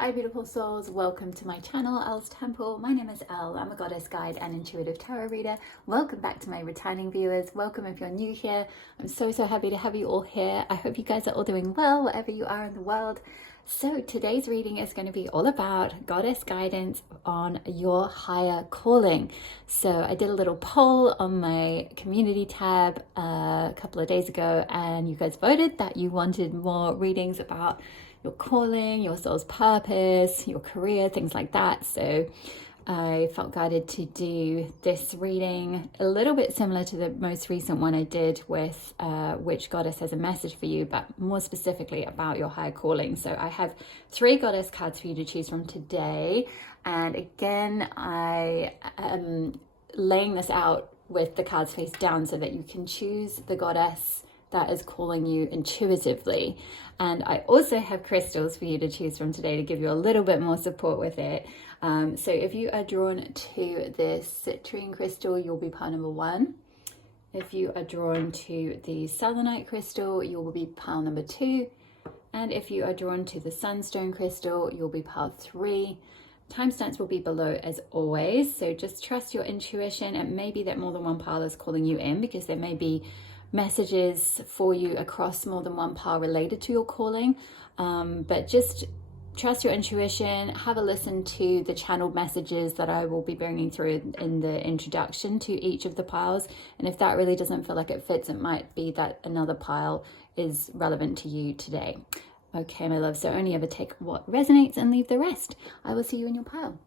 Hi beautiful souls, welcome to my channel, Elle's Temple. My name is Elle, I'm a goddess guide and intuitive tarot reader. Welcome back to my returning viewers, welcome if you're new here. I'm so happy to have you all here. I hope you guys are all doing well wherever you are in the world. So today's reading is going to be all about goddess guidance on your higher calling. So I did a little poll on my community tab a couple of days ago and you guys voted that you wanted more readings about your calling, your soul's purpose, your career, things like that. So I felt guided to do this reading a little bit similar to the most recent one I did with which goddess has a message for you, but more specifically about your higher calling. So I have 3 goddess cards for you to choose from today. And again, I am laying this out with the cards face down so that you can choose the goddess that is calling you intuitively. And I also have crystals for you to choose from today to give you a little bit more support with it. So if you are drawn to this citrine crystal, you'll be pile number 1. If you are drawn to the selenite crystal, you will be pile number 2. And if you are drawn to the sunstone crystal, you'll be pile 3. Timestamps will be below as always. So just trust your intuition. It may be that more than one pile is calling you in because there may be messages for you across more than one pile related to your calling, but just trust your intuition. Have a listen to the channeled messages that I will be bringing through in the introduction to each of the piles, and if that really doesn't feel like it fits, it might be that another pile is relevant to you today. Okay, my love, so only ever take what resonates and leave the rest. I will see you in your pile.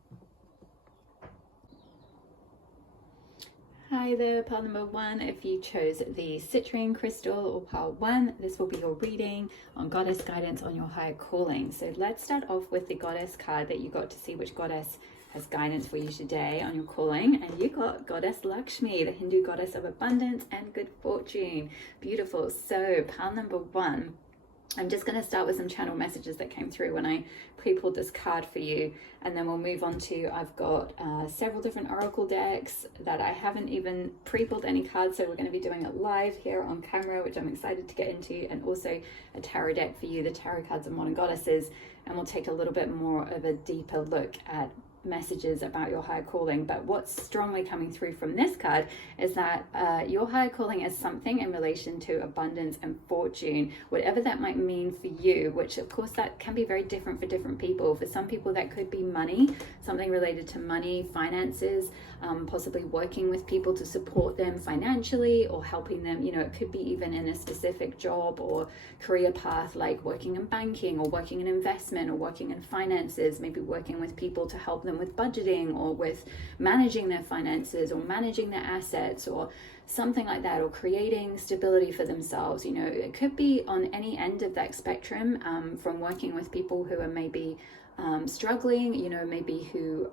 Hi there, pile number 1. If you chose the citrine crystal or pile 1, this will be your reading on goddess guidance on your higher calling. So let's start off with the goddess card that you got to see which goddess has guidance for you today on your calling. And you got Goddess Lakshmi, the Hindu goddess of abundance and good fortune. Beautiful. So pile number 1. I'm just going to start with some channel messages that came through when I pre-pulled this card for you, and then we'll move on to, I've got several different oracle decks that I haven't even pre-pulled any cards, so we're going to be doing it live here on camera, which I'm excited to get into, and also a tarot deck for you, the Tarot Cards of Modern Goddesses, and we'll take a little bit more of a deeper look at messages about your higher calling. But what's strongly coming through from this card is that your higher calling is something in relation to abundance and fortune, whatever that might mean for you, which of course that can be very different for different people. For some people that could be money, something related to money, finances, possibly working with people to support them financially or helping them, you know, it could be even in a specific job or career path, like working in banking or working in investment or working in finances, maybe working with people to help them with budgeting or with managing their finances or managing their assets or something like that, or creating stability for themselves. You know, it could be on any end of that spectrum, from working with people who are maybe struggling, you know, maybe who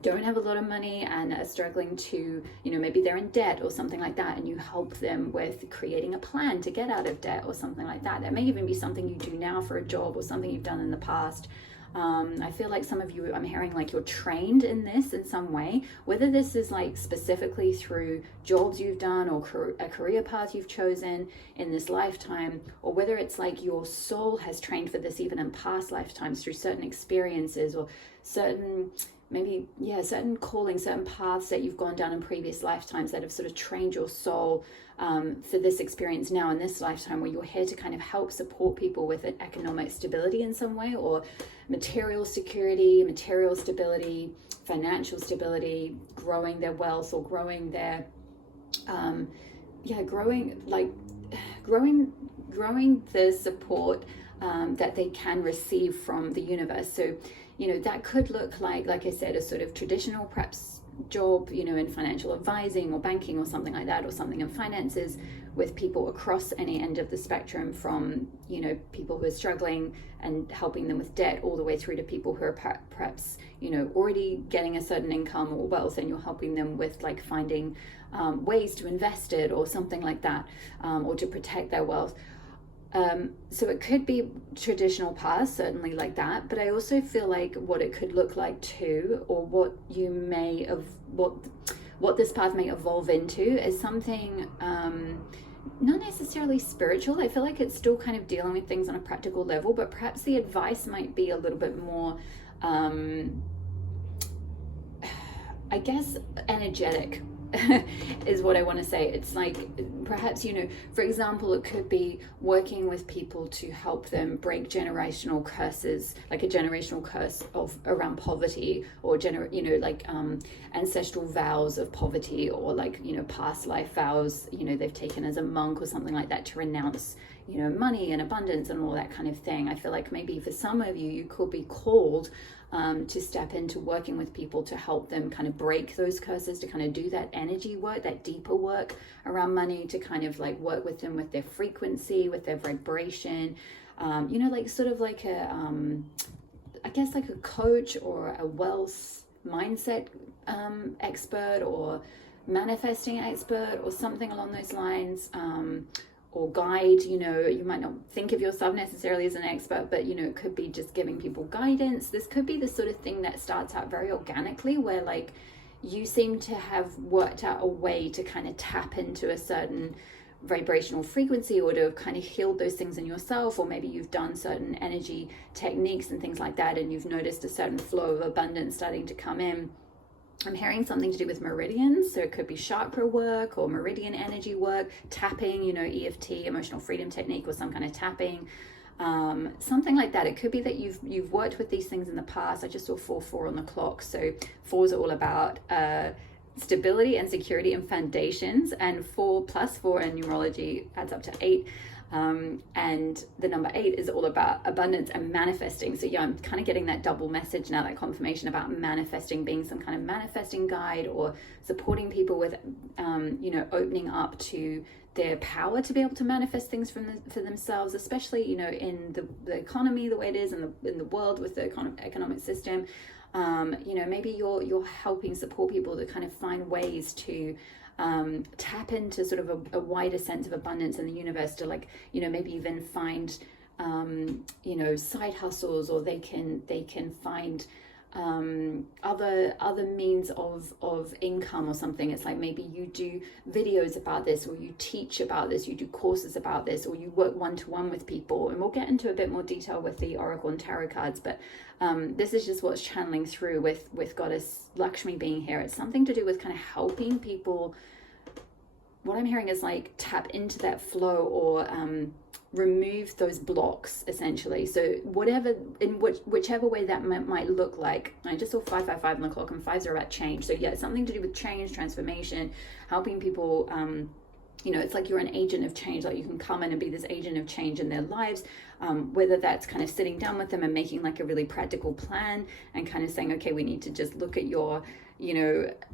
don't have a lot of money and are struggling to, you know, maybe they're in debt or something like that, and you help them with creating a plan to get out of debt or something like that. That may even be something you do now for a job or something you've done in the past. I feel like some of you, I'm hearing like you're trained in this in some way, whether this is like specifically through jobs you've done or a career path you've chosen in this lifetime, or whether it's like your soul has trained for this even in past lifetimes through certain experiences or certain, maybe, yeah, certain callings, certain paths that you've gone down in previous lifetimes that have sort of trained your soul for this experience now in this lifetime, where you're here to kind of help support people with an economic stability in some way, or material security, material stability, financial stability, growing their wealth or growing their, growing the support that they can receive from the universe. So, you know, that could look like I said, a sort of traditional perhaps job, you know, in financial advising or banking or something like that, or something in finances with people across any end of the spectrum, from, you know, people who are struggling and helping them with debt all the way through to people who are perhaps, you know, already getting a certain income or wealth, and you're helping them with like finding ways to invest it or something like that, or to protect their wealth. So it could be traditional paths, certainly like that, but I also feel like what it could look like too, or what you may have, what this path may evolve into, is something not necessarily spiritual. I feel like it's still kind of dealing with things on a practical level, but perhaps the advice might be a little bit more, I guess, energetic. Is what I want to say. It's like, perhaps, for example, it could be working with people to help them break generational curses, like a generational curse of around poverty, or ancestral vows of poverty, or like, past life vows, they've taken as a monk or something like that to renounce, money and abundance and all that kind of thing. I feel like maybe for some of you, you could be called to step into working with people to help them kind of break those curses, to kind of do that energy work, that deeper work around money, to kind of like work with them with their frequency, with their vibration, like sort of like I guess like a coach or a wealth mindset expert, or manifesting expert, or something along those lines. Or guide, you might not think of yourself necessarily as an expert, but it could be just giving people guidance. This could be the sort of thing that starts out very organically, where like you seem to have worked out a way to kind of tap into a certain vibrational frequency, or to have kind of healed those things in yourself, or maybe you've done certain energy techniques and things like that, and you've noticed a certain flow of abundance starting to come in. I'm hearing something to do with meridians, so it could be chakra work or meridian energy work, tapping, EFT, emotional freedom technique, or some kind of tapping, something like that. It could be that you've worked with these things in the past. I just saw 4-4 on the clock, so 4s are all about stability and security and foundations, and 4 + 4 in numerology adds up to 8. And the number 8 is all about abundance and manifesting. So yeah, I'm kind of getting that double message now, that confirmation about manifesting, being some kind of manifesting guide, or supporting people with, opening up to their power to be able to manifest things for themselves, especially, in the economy the way it is, in the world with the economic system. Maybe you're helping support people to kind of find ways to tap into sort of a wider sense of abundance in the universe, to like, maybe even find side hustles, or they can find other means of income or something. It's like maybe you do videos about this, or you teach about this, you do courses about this, or you work one-to-one with people. And we'll get into a bit more detail with the oracle and tarot cards, but this is just what's channeling through with Goddess Lakshmi being here. It's something to do with kind of helping people. What I'm hearing is like tap into that flow, or remove those blocks, essentially. So whatever, in whichever way that might look like. I just saw 555 on the clock, and 5s are about change. So yeah, it's something to do with change, transformation, helping people. It's like you're an agent of change. Like you can come in and be this agent of change in their lives, whether that's kind of sitting down with them and making like a really practical plan, and kind of saying, okay, we need to just look at your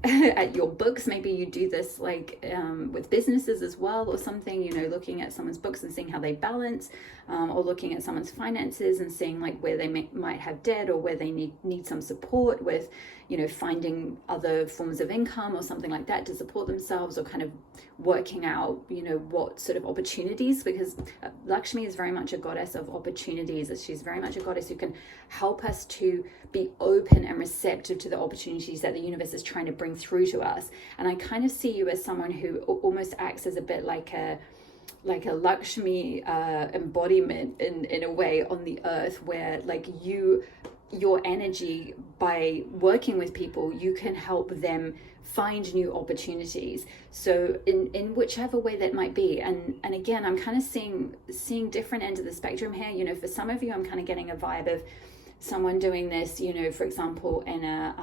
at your books. Maybe you do this like with businesses as well, or something, looking at someone's books and seeing how they balance, or looking at someone's finances and seeing like where they might have debt, or where they need some support with, finding other forms of income or something like that to support themselves, or kind of working out, what sort of opportunities, because Lakshmi is very much a goddess of opportunities. She's very much a goddess who can help us to be open and receptive to the opportunities that the universe is trying to bring through to us. And I kind of see you as someone who almost acts as a bit like a Lakshmi embodiment in a way on the earth, where like your energy, by working with people, you can help them find new opportunities. So in whichever way that might be. And again, I'm kind of seeing different ends of the spectrum here. For some of you, I'm kind of getting a vibe of someone doing this, for example, in a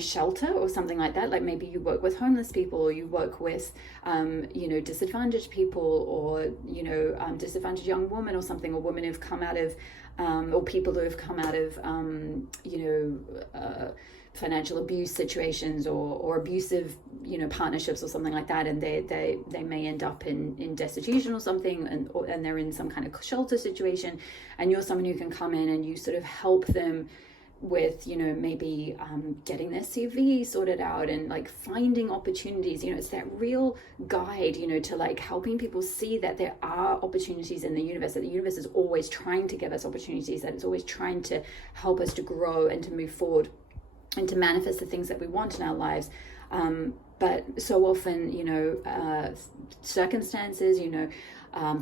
shelter or something like that. Like maybe you work with homeless people, or you work with disadvantaged people, or disadvantaged young women or something, or women who've come out of or people who have come out of financial abuse situations, or abusive partnerships or something like that, and they may end up in destitution or something, and they're in some kind of shelter situation, and you're someone who can come in and you sort of help them with maybe getting their CV sorted out, and like finding opportunities. It's that real guide to like helping people see that there are opportunities in the universe, that the universe is always trying to give us opportunities, that it's always trying to help us to grow and to move forward and to manifest the things that we want in our lives. but so often, circumstances,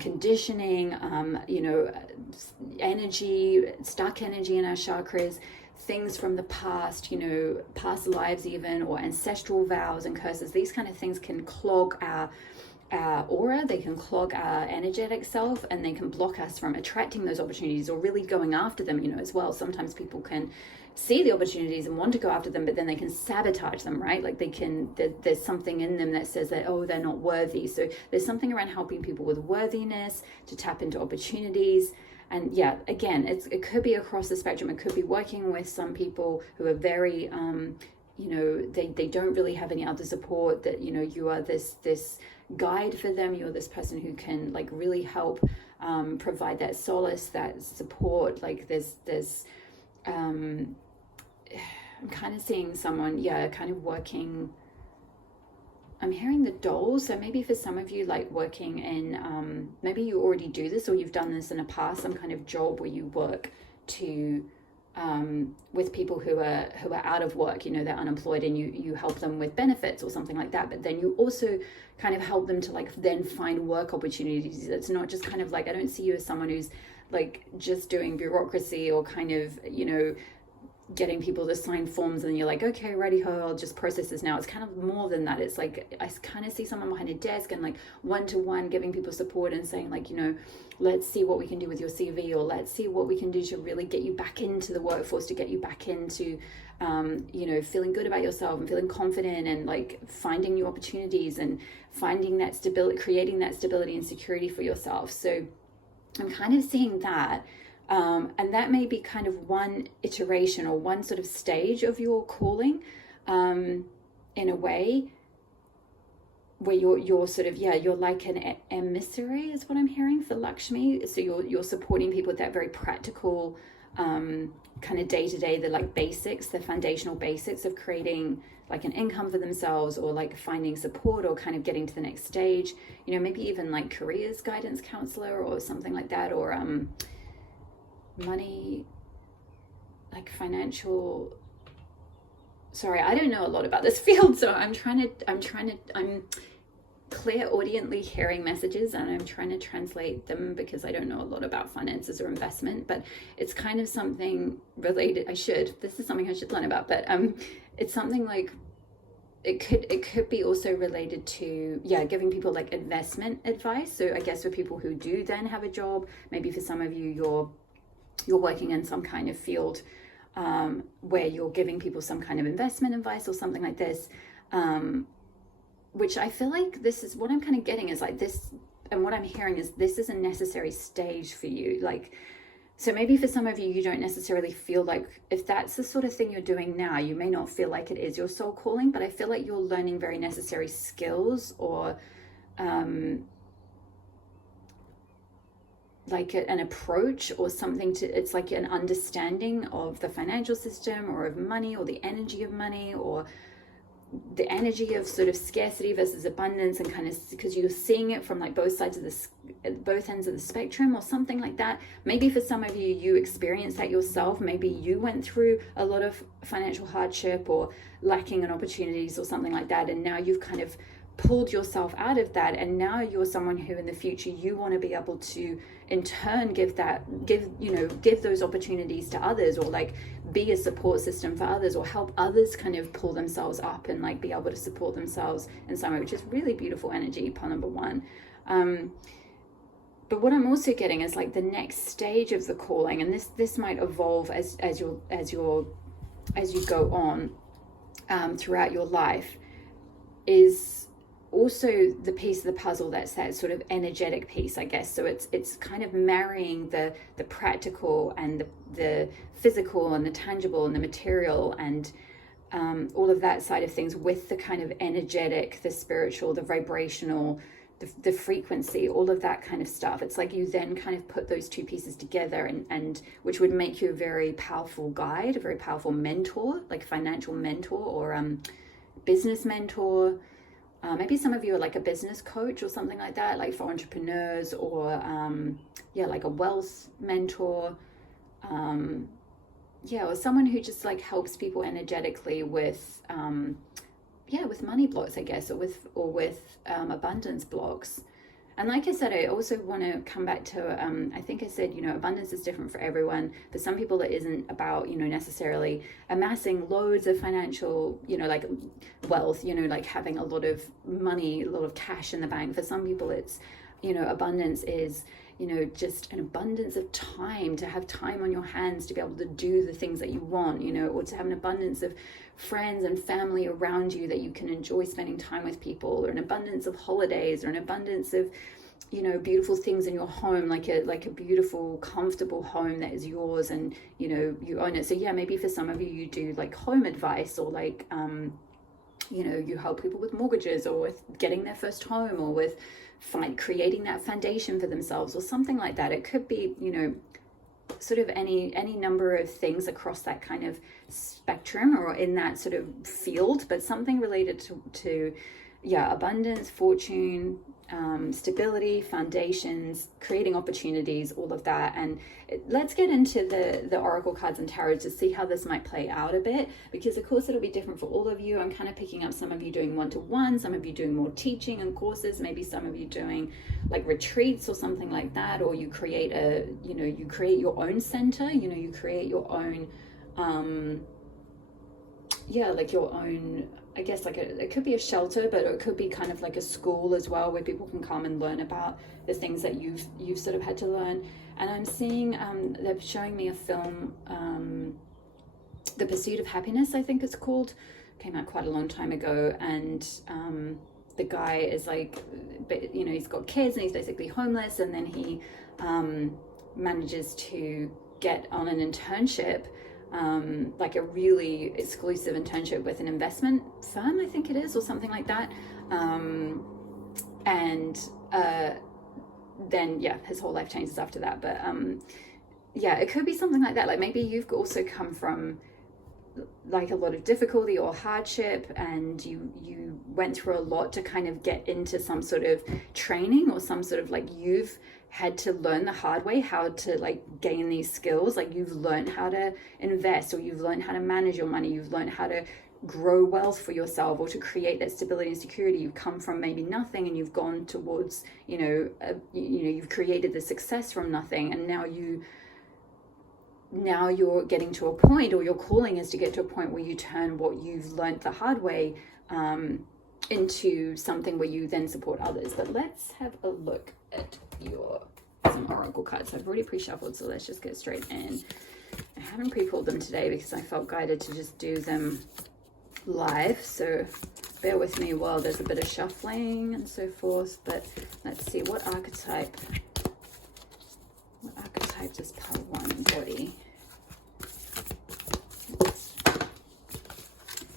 conditioning, energy, stuck energy in our chakras, things from the past, past lives even, or ancestral vows and curses. These kind of things can clog our aura, they can clog our energetic self, and they can block us from attracting those opportunities or really going after them, as well. Sometimes people can see the opportunities and want to go after them, but then they can sabotage them, right? Like there's something in them that says that, oh, they're not worthy. So there's something around helping people with worthiness to tap into opportunities. And yeah, again, it could be across the spectrum. It could be working with some people who are very, they don't really have any other support, that, you are this guide for them. You're this person who can like really help provide that solace, that support. Like there's I'm kind of seeing someone, kind of working. I'm hearing the dolls. So maybe for some of you, like working in, maybe you already do this, or you've done this in a past, some kind of job where you work to, with people who are out of work, they're unemployed, and you help them with benefits or something like that. But then you also kind of help them to like then find work opportunities. It's not just kind of like, I don't see you as someone who's like just doing bureaucracy or kind of, getting people to sign forms and you're like, okay, righty ho, I'll just process this now. It's kind of more than that. It's like I kind of see someone behind a desk and like one-to-one giving people support and saying like, let's see what we can do with your CV, or let's see what we can do to really get you back into the workforce, to get you back into feeling good about yourself and feeling confident, and like finding new opportunities and finding that stability, creating that stability and security for yourself. So I'm kind of seeing that. And that may be kind of one iteration or one sort of stage of your calling, in a way where you're sort of, you're like an emissary is what I'm hearing for Lakshmi. So you're supporting people with that very practical, kind of day-to-day, the like basics, the foundational basics of creating like an income for themselves, or like finding support, or kind of getting to the next stage, maybe even like careers guidance counselor or something like that, or, money, like financial, sorry, I don't know a lot about this field, so I'm clairaudiently hearing messages and I'm trying to translate them, because I don't know a lot about finances or investment. But it's kind of something related. This is something I should learn about, but it's something like it could be also related to giving people like investment advice. So I guess for people who do then have a job, maybe for some of you you're working in some kind of field where you're giving people some kind of investment advice or something like this, which I feel like this is what I'm kind of getting is like this, and what I'm hearing is this is a necessary stage for you. Like, so maybe for some of you, you don't necessarily feel like, if that's the sort of thing you're doing now, you may not feel like it is your soul calling, but I feel like you're learning very necessary skills, or like an approach or something to, it's like an understanding of the financial system, or of money, or the energy of money, or the energy of sort of scarcity versus abundance, and kind of, because you're seeing it from like both ends of the spectrum or something like that. Maybe for some of you, you experienced that yourself. Maybe you went through a lot of financial hardship or lacking in opportunities or something like that, and now you've kind of pulled yourself out of that, and now you're someone who in the future you want to be able to in turn give those opportunities to others, or like be a support system for others, or help others kind of pull themselves up and like be able to support themselves in some way, which is really beautiful energy, part number one. But what I'm also getting is like the next stage of the calling, and this might evolve as you go on throughout your life, is also the piece of the puzzle that's that sort of energetic piece, I guess. So it's kind of marrying the practical and the physical and the tangible and the material and all of that side of things with the kind of energetic, the spiritual, the vibrational, the frequency, all of that kind of stuff. It's like you then kind of put those two pieces together, and which would make you a very powerful guide, a very powerful mentor, like financial mentor or business mentor. Maybe some of you are like a business coach or something like that, like for entrepreneurs, or like a wealth mentor, or someone who just like helps people energetically with with money blocks, I guess, or with abundance blocks. And like I said, I also want to come back to, I think I said, abundance is different for everyone. For some people, it isn't about, necessarily amassing loads of financial, like wealth, like having a lot of money, a lot of cash in the bank. For some people, it's, abundance is, just an abundance of time, to have time on your hands to be able to do the things that you want, or to have an abundance of friends and family around you that you can enjoy spending time with people, or an abundance of holidays, or an abundance of, beautiful things in your home, like a beautiful, comfortable home that is yours, and, you own it. So yeah, maybe for some of you, you do like home advice, or like, you help people with mortgages, or with getting their first home, or with creating that foundation for themselves, or something like that. It could be, sort of any number of things across that kind of spectrum, or in that sort of field, but something related to abundance, fortune, stability, foundations, creating opportunities, all of that. And let's get into the oracle cards and tarot to see how this might play out a bit, because of course it'll be different for all of you. I'm kind of picking up some of you doing one-to-one, some of you doing more teaching and courses, maybe some of you doing like retreats or something like that, or you create you create your own center, you create your own like your own, I guess, like it could be a shelter, but it could be kind of like a school as well, where people can come and learn about the things that you've sort of had to learn. And I'm seeing they're showing me a film, The Pursuit of Happiness, I think it's called. Came out quite a long time ago, and the guy is like, he's got kids and he's basically homeless, and then he manages to get on an internship, like a really exclusive internship with an investment firm, I think it is, or something like that. Then his whole life changes after that. But it could be something like that. Like maybe you've also come from like a lot of difficulty or hardship, and you went through a lot to kind of get into some sort of training, or some sort of like you've had to learn the hard way how to like gain these skills. Like you've learned how to invest, or you've learned how to manage your money, you've learned how to grow wealth for yourself, or to create that stability and security. You've come from maybe nothing, and you've gone towards you've created the success from nothing, and now you're getting to a point, or your calling is to get to a point where you turn what you've learned the hard way into something where you then support others. But let's have a look at some oracle cards. I've already pre-shuffled, so let's just get straight in. I haven't pre-pulled them today because I felt guided to just do them live, so bear with me while there's a bit of shuffling and so forth. But let's see, what archetype does pile one embody?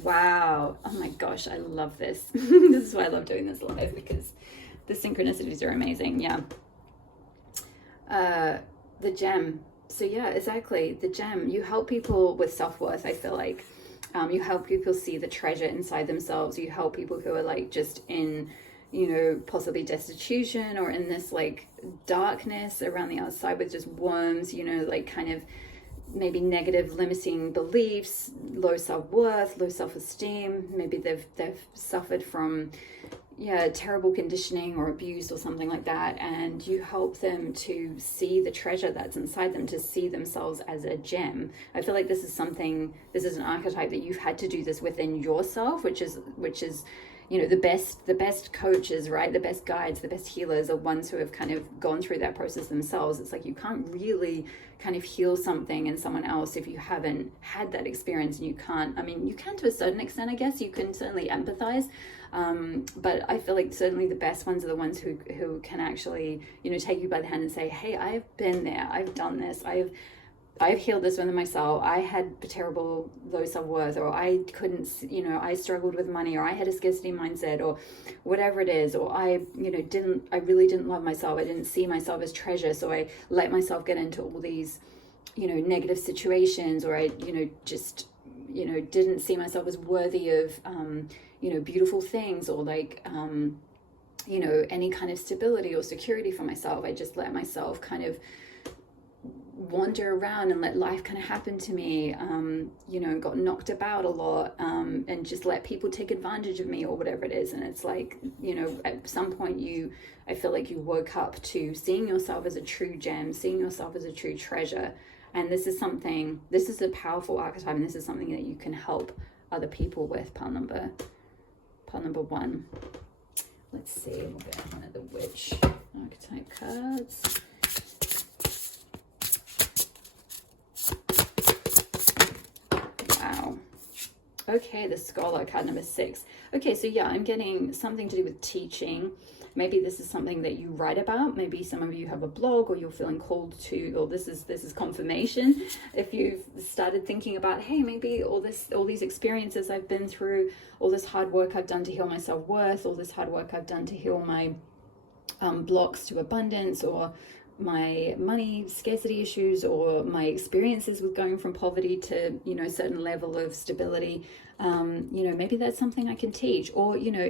Wow, oh my gosh, I love this. This is why I love doing this live, because the synchronicities are amazing. The gem. So yeah, exactly, the gem. You help people with self-worth, I feel like. You help people see the treasure inside themselves. You help people who are like just in, possibly destitution, or in this like darkness around the outside with just worms, like kind of maybe negative limiting beliefs, low self-worth, low self-esteem. Maybe they've suffered from terrible conditioning or abuse or something like that, and you help them to see the treasure that's inside them, to see themselves as a gem. I feel like this is an archetype that you've had to do this within yourself, which is the best coaches, right? The best guides, the best healers are ones who have kind of gone through that process themselves. It's like you can't really kind of heal something in someone else if you haven't had that experience, and you can to a certain extent, I guess. You can certainly empathize, but I feel like certainly the best ones are the ones who can actually, take you by the hand and say, hey, I've been there, I've done this, I've healed this within myself. I had terrible low self-worth, or I couldn't, I struggled with money, or I had a scarcity mindset, or whatever it is, or I really didn't love myself. I didn't see myself as treasure. So I let myself get into all these, negative situations, or I, just, didn't see myself as worthy of, beautiful things, or like, any kind of stability or security for myself. I just let myself kind of wander around and let life kind of happen to me, you know, got knocked about a lot, and just let people take advantage of me or whatever it is. And it's like, you know, at some point I feel like you woke up to seeing yourself as a true gem, seeing yourself as a true treasure. And this is a powerful archetype, and this is something that you can help other people with. Pile number 1. Let's see, we'll get one of the witch archetype cards. Wow. Okay, the scholar, card number 6. Okay, so yeah, I'm getting something to do with teaching. Maybe this is something that you write about. Maybe some of you have a blog, or you're feeling called to, or this is confirmation. If you've started thinking about, hey, maybe all these experiences I've been through, all this hard work I've done to heal my self-worth, all this hard work I've done to heal my blocks to abundance, or my money scarcity issues, or my experiences with going from poverty to, you know, a certain level of stability, you know, maybe that's something I can teach. Or, you know,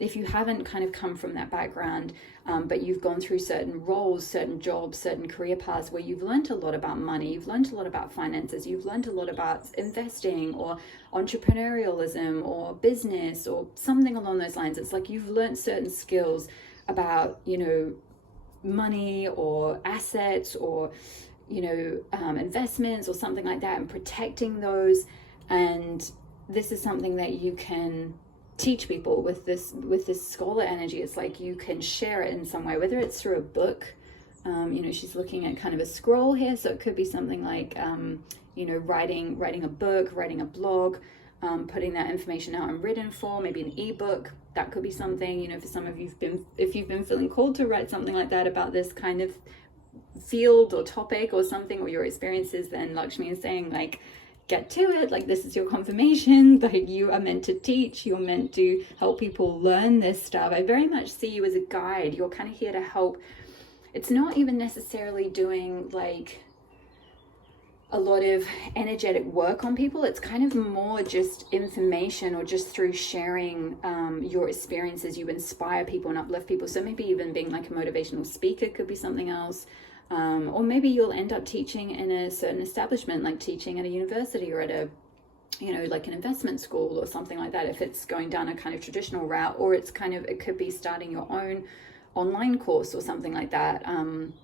if you haven't kind of come from that background, but you've gone through certain roles, certain jobs, certain career paths where you've learned a lot about money, you've learned a lot about finances, you've learned a lot about investing or entrepreneurialism or business or something along those lines. It's like you've learned certain skills about, you know, money or assets or, you know, investments or something like that, and protecting those. And this is something that you can teach people with this scholar energy. It's like you can share it in some way, whether it's through a book. You know, she's looking at kind of a scroll here, so it could be something like, you know, writing a book, writing a blog, putting that information out in written form, maybe an ebook. That could be something, you know, for some of you, if you've been feeling called to write something like that about this kind of field or topic or something, or your experiences, then Lakshmi is saying, like, get to it. Like, this is your confirmation. Like, you are meant to teach, you're meant to help people learn this stuff. I very much see you as a guide. You're kind of here to help. It's not even necessarily doing like a lot of energetic work on people. It's kind of more just information, or just through sharing your experiences, you inspire people and uplift people. So maybe even being like a motivational speaker could be something else. Or maybe you'll end up teaching in a certain establishment, like teaching at a university or at a, you know, like an investment school or something like that, if it's going down a kind of traditional route. Or it's kind of, it could be starting your own online course or something like that,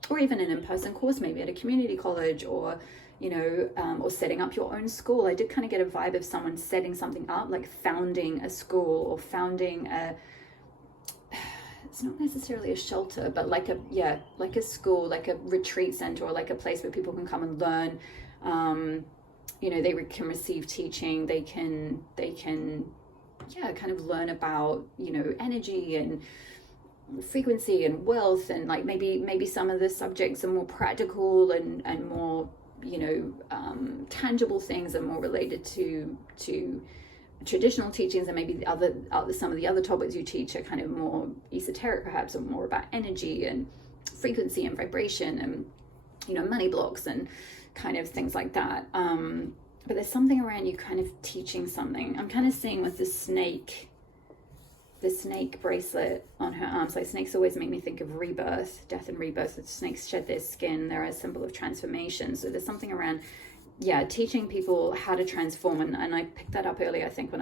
or even an in-person course, maybe at a community college, or, you know, or setting up your own school. I did kind of get a vibe of someone setting something up, like founding a school or founding a, it's not necessarily a shelter, but like a school, like a retreat center, or like a place where people can come and learn. You know, they can receive teaching, they can kind of learn about, you know, energy and frequency and wealth, and like maybe some of the subjects are more practical and more, you know, tangible things, are more related to traditional teachings, and maybe some of the other topics you teach are kind of more esoteric, perhaps, or more about energy and frequency and vibration and, you know, money blocks and kind of things like that. But there's something around you kind of teaching something. I'm kind of seeing with the snake bracelet on her arms. Like, snakes always make me think of rebirth, death and rebirth. The snakes shed their skin. They're a symbol of transformation. So there's something around, yeah, teaching people how to transform. And I picked that up earlier, I think, when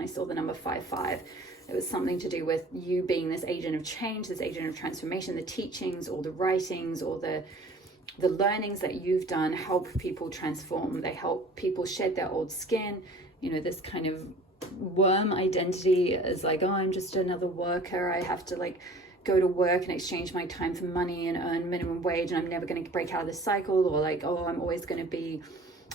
I saw the number 55. It was something to do with you being this agent of change, this agent of transformation. The teachings or the writings or the learnings that you've done help people transform. They help people shed their old skin. You know, this kind of worm identity is like, oh, I'm just another worker. I have to like go to work and exchange my time for money and earn minimum wage, and I'm never going to break out of this cycle. Or like, oh, I'm always going to be,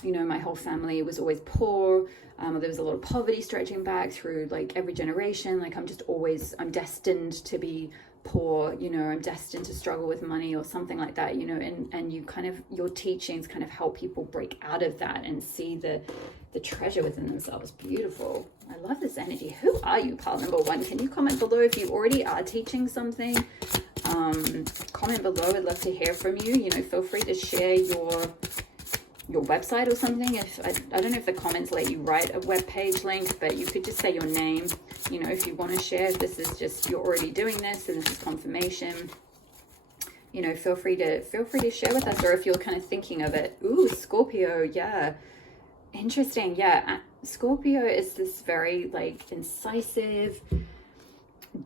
you know, my whole family was always poor. There was a lot of poverty stretching back through like every generation. Like, I'm destined to be poor, you know, I'm destined to struggle with money or something like that, you know, and you kind of, your teachings kind of help people break out of that and see the treasure within themselves. Beautiful. I love this energy. Who are you, pile number 1? Can you comment below if you already are teaching something? Comment below. I'd love to hear from you. You know, feel free to share your website or something. If I don't know if the comments let you write a web page link, but you could just say your name, you know, if you want to share. This is just, you're already doing this, and this is confirmation. you know, feel free to share with us, or if you're kind of thinking of it. Ooh, Scorpio, yeah. Interesting. Yeah. Scorpio is this very like incisive,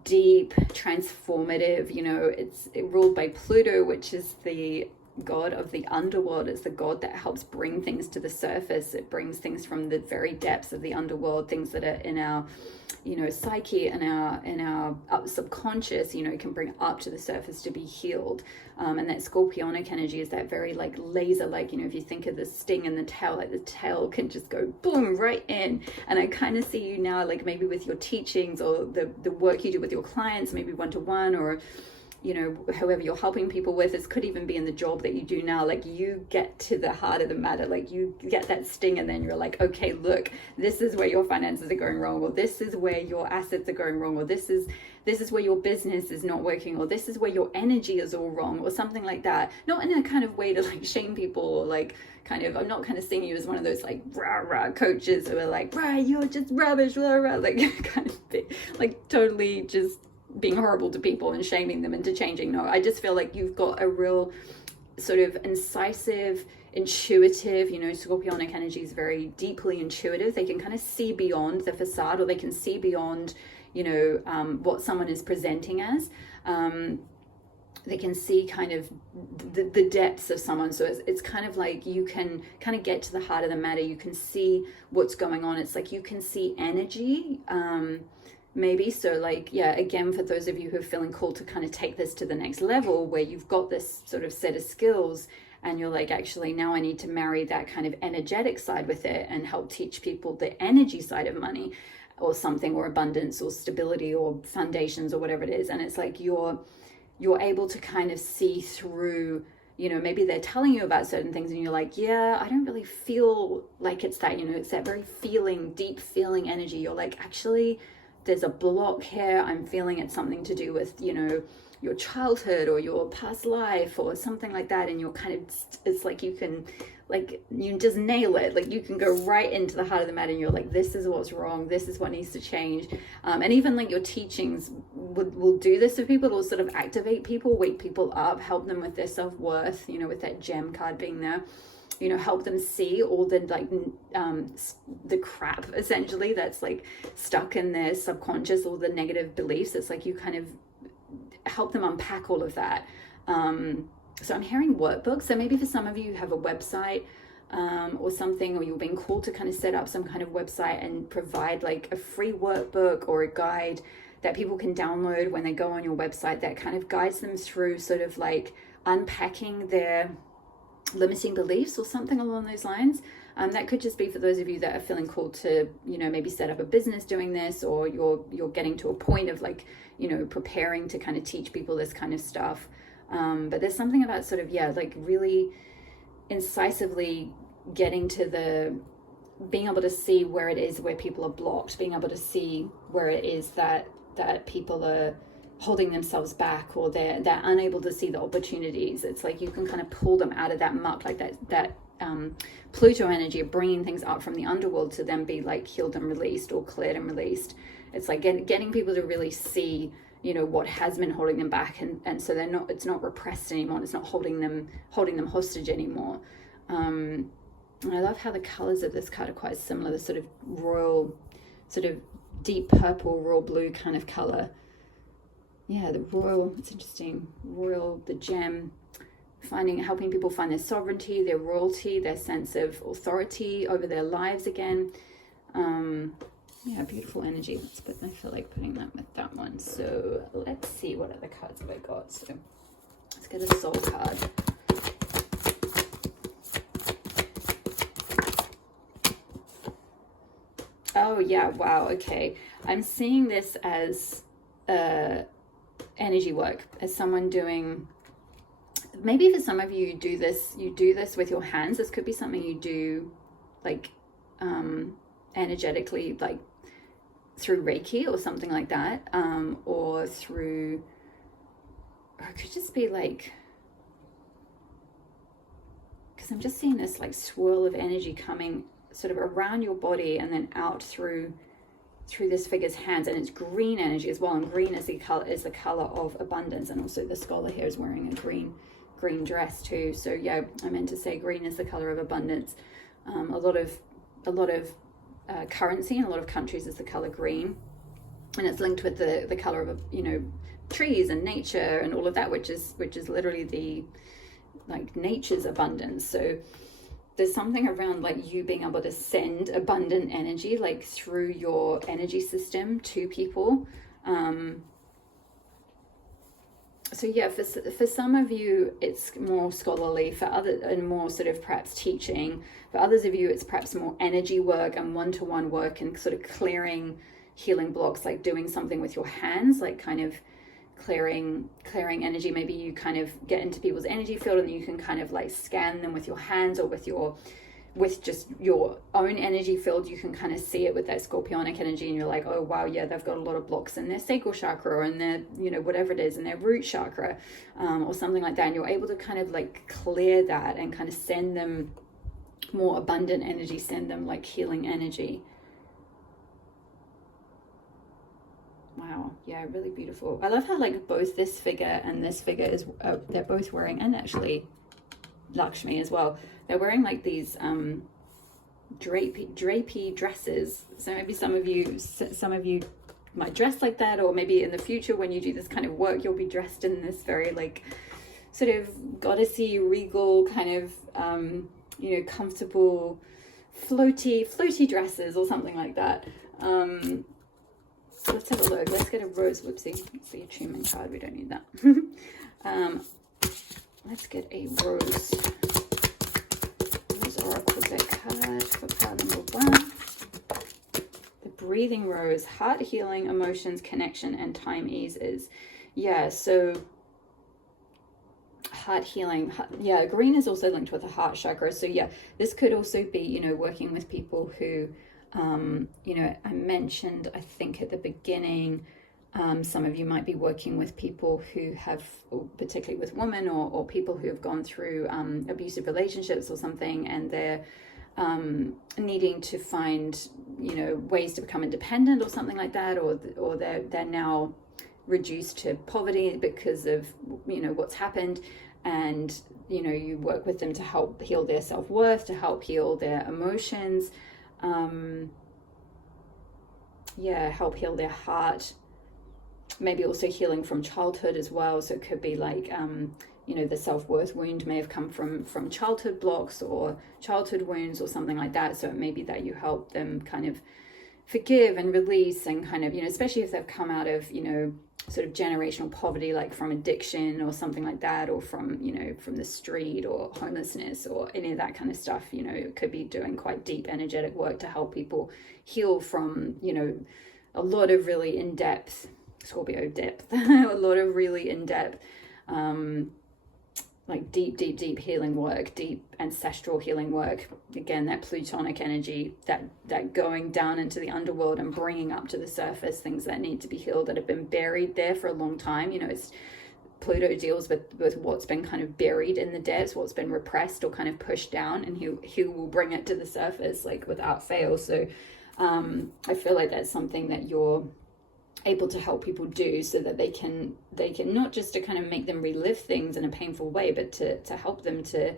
deep, transformative, you know, it's ruled by Pluto, which is the god of the underworld. It's the god that helps bring things to the surface. It brings things from the very depths of the underworld, things that are in our, you know, psyche and our subconscious, you know, can bring up to the surface to be healed. And that scorpionic energy is that very like laser, like, you know, if you think of the sting in the tail, like the tail can just go boom right in. And I kind of see you now, like maybe with your teachings or the work you do with your clients, maybe one-to-one, or you know, whoever you're helping people with. This could even be in the job that you do now. Like you get to the heart of the matter, like you get that sting, and then you're like, okay, look, this is where your finances are going wrong, or this is where your assets are going wrong, or this is where your business is not working, or this is where your energy is all wrong, or something like that. Not in a kind of way to like shame people, or like kind of, I'm not kind of seeing you as one of those like rah rah coaches who are like, rah, you're just rubbish, rah rah, like kind of thing, like totally just being horrible to people and shaming them into changing. No, I just feel like you've got a real sort of incisive, intuitive, you know, scorpionic energy is very deeply intuitive. They can kind of see beyond the facade, or they can see beyond, you know, what someone is presenting as. They can see kind of the depths of someone. So it's kind of like you can kind of get to the heart of the matter. You can see what's going on. It's like you can see energy, maybe. So like, yeah, again, for those of you who are feeling called to kind of take this to the next level, where you've got this sort of set of skills and you're like, actually now I need to marry that kind of energetic side with it and help teach people the energy side of money or something, or abundance or stability or foundations or whatever it is. And it's like you're able to kind of see through, you know, maybe they're telling you about certain things and you're like, yeah, I don't really feel like it's that, you know, it's that very feeling, deep feeling energy. You're like, actually, there's a block here. I'm feeling it's something to do with, you know, your childhood or your past life or something like that. And you're kind of, it's like you can, like, you just nail it. Like you can go right into the heart of the matter and you're like, this is what's wrong. This is what needs to change. And even like your teachings will do this to people. It will sort of activate people, wake people up, help them with their self-worth, you know, with that gem card being there. You know, help them see all the like the crap essentially that's like stuck in their subconscious, all the negative beliefs. It's like you kind of help them unpack all of that. So I'm hearing workbooks. So maybe for some of you have a website or something, or you're being called to kind of set up some kind of website and provide like a free workbook or a guide that people can download when they go on your website, that kind of guides them through sort of like unpacking their limiting beliefs or something along those lines. That could just be for those of you that are feeling called to, you know, maybe set up a business doing this, or you're getting to a point of like, you know, preparing to kind of teach people this kind of stuff. But there's something about sort of, yeah, like really incisively getting to the, being able to see where it is where people are blocked, being able to see where it is that people are holding themselves back, or they're unable to see the opportunities. It's like you can kind of pull them out of that muck, like that Pluto energy of bringing things up from the underworld to then be like healed and released, or cleared and released. It's like getting people to really see, you know, what has been holding them back, and so they're not, it's not repressed anymore, it's not holding them hostage anymore. And I love how the colors of this card are quite similar, the sort of royal, sort of deep purple, royal blue kind of color. Yeah, the royal, it's interesting. Royal, the gem, helping people find their sovereignty, their royalty, their sense of authority over their lives again. Yeah, beautiful energy. I feel like putting that with that one. So let's see, what other cards have I got? So let's get a soul card. Oh yeah, wow, okay. I'm seeing this as energy work, as someone doing, maybe for some of you, you do this with your hands. This could be something you do like energetically, like through Reiki or something like that, or it could just be like, because I'm just seeing this like swirl of energy coming sort of around your body and then out through through this figure's hands, and it's green energy as well, and green is the color of abundance. And also the scholar here is wearing a green dress too. So yeah, I meant to say green is the color of abundance. A lot of currency in a lot of countries is the color green, and it's linked with the color of, you know, trees and nature and all of that, which is literally the, like, nature's abundance. So there's something around like you being able to send abundant energy like through your energy system to people. So yeah, for some of you it's more scholarly, for others, and more sort of perhaps teaching. For others of you it's perhaps more energy work and one-to-one work and sort of clearing healing blocks, like doing something with your hands, like kind of clearing energy. Maybe you kind of get into people's energy field and you can kind of like scan them with your hands, or with just your own energy field. You can kind of see it with that scorpionic energy, and you're like, oh wow, yeah, they've got a lot of blocks in their sacral chakra, or in their, you know, whatever it is, in their root chakra, or something like that. And you're able to kind of like clear that and kind of send them more abundant energy, send them like healing energy. Wow, yeah, really beautiful. I love how like both this figure and this figure is they're both wearing, and actually Lakshmi as well, they're wearing like these drapey dresses. So maybe some of you might dress like that, or maybe in the future when you do this kind of work, you'll be dressed in this very like sort of goddessy, regal kind of you know, comfortable floaty dresses or something like that. Let's have a look. Let's get a rose. Whoopsie. It's the attunement card. We don't need that. Let's get a rose oracle deck card for card number 1. The breathing rose. Heart healing, emotions, connection, and time eases. Yeah, so heart healing. Yeah, green is also linked with the heart chakra. So yeah, this could also be, you know, working with people who, you know, I mentioned, I think at the beginning, some of you might be working with people who have, particularly with women, or people who have gone through abusive relationships or something, and they're needing to find, you know, ways to become independent or something like that, or they're now reduced to poverty because of, you know, what's happened. And, you know, you work with them to help heal their self-worth, to help heal their emotions, yeah, help heal their heart, maybe also healing from childhood as well. So it could be like, you know, the self-worth wound may have come from childhood blocks or childhood wounds or something like that. So it may be that you help them kind of forgive and release, and kind of, you know, especially if they've come out of, you know, sort of generational poverty, like from addiction or something like that, or from, you know, from the street or homelessness or any of that kind of stuff. You know, it could be doing quite deep energetic work to help people heal from, you know, a lot of really in-depth Scorpio depth, a lot of really in-depth like deep healing work, deep ancestral healing work. Again, that plutonic energy, that going down into the underworld and bringing up to the surface things that need to be healed, that have been buried there for a long time. You know, it's Pluto deals with what's been kind of buried in the depths, what's been repressed or kind of pushed down, and he will bring it to the surface like without fail. So I feel like that's something that you're able to help people do, so that they can not just to kind of make them relive things in a painful way, but to help them to,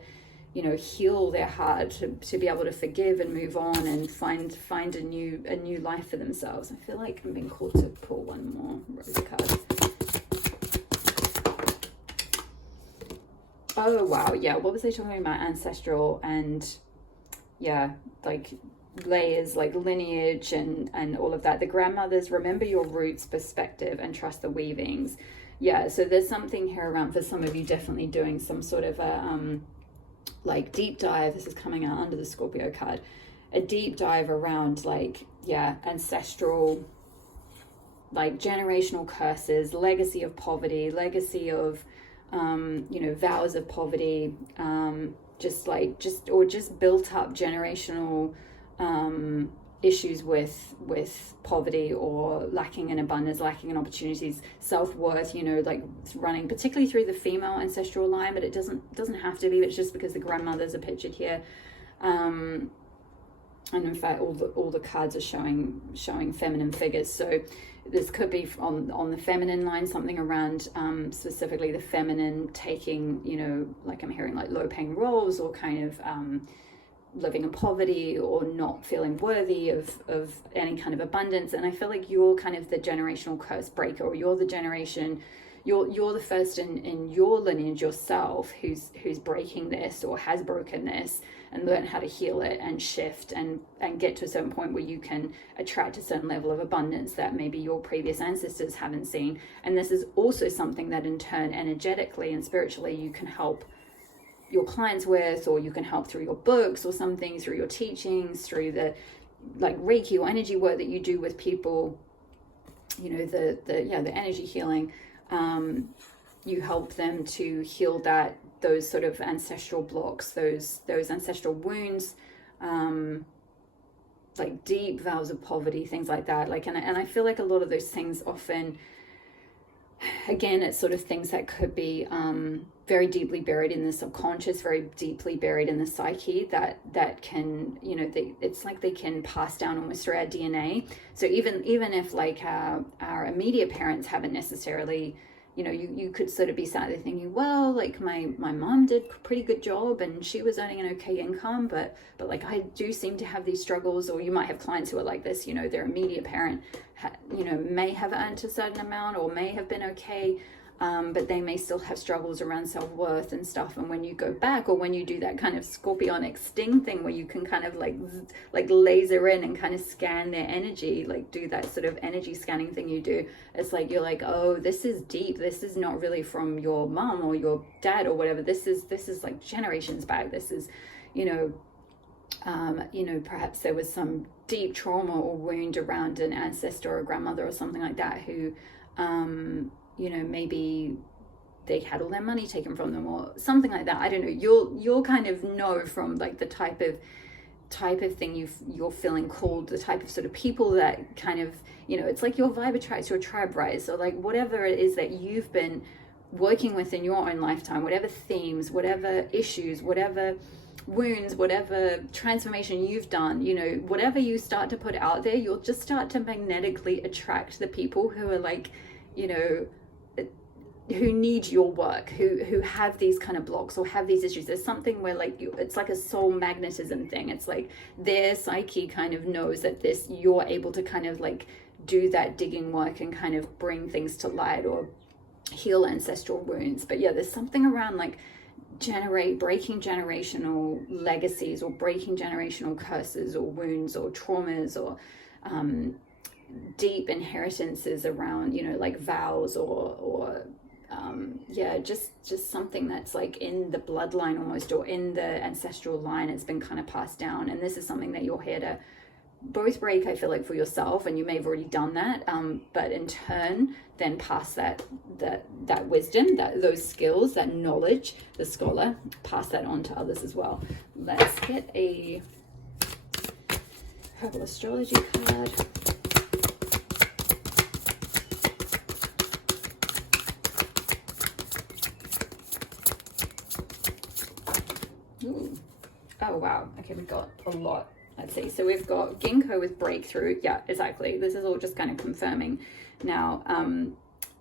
you know, heal their heart, to be able to forgive and move on and find a new life for themselves. I feel like I'm being called to pull one more rose card. Oh wow, yeah, what was I talking about? Ancestral and yeah, like layers, like lineage and all of that. The grandmothers, remember your roots, perspective, and trust the weavings. Yeah, so there's something here around, for some of you, definitely doing some sort of a like deep dive. This is coming out under the Scorpio card, a deep dive around like, yeah, ancestral, like generational curses, legacy of poverty, legacy of you know, vows of poverty, just built up generational issues with poverty, or lacking in abundance, lacking in opportunities, self-worth, you know, like running particularly through the female ancestral line, but it doesn't have to be. It's just because the grandmothers are pictured here. and in fact all the cards are showing feminine figures. So this could be on the feminine line, something around specifically the feminine taking, you know, like I'm hearing like low paying roles, or kind of living in poverty, or not feeling worthy of any kind of abundance. And I feel like you're kind of the generational curse breaker, or you're the generation, you're the first in your lineage yourself who's breaking this, or has broken this, and learn how to heal it and shift and get to a certain point where you can attract a certain level of abundance that maybe your previous ancestors haven't seen. And this is also something that in turn energetically and spiritually you can help your clients with, or you can help through your books or something, through your teachings, through the like Reiki or energy work that you do with people, you know, the energy healing. You help them to heal those sort of ancestral blocks, those ancestral wounds, like deep vows of poverty, things like that. Like, and I feel like a lot of those things often, again, it's sort of things that could be very deeply buried in the subconscious, very deeply buried in the psyche, that can, you know, it's like they can pass down almost through our DNA. So even if like our immediate parents haven't necessarily, you know, you could sort of be sat there thinking, well, like my mom did a pretty good job and she was earning an okay income, but like I do seem to have these struggles. Or you might have clients who are like this, you know, their immediate parent, you know, may have earned a certain amount or may have been okay, but they may still have struggles around self-worth and stuff. And when you go back, or when you do that kind of scorpionic sting thing where you can kind of like laser in and kind of scan their energy, like do that sort of energy scanning thing you do, it's like you're like, oh, this is deep, this is not really from your mom or your dad or whatever, this is like generations back. This is, you know, perhaps there was some deep trauma or wound around an ancestor or a grandmother or something like that, who you know, maybe they had all their money taken from them or something like that. I don't know. You'll kind of know from like the type of thing you're feeling called, the type of sort of people that kind of, you know, it's like your vibe attracts your tribe, right? So like whatever it is that you've been working with in your own lifetime, whatever themes, whatever issues, whatever wounds, whatever transformation you've done, you know, whatever you start to put out there, you'll just start to magnetically attract the people who are like, you know, who need your work, who have these kind of blocks or have these issues. There's something where like it's like a soul magnetism thing. It's like their psyche kind of knows that you're able to kind of like do that digging work and kind of bring things to light or heal ancestral wounds. But yeah, there's something around like breaking generational legacies, or breaking generational curses or wounds or traumas, or deep inheritances around, you know, like vows or just something that's like in the bloodline almost, or in the ancestral line. It's been kind of passed down, and this is something that you're here to both break, I feel like, for yourself, and you may have already done that, but in turn then pass that wisdom, those skills, that knowledge, the scholar, pass that on to others as well. Let's get a herbal astrology card. Ooh. Oh wow, okay, we've got a lot. Let's see, so we've got ginkgo with breakthrough. Yeah, exactly, this is all just kind of confirming now.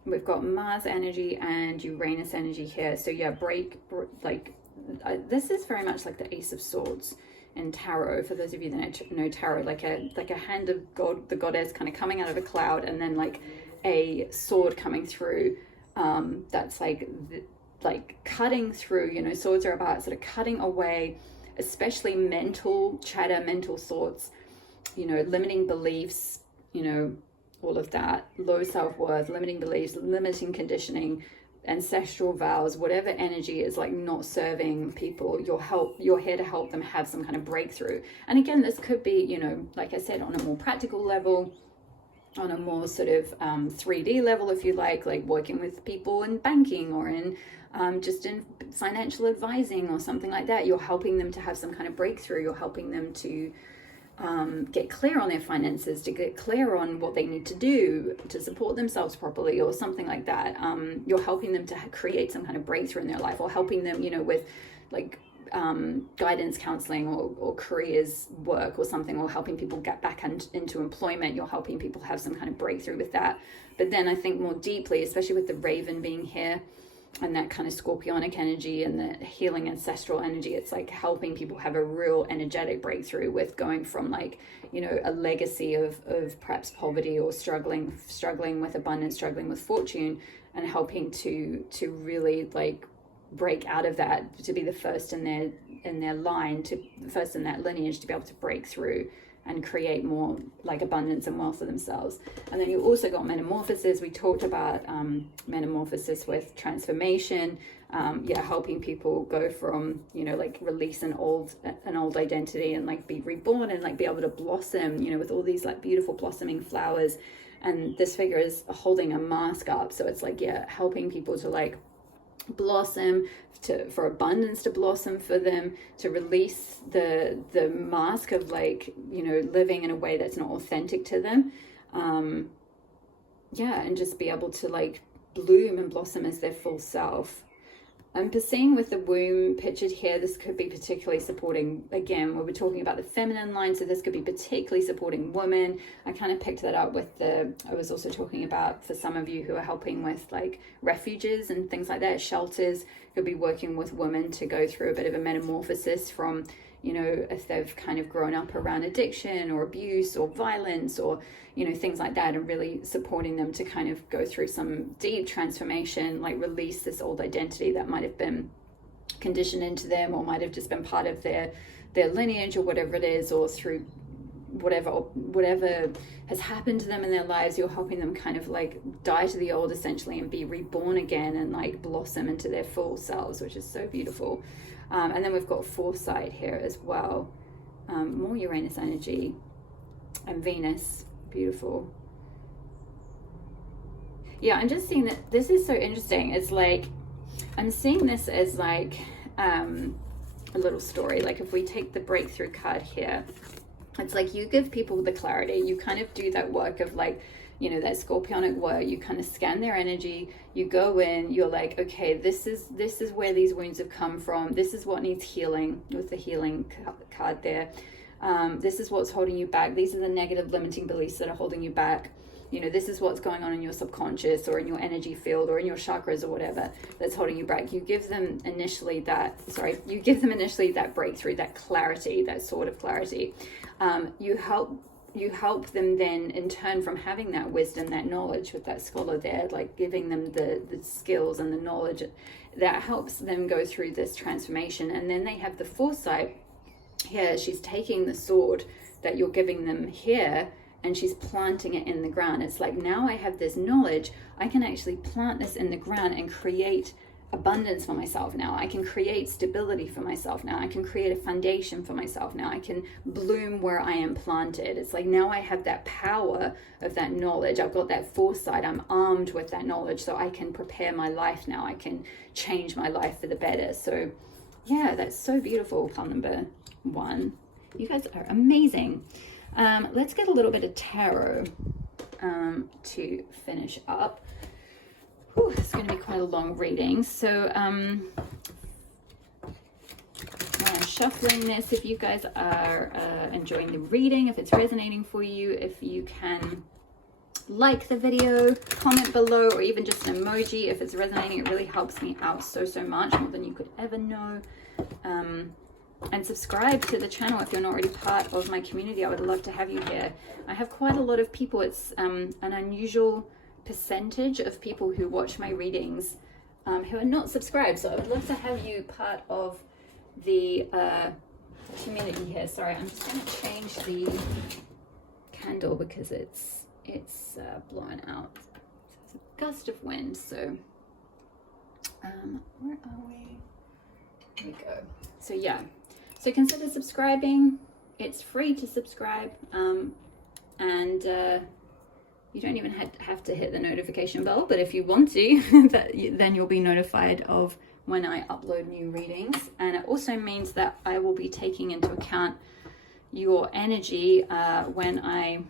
We've got Mars energy and Uranus energy here. So yeah, this is very much like the Ace of Swords in tarot, for those of you that know tarot, like a hand of God, the goddess, kind of coming out of a cloud, and then like a sword coming through, that's like cutting through, you know, swords are about sort of cutting away, especially mental chatter, mental thoughts, you know, limiting beliefs, you know, all of that, low self-worth, limiting beliefs, limiting conditioning, ancestral vows, whatever energy is like not serving people, you're here to help them have some kind of breakthrough. And again, this could be, you know, like I said, on a more practical level, on a more sort of 3D level, if you like working with people in banking or in just in financial advising or something like that. You're helping them to have some kind of breakthrough. You're helping them to get clear on their finances, to get clear on what they need to do to support themselves properly, or something like that. You're helping them to create some kind of breakthrough in their life, or helping them, you know, with like guidance counseling or careers work or something, or helping people get back into employment. You're helping people have some kind of breakthrough with that. But then I think more deeply, especially with the raven being here and that kind of scorpionic energy and the healing ancestral energy, it's like helping people have a real energetic breakthrough with going from like, you know, a legacy of perhaps poverty or struggling with abundance, struggling with fortune, and helping to really like break out of that, to be the first in their line, to the first in that lineage, to be able to break through and create more like abundance and wealth for themselves. And then you also got metamorphosis. We talked about metamorphosis with transformation, helping people go from, you know, like release an old identity and like be reborn and like be able to blossom, you know, with all these like beautiful blossoming flowers. And this figure is holding a mask up, so it's like, yeah, helping people to like blossom, for abundance to blossom for them, to release the mask of like, you know, living in a way that's not authentic to them, and just be able to like bloom and blossom as their full self. I'm seeing with the womb pictured here, this could be particularly supporting, again, we were talking about the feminine line, so this could be particularly supporting women. I kind of picked that up with I was also talking about, for some of you who are helping with like refuges and things like that, shelters, could be working with women to go through a bit of a metamorphosis from, you know, if they've kind of grown up around addiction or abuse or violence or, you know, things like that, and really supporting them to kind of go through some deep transformation, like release this old identity that might have been conditioned into them, or might have just been part of their lineage or whatever it is, or through whatever has happened to them in their lives. You're helping them kind of like die to the old essentially and be reborn again and like blossom into their full selves, which is so beautiful. And then we've got foresight here as well, more Uranus energy, and Venus, beautiful. Yeah, I'm just seeing that this is so interesting. It's like, I'm seeing this as like a little story. Like if we take the breakthrough card here, it's like you give people the clarity, you kind of do that work of like, you know, that scorpionic work, you kind of scan their energy, you go in, you're like, okay, this is where these wounds have come from, this is what needs healing, with the healing card there, this is what's holding you back, these are the negative limiting beliefs that are holding you back, you know, this is what's going on in your subconscious or in your energy field or in your chakras or whatever that's holding you back. You give them initially that breakthrough, that clarity, that sort of clarity. You help them then in turn, from having that wisdom, that knowledge, with that scholar there, like giving them the skills and the knowledge that helps them go through this transformation. And then they have the foresight here. She's taking the sword that you're giving them here and she's planting it in the ground. It's like, now I have this knowledge, I can actually plant this in the ground and create abundance for myself now. I can create stability for myself now. I can create a foundation for myself now. I can bloom where I am planted. It's like, now I have that power of that knowledge. I've got that foresight. I'm armed with that knowledge, so I can prepare my life now. I can change my life for the better. So yeah, that's so beautiful. Pile number 1. You guys are amazing. Let's get a little bit of tarot to finish up. Whew, it's going to be quite a long reading. So I'm shuffling this. If you guys are enjoying the reading, if it's resonating for you, if you can like the video, comment below, or even just an emoji if it's resonating. It really helps me out so much, more than you could ever know. And subscribe to the channel if you're not already part of my community. I would love to have you here. I have quite a lot of people. It's an unusual percentage of people who watch my readings who are not subscribed, so I would love to have you part of the community here. Sorry, I'm just going to change the candle because it's blowing out. It's a gust of wind. So where are we? Here we go. So yeah, so consider subscribing. It's free to subscribe, and you don't even have to hit the notification bell, but if you want to, then you'll be notified of when I upload new readings. And it also means that I will be taking into account your energy when I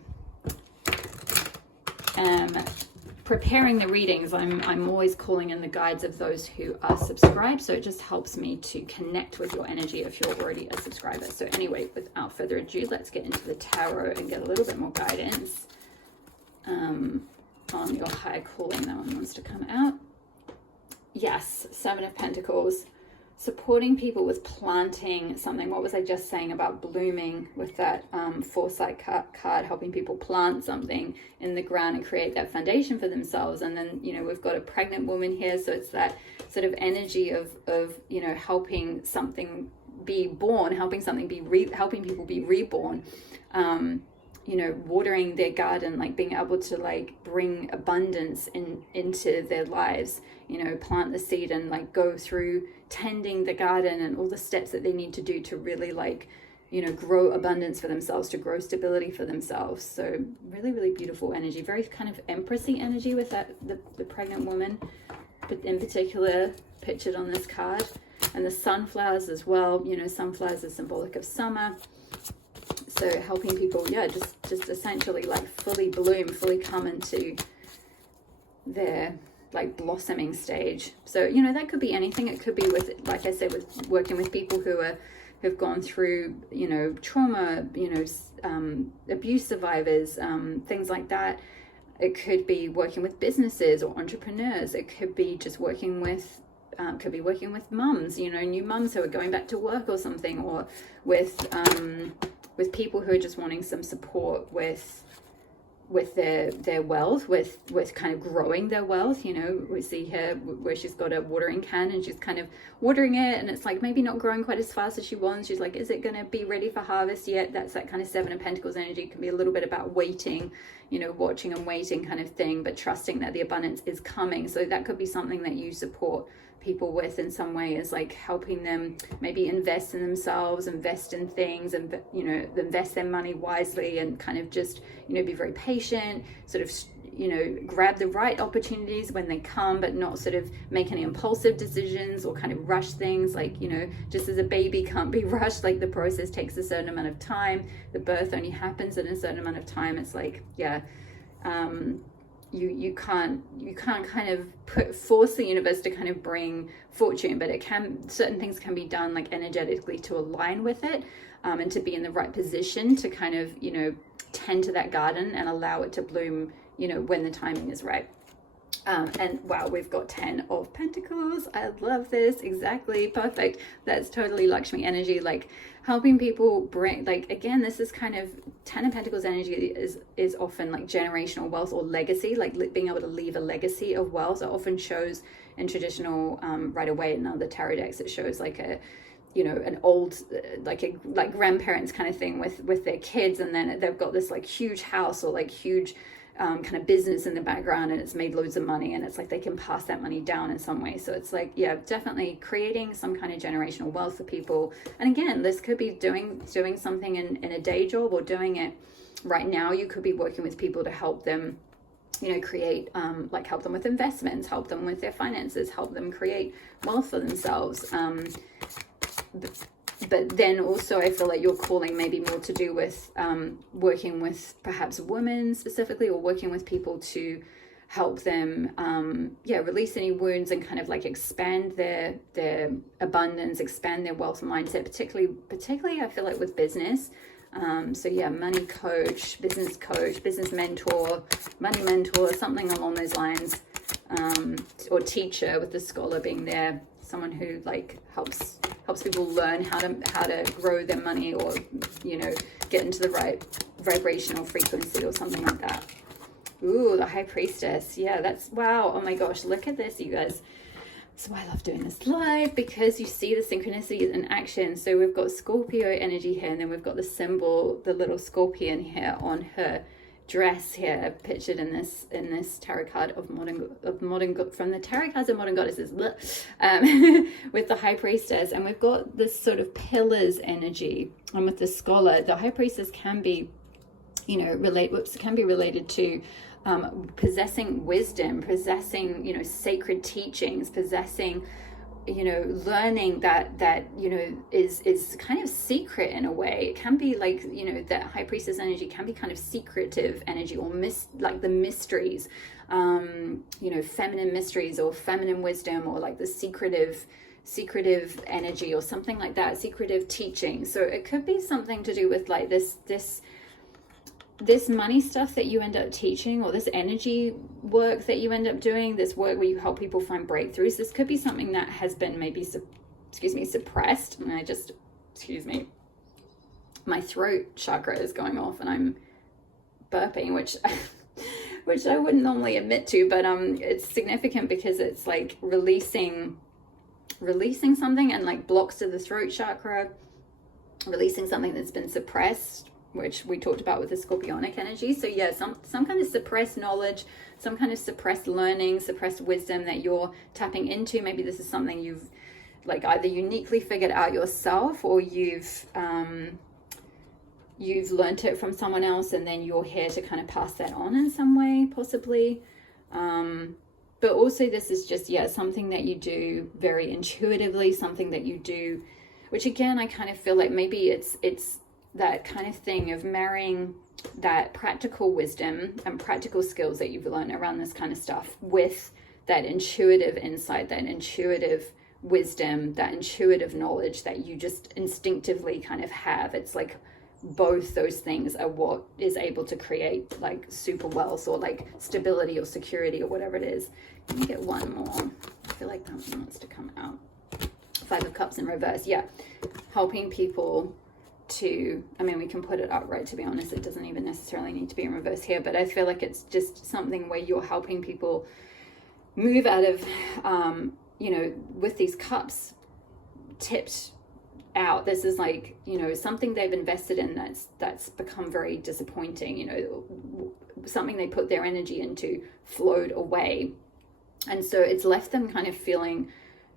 am preparing the readings, I'm always calling in the guides of those who are subscribed, so it just helps me to connect with your energy if you're already a subscriber. So anyway, without further ado, let's get into the tarot and get a little bit more guidance on your higher calling. That one wants to come out. Yes, Seven of Pentacles. Supporting people with planting something. What was I just saying about blooming with that foresight card, helping people plant something in the ground and create that foundation for themselves. And then, you know, we've got a pregnant woman here, so it's that sort of energy of you know, helping something be born, helping people be reborn. You know, watering their garden, like being able to like bring abundance into their lives, you know, plant the seed and like go through tending the garden and all the steps that they need to do to really like, you know, grow abundance for themselves, to grow stability for themselves. So really, really beautiful energy, very kind of empressy energy with that, the pregnant woman, but in particular pictured on this card. And the sunflowers as well, you know, sunflowers are symbolic of summer. So helping people, yeah, just essentially like fully bloom, fully come into their like blossoming stage. So, you know, that could be anything. It could be with, like I said, with working with people who've gone through, you know, trauma, you know, abuse survivors, things like that. It could be working with businesses or entrepreneurs. It could be just working with mums, you know, new mums who are going back to work or something, or with people who are just wanting some support with their wealth, with kind of growing their wealth. You know, we see here where she's got a watering can and she's kind of watering it, and it's like maybe not growing quite as fast as she wants. She's like, is it going to be ready for harvest yet? That's that kind of Seven of Pentacles energy. It can be a little bit about waiting, you know, watching and waiting kind of thing, but trusting that the abundance is coming. So that could be something that you support people with in some way, is like helping them maybe invest in themselves, invest in things, and, you know, invest their money wisely, and kind of just, you know, be very patient, sort of, you know, grab the right opportunities when they come, but not sort of make any impulsive decisions or kind of rush things. Like, you know, just as a baby can't be rushed, like the process takes a certain amount of time, the birth only happens in a certain amount of time. It's like, yeah, you can't kind of force the universe to kind of bring fortune, but it can, certain things can be done like energetically to align with it, and to be in the right position to kind of, you know, tend to that garden and allow it to bloom, you know, when the timing is right. And wow, we've got 10 of Pentacles. I love this. Exactly. Perfect. That's totally Lakshmi energy, like helping people bring, like, again, this is kind of 10 of Pentacles energy is often like generational wealth or legacy, like being able to leave a legacy of wealth. It often shows in traditional right away in other tarot decks, it shows like a, you know, an old like grandparents kind of thing with their kids, and then they've got this like huge house or like huge kind of business in the background, and it's made loads of money, and it's like they can pass that money down in some way. So it's like, yeah, definitely creating some kind of generational wealth for people. And again, this could be doing something in a day job, or doing it right now. You could be working with people to help them, you know, create like help them with investments, help them with their finances, help them create wealth for themselves. But then also I feel like your calling may be more to do with working with perhaps women specifically, or working with people to help them release any wounds and kind of like expand their abundance, expand their wealth mindset, particularly I feel like with business. So yeah, money coach, business mentor, money mentor, something along those lines, or teacher, with the scholar being there, someone who like helps people learn how to grow their money, or, you know, get into the right vibrational frequency or something like that. Ooh, the High Priestess. Yeah, that's, wow. Oh my gosh, look at this, you guys. So I love doing this live, because you see the synchronicities in action. So we've got Scorpio energy here, and then we've got the symbol, the little scorpion here on her dress here, pictured in this tarot card of modern from the tarot cards of modern goddesses, with the High Priestess. And we've got this sort of pillars energy, and with the scholar, the High Priestess can be, you know, related to possessing wisdom, possessing, you know, sacred teachings, possessing, you know, learning that you know is kind of secret in a way. It can be like, you know, that High Priestess energy can be kind of secretive energy, or like the mysteries you know, feminine mysteries or feminine wisdom, or like the secretive energy or something like that, secretive teaching. So it could be something to do with like this money stuff that you end up teaching, or this energy work that you end up doing, this work where you help people find breakthroughs. This could be something that has been maybe suppressed. And my throat chakra is going off and I'm burping, which I wouldn't normally admit to, but it's significant because it's like releasing something, and like blocks to the throat chakra, releasing something that's been suppressed, which we talked about with the scorpionic energy. So yeah, some kind of suppressed knowledge, some kind of suppressed learning, suppressed wisdom that you're tapping into. Maybe this is something you've like either uniquely figured out yourself, or you've learned it from someone else, and then you're here to kind of pass that on in some way, possibly. But also this is just, yeah, something that you do very intuitively, something that you do, which again, I kind of feel like maybe it's that kind of thing of marrying that practical wisdom and practical skills that you've learned around this kind of stuff with that intuitive insight, that intuitive wisdom, that intuitive knowledge that you just instinctively kind of have. It's like both those things are what is able to create like super wealth, or like stability or security, or whatever it is. Let me get one more. I feel like that one wants to come out. 5 of Cups in reverse. Yeah, helping people to, I mean, we can put it upright, to be honest. It doesn't even necessarily need to be in reverse here, but I feel like it's just something where you're helping people move out of you know, with these cups tipped out, this is like, you know, something they've invested in that's become very disappointing. You know, something they put their energy into flowed away, and so it's left them kind of feeling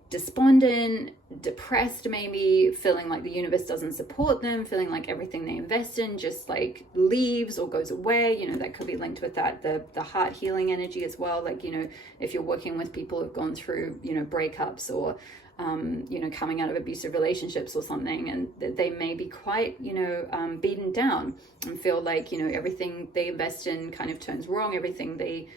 despondent, depressed, maybe feeling like the universe doesn't support them, feeling like everything they invest in just like leaves or goes away. You know, that could be linked with that, the heart healing energy as well. Like, you know, if you're working with people who've gone through, you know, breakups, or you know, coming out of abusive relationships or something, and they may be quite, you know, beaten down and feel like, you know, everything they invest in kind of turns wrong. Everything they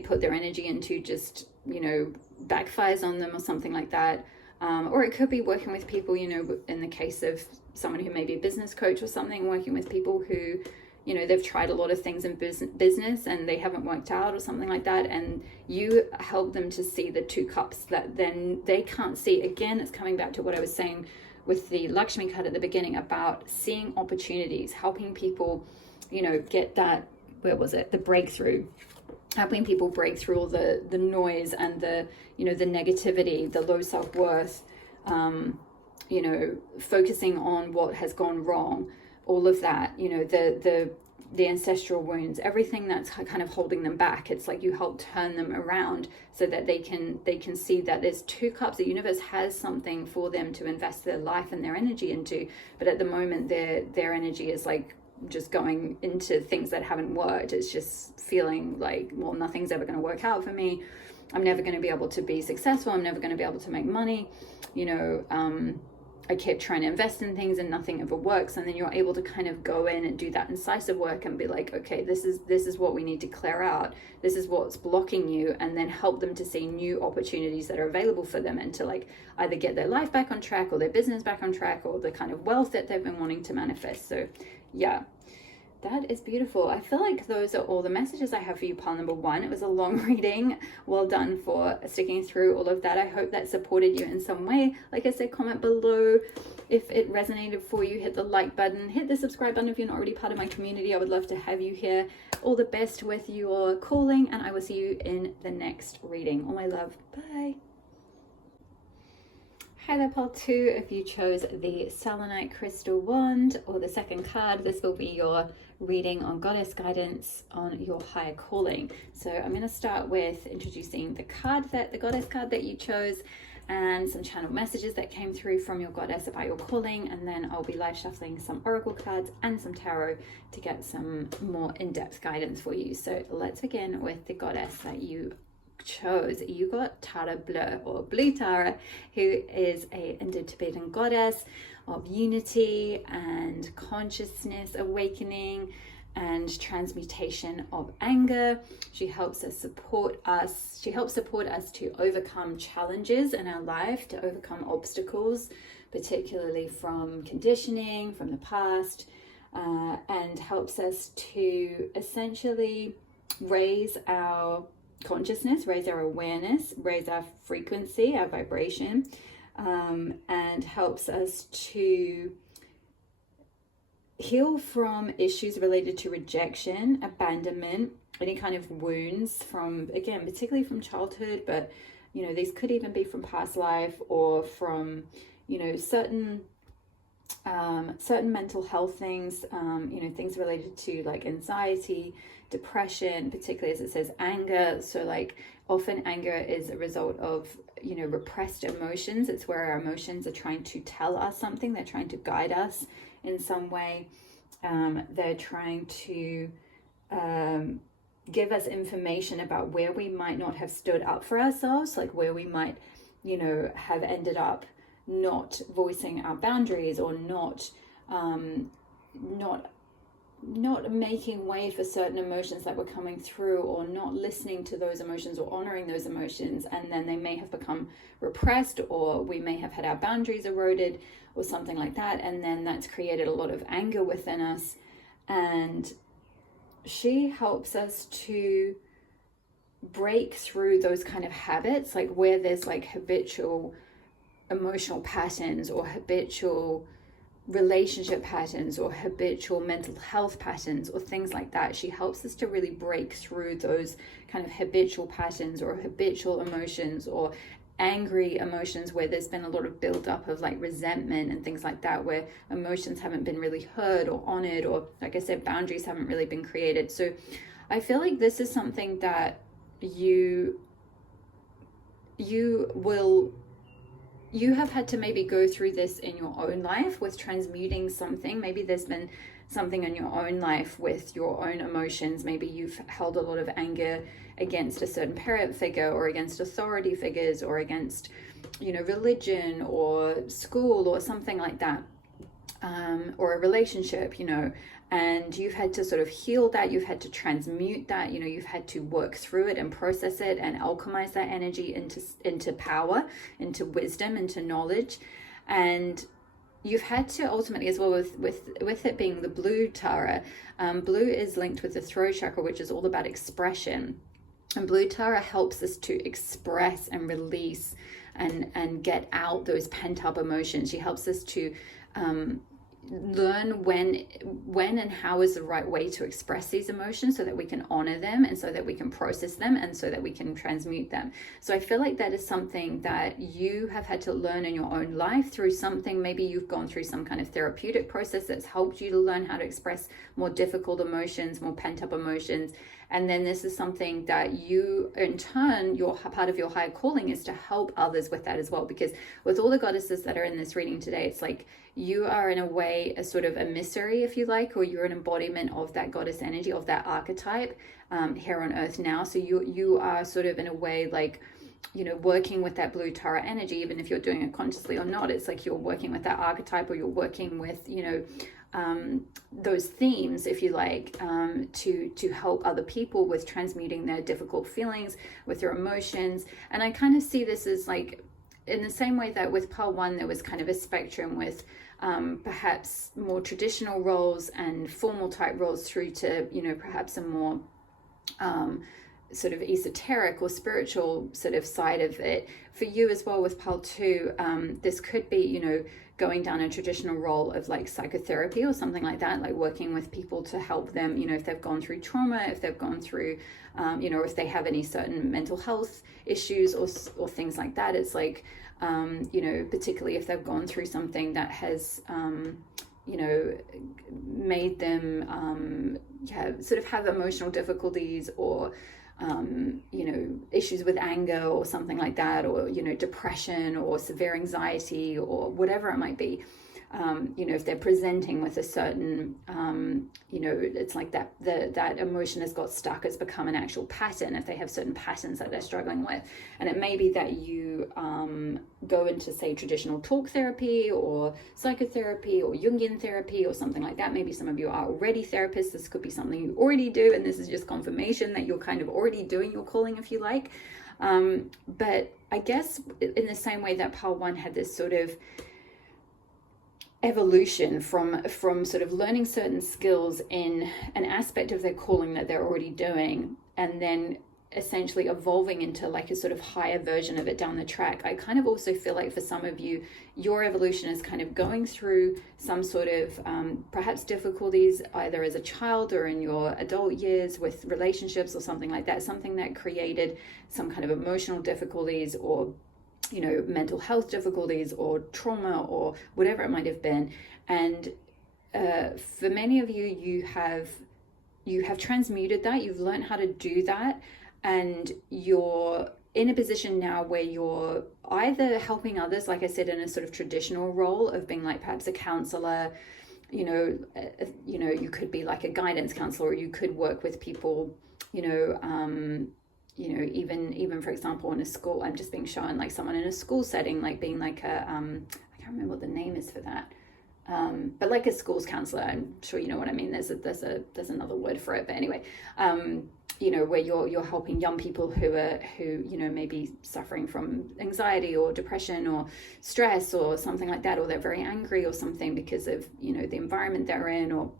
put their energy into just, you know, backfires on them or something like that. Or it could be working with people, you know, in the case of someone who may be a business coach or something, working with people who, you know, they've tried a lot of things in business and they haven't worked out or something like that, and you help them to see the 2 cups that then they can't see. Again, it's coming back to what I was saying with the Lakshmi card at the beginning about seeing opportunities, helping people, you know, get that, where was it, the breakthrough, helping people break through all the noise and the, you know, the negativity, the low self-worth, you know, focusing on what has gone wrong, all of that, you know, the ancestral wounds, everything that's kind of holding them back. It's like you help turn them around so that they can see that there's 2 cups. The universe has something for them to invest their life and their energy into, but at the moment their energy is like just going into things that haven't worked. It's just feeling like, well, nothing's ever going to work out for me. I'm never going to be able to be successful. I'm never going to be able to make money. You know, I kept trying to invest in things and nothing ever works. And then you're able to kind of go in and do that incisive work and be like, okay, this is what we need to clear out. This is what's blocking you, and then help them to see new opportunities that are available for them, and to like either get their life back on track, or their business back on track, or the kind of wealth that they've been wanting to manifest. So yeah, that is beautiful. I feel like those are all the messages I have for you, pile number 1. It was a long reading. Well done for sticking through all of that. I hope that supported you in some way. Like I said, comment below if it resonated for you. Hit the like button. Hit the subscribe button if you're not already part of my community. I would love to have you here. All the best with your calling, and I will see you in the next reading. All my love. Bye. Hi there, pile 2. If you chose the selenite crystal wand or the second card, this will be your reading on goddess guidance on your higher calling. So I'm going to start with introducing the goddess card that you chose, and some channel messages that came through from your goddess about your calling, and then I'll be live shuffling some oracle cards and some tarot to get some more in-depth guidance for you. So let's begin with the goddess that you chose. You got Tara Bleu, or Blue Tara, who is a Indo-Tibetan goddess of unity and consciousness awakening, and transmutation of anger. She helps support us to overcome challenges in our life, to overcome obstacles, particularly from conditioning from the past, and helps us to essentially raise our consciousness, raise our awareness, raise our frequency, our vibration, and helps us to heal from issues related to rejection, abandonment, any kind of wounds from, again, particularly from childhood, but these could even be from past life or from certain mental health things, things related to like anxiety, depression, particularly as it says anger. So like often anger is a result of repressed emotions. It's where our emotions are trying to tell us something. They're trying to guide us in some way. They're trying to give us information about where we might not have stood up for ourselves, like where we might have ended up not voicing our boundaries, or not making way for certain emotions that were coming through, or not listening to those emotions or honoring those emotions, and then they may have become repressed, or we may have had our boundaries eroded or something like that, and then that's created a lot of anger within us. And she helps us to break through those kind of habits, like where there's like habitual emotional patterns or habitual relationship patterns or habitual mental health patterns or things like that. She helps us to really break through those kind of habitual patterns or habitual emotions or angry emotions where there's been a lot of buildup of like resentment and things like that, where emotions haven't been really heard or honored, or like I said, boundaries haven't really been created. So I feel like this is something that you have had to maybe go through this in your own life with transmuting something. Maybe there's been something in your own life with your own emotions. Maybe you've held a lot of anger against a certain parent figure, or against authority figures, or against, religion or school or something like that, or a relationship, and you've had to sort of heal that. You've had to transmute that, you've had to work through it and process it and alchemize that energy into power, into wisdom, into knowledge. And you've had to ultimately, as well, with it being the blue Tara, blue is linked with the throat chakra, which is all about expression. And blue Tara helps us to express and release and get out those pent up emotions. She helps us to learn when and how is the right way to express these emotions, so that we can honor them, and so that we can process them, and so that we can transmute them. So I feel like that is something that you have had to learn in your own life through something. Maybe you've gone through some kind of therapeutic process that's helped you to learn how to express more difficult emotions, more pent up emotions. And then this is something that you, in turn, your part of your higher calling is to help others with that as well. Because with all the goddesses that are in this reading today, it's like you are in a way a sort of emissary, if you like, or you're an embodiment of that goddess energy, of that archetype here on earth now. So you are sort of in a way like, working with that blue Tara energy, even if you're doing it consciously or not. It's like you're working with that archetype, or you're working with, those themes, if you like, to help other people with transmuting their difficult feelings, with their emotions. And I kind of see this as like, in the same way that with Pile 1, there was kind of a spectrum with perhaps more traditional roles and formal type roles, through to, perhaps a more sort of esoteric or spiritual sort of side of it. For you as well with Pile 2, this could be, going down a traditional role of like psychotherapy or something like that, like working with people to help them, if they've gone through trauma, if they've gone through, if they have any certain mental health issues or things like that. It's like, particularly if they've gone through something that has, made them sort of have emotional difficulties, or issues with anger or something like that, or, depression or severe anxiety or whatever it might be. you know, if they're presenting with a certain, you know, it's like that emotion has got stuck, it's become an actual pattern, if they have certain patterns that they're struggling with. And it may be that you go into, say, traditional talk therapy or psychotherapy or Jungian therapy or something like that. Maybe some of you are already therapists. This could be something you already do, and this is just confirmation that you're kind of already doing your calling, if you like. But I guess in the same way that pile 1 had this sort of evolution from sort of learning certain skills in an aspect of their calling that they're already doing, and then essentially evolving into like a sort of higher version of it down the track. I kind of also feel like for some of you, your evolution is kind of going through some sort of perhaps difficulties either as a child or in your adult years with relationships or something like that, something that created some kind of emotional difficulties or, you know, mental health difficulties or trauma or whatever it might have been. And for many of you, you have transmuted that, you've learned how to do that, and you're in a position now where you're either helping others, like I said, in a sort of traditional role of being like perhaps a counselor, you know, you could be like a guidance counselor, or you could work with people, you know, even for example in a school. I'm just being shown like someone in a school setting, like being like a I can't remember what the name is for that, but like a schools counselor. I'm sure you know what I mean. There's another word for it, but anyway, you know, where you're helping young people who you know, maybe suffering from anxiety or depression or stress or something like that, or they're very angry or something because of, you know, the environment they're in, or,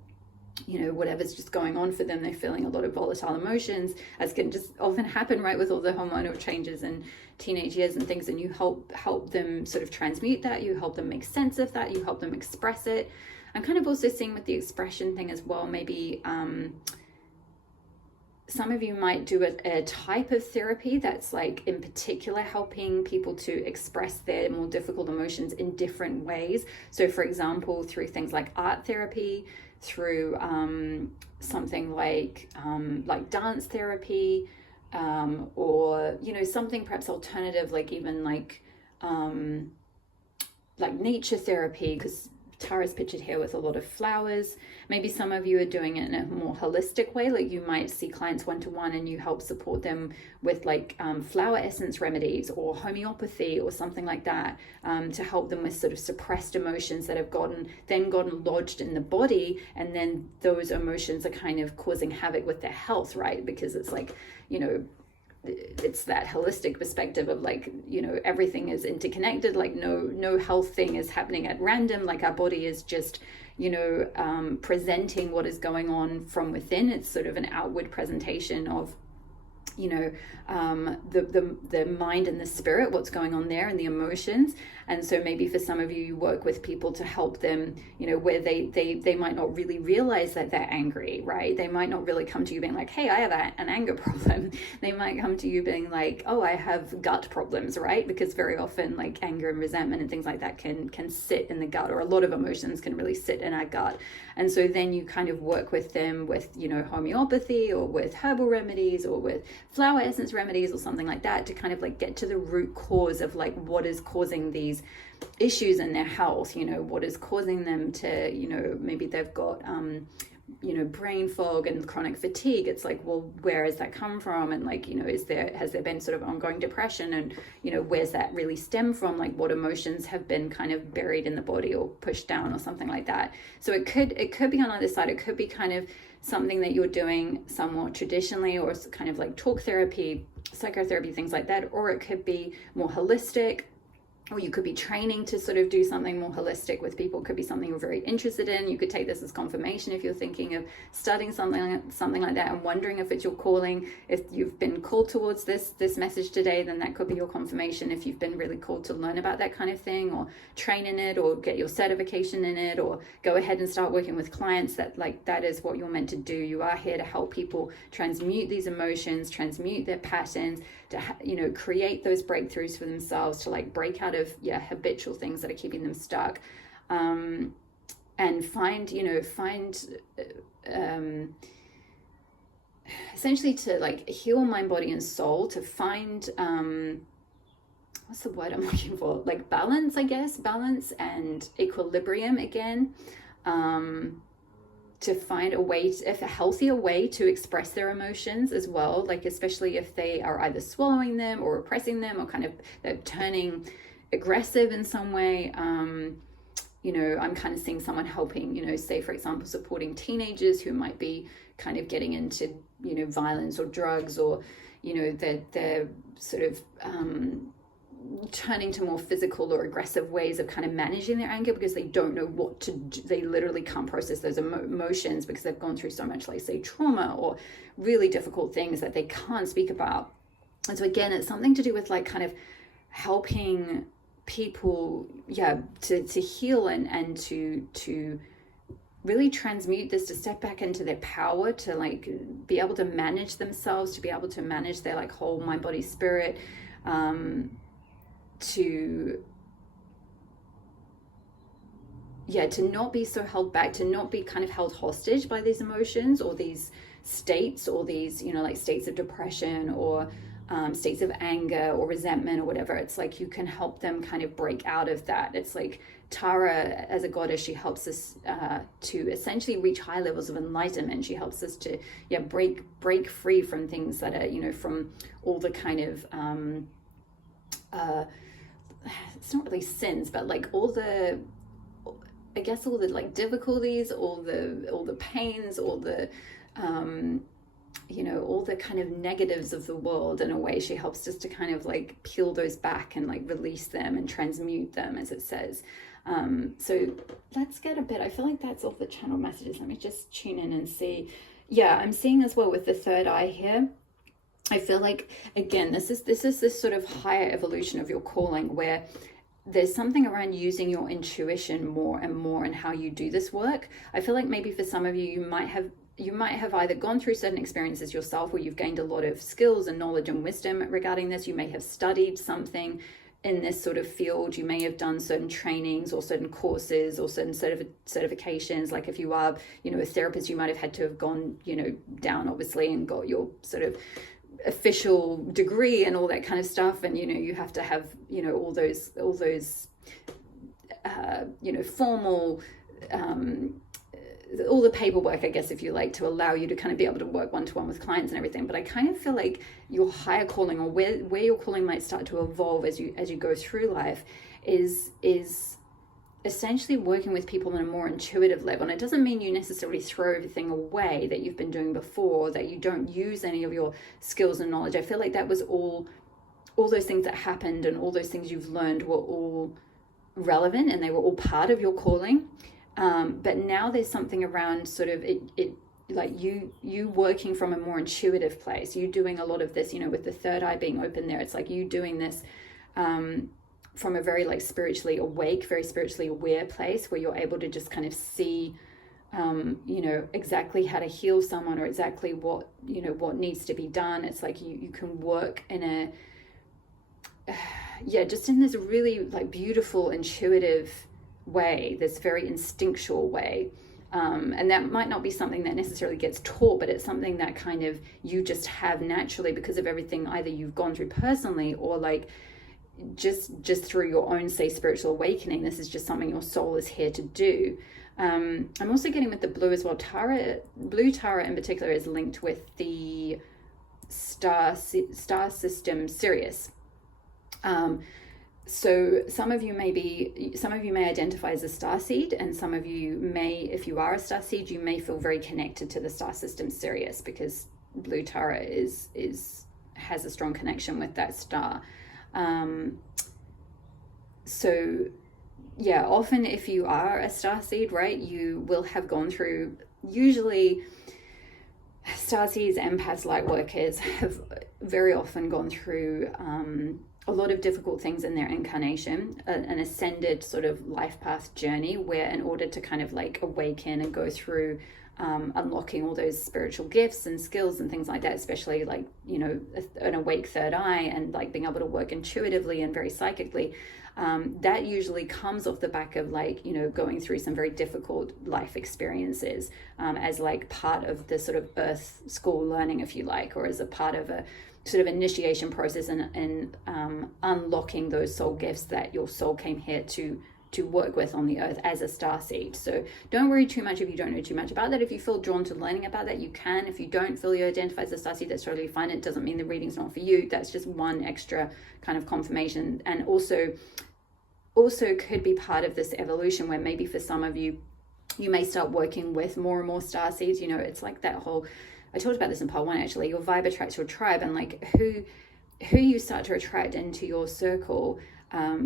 you know, whatever's just going on for them. They're feeling a lot of volatile emotions, as can just often happen, right, with all the hormonal changes in teenage years and things. And you help them sort of transmute that, you help them make sense of that, you help them express it. I'm kind of also seeing with the expression thing as well, maybe some of you might do a type of therapy that's like in particular helping people to express their more difficult emotions in different ways. So for example, through things like art therapy, through something like dance therapy, or, you know, something perhaps alternative, like even like nature therapy, because Tara's pictured here with a lot of flowers. Maybe some of you are doing it in a more holistic way, like you might see clients one-to-one and you help support them with like flower essence remedies or homeopathy or something like that, to help them with sort of suppressed emotions that have gotten lodged in the body, and then those emotions are kind of causing havoc with their health, right? Because it's like, you know, it's that holistic perspective of like, you know, everything is interconnected, like no health thing is happening at random, like our body is just, you know, presenting what is going on from within. It's sort of an outward presentation of, you know, the mind and the spirit, what's going on there, and the emotions. And so maybe for some of you, you work with people to help them, you know, where they might not really realize that they're angry, right? They might not really come to you being like, hey, I have an anger problem. They might come to you being like, oh, I have gut problems, right? Because very often like anger and resentment and things like that can sit in the gut, or a lot of emotions can really sit in our gut. And so then you kind of work with them with, you know, homeopathy or with herbal remedies or with flower essence remedies or something like that, to kind of like get to the root cause of like what is causing these issues in their health. You know, what is causing them to, you know, maybe they've got you know, brain fog and chronic fatigue. It's like, well, where has that come from? And like, you know, has there been sort of ongoing depression? And, you know, where's that really stem from? Like what emotions have been kind of buried in the body or pushed down or something like that. So it could be on either side. It could be kind of something that you're doing somewhat traditionally, or kind of like talk therapy, psychotherapy, things like that. Or it could be more holistic, or you could be training to sort of do something more holistic with people. It could be something you're very interested in. You could take this as confirmation if you're thinking of studying something like that and wondering if it's your calling. If you've been called towards this message today, then that could be your confirmation. If you've been really called to learn about that kind of thing, or train in it, or get your certification in it, or go ahead and start working with clients, that is what you're meant to do. You are here to help people transmute these emotions, transmute their patterns, to, you know, create those breakthroughs for themselves, to like break out of habitual things that are keeping them stuck, and find essentially to like heal mind, body and soul, to find what's the word I'm looking for? Like balance, I guess, balance and equilibrium again. To find a way, if a healthier way to express their emotions as well, like especially if they are either swallowing them or repressing them or kind of they're turning aggressive in some way. You know, I'm kind of seeing someone helping, you know, say for example, supporting teenagers who might be kind of getting into, you know, violence or drugs, or, you know, they're sort of turning to more physical or aggressive ways of kind of managing their anger because they don't know what to do. They literally can't process those emotions because they've gone through so much, like say trauma or really difficult things that they can't speak about. And so again, it's something to do with like kind of helping people, to heal and to really transmute this, to step back into their power, to like be able to manage themselves, to be able to manage their like whole mind, body, spirit, to not be so held back, to not be kind of held hostage by these emotions or these states or these, you know, like states of depression or states of anger or resentment or whatever. It's like you can help them kind of break out of that. It's like Tara, as a goddess, she helps us to essentially reach high levels of enlightenment. She helps us to break free from things that are, you know, from all the kind of it's not really sins, but like all the, I guess all the like difficulties, all the pains, all the you know, all the kind of negatives of the world. In a way, she helps us to kind of like peel those back and like release them and transmute them, as it says. So let's get a bit, I feel like that's all the channel messages. Let me just tune in and see. Yeah, I'm seeing as well with the third eye here. I feel like, again, this is this sort of higher evolution of your calling, where there's something around using your intuition more and more in how you do this work. I feel like maybe for some of you, you might have either gone through certain experiences yourself where you've gained a lot of skills and knowledge and wisdom regarding this. You may have studied something in this sort of field. You may have done certain trainings or certain courses or certain certifications. Like if you are, you know, a therapist, you might have had to have gone, you know, down obviously and got your sort of official degree and all that kind of stuff. And, you know, you have to have, you know, all those you know, formal, all the paperwork, I guess, if you like, to allow you to kind of be able to work one-to-one with clients and everything. But I kind of feel like your higher calling, or where your calling might start to evolve as you go through life, is essentially working with people on a more intuitive level. And it doesn't mean you necessarily throw everything away that you've been doing before, that you don't use any of your skills and knowledge. I feel like that was all those things that happened and all those things you've learned were all relevant and they were all part of your calling. But now there's something around sort of it like you working from a more intuitive place. You doing a lot of this, you know, with the third eye being open there. It's like you doing this from a very like spiritually awake, very spiritually aware place, where you're able to just kind of see, you know, exactly how to heal someone, or exactly what, you know, what needs to be done. It's like you can work in a just in this really like beautiful, intuitive way, this very instinctual way. And that might not be something that necessarily gets taught, but it's something that kind of you just have naturally because of everything either you've gone through personally, or like just through your own, say, spiritual awakening. This is just something your soul is here to do. I'm also getting with the blue as well. Blue Tara in particular is linked with the star system Sirius. So some of you may identify as a starseed, and some of you may, if you are a starseed, you may feel very connected to the star system Sirius, because Blue Tara has a strong connection with that star. So yeah, often if you are a starseed, right, you will have gone through, usually starseeds, empaths, light workers have very often gone through a lot of difficult things in their incarnation, an ascended sort of life path journey, where in order to kind of like awaken and go through unlocking all those spiritual gifts and skills and things like that, especially like, you know, an awake third eye and like being able to work intuitively and very psychically, that usually comes off the back of like, you know, going through some very difficult life experiences, as like part of the sort of earth school learning, if you like, or as a part of a sort of initiation process and unlocking those soul gifts that your soul came here to work with on the earth as a starseed. So don't worry too much if you don't know too much about that. If you feel drawn to learning about that, you can. If you don't feel you identify as a starseed, that's totally fine. It doesn't mean the reading's not for you. That's just one extra kind of confirmation. And also could be part of this evolution where maybe for some of you, you may start working with more and more starseeds. You know, it's like that whole, I talked about this in part 1 actually, your vibe attracts your tribe, and like who you start to attract into your circle,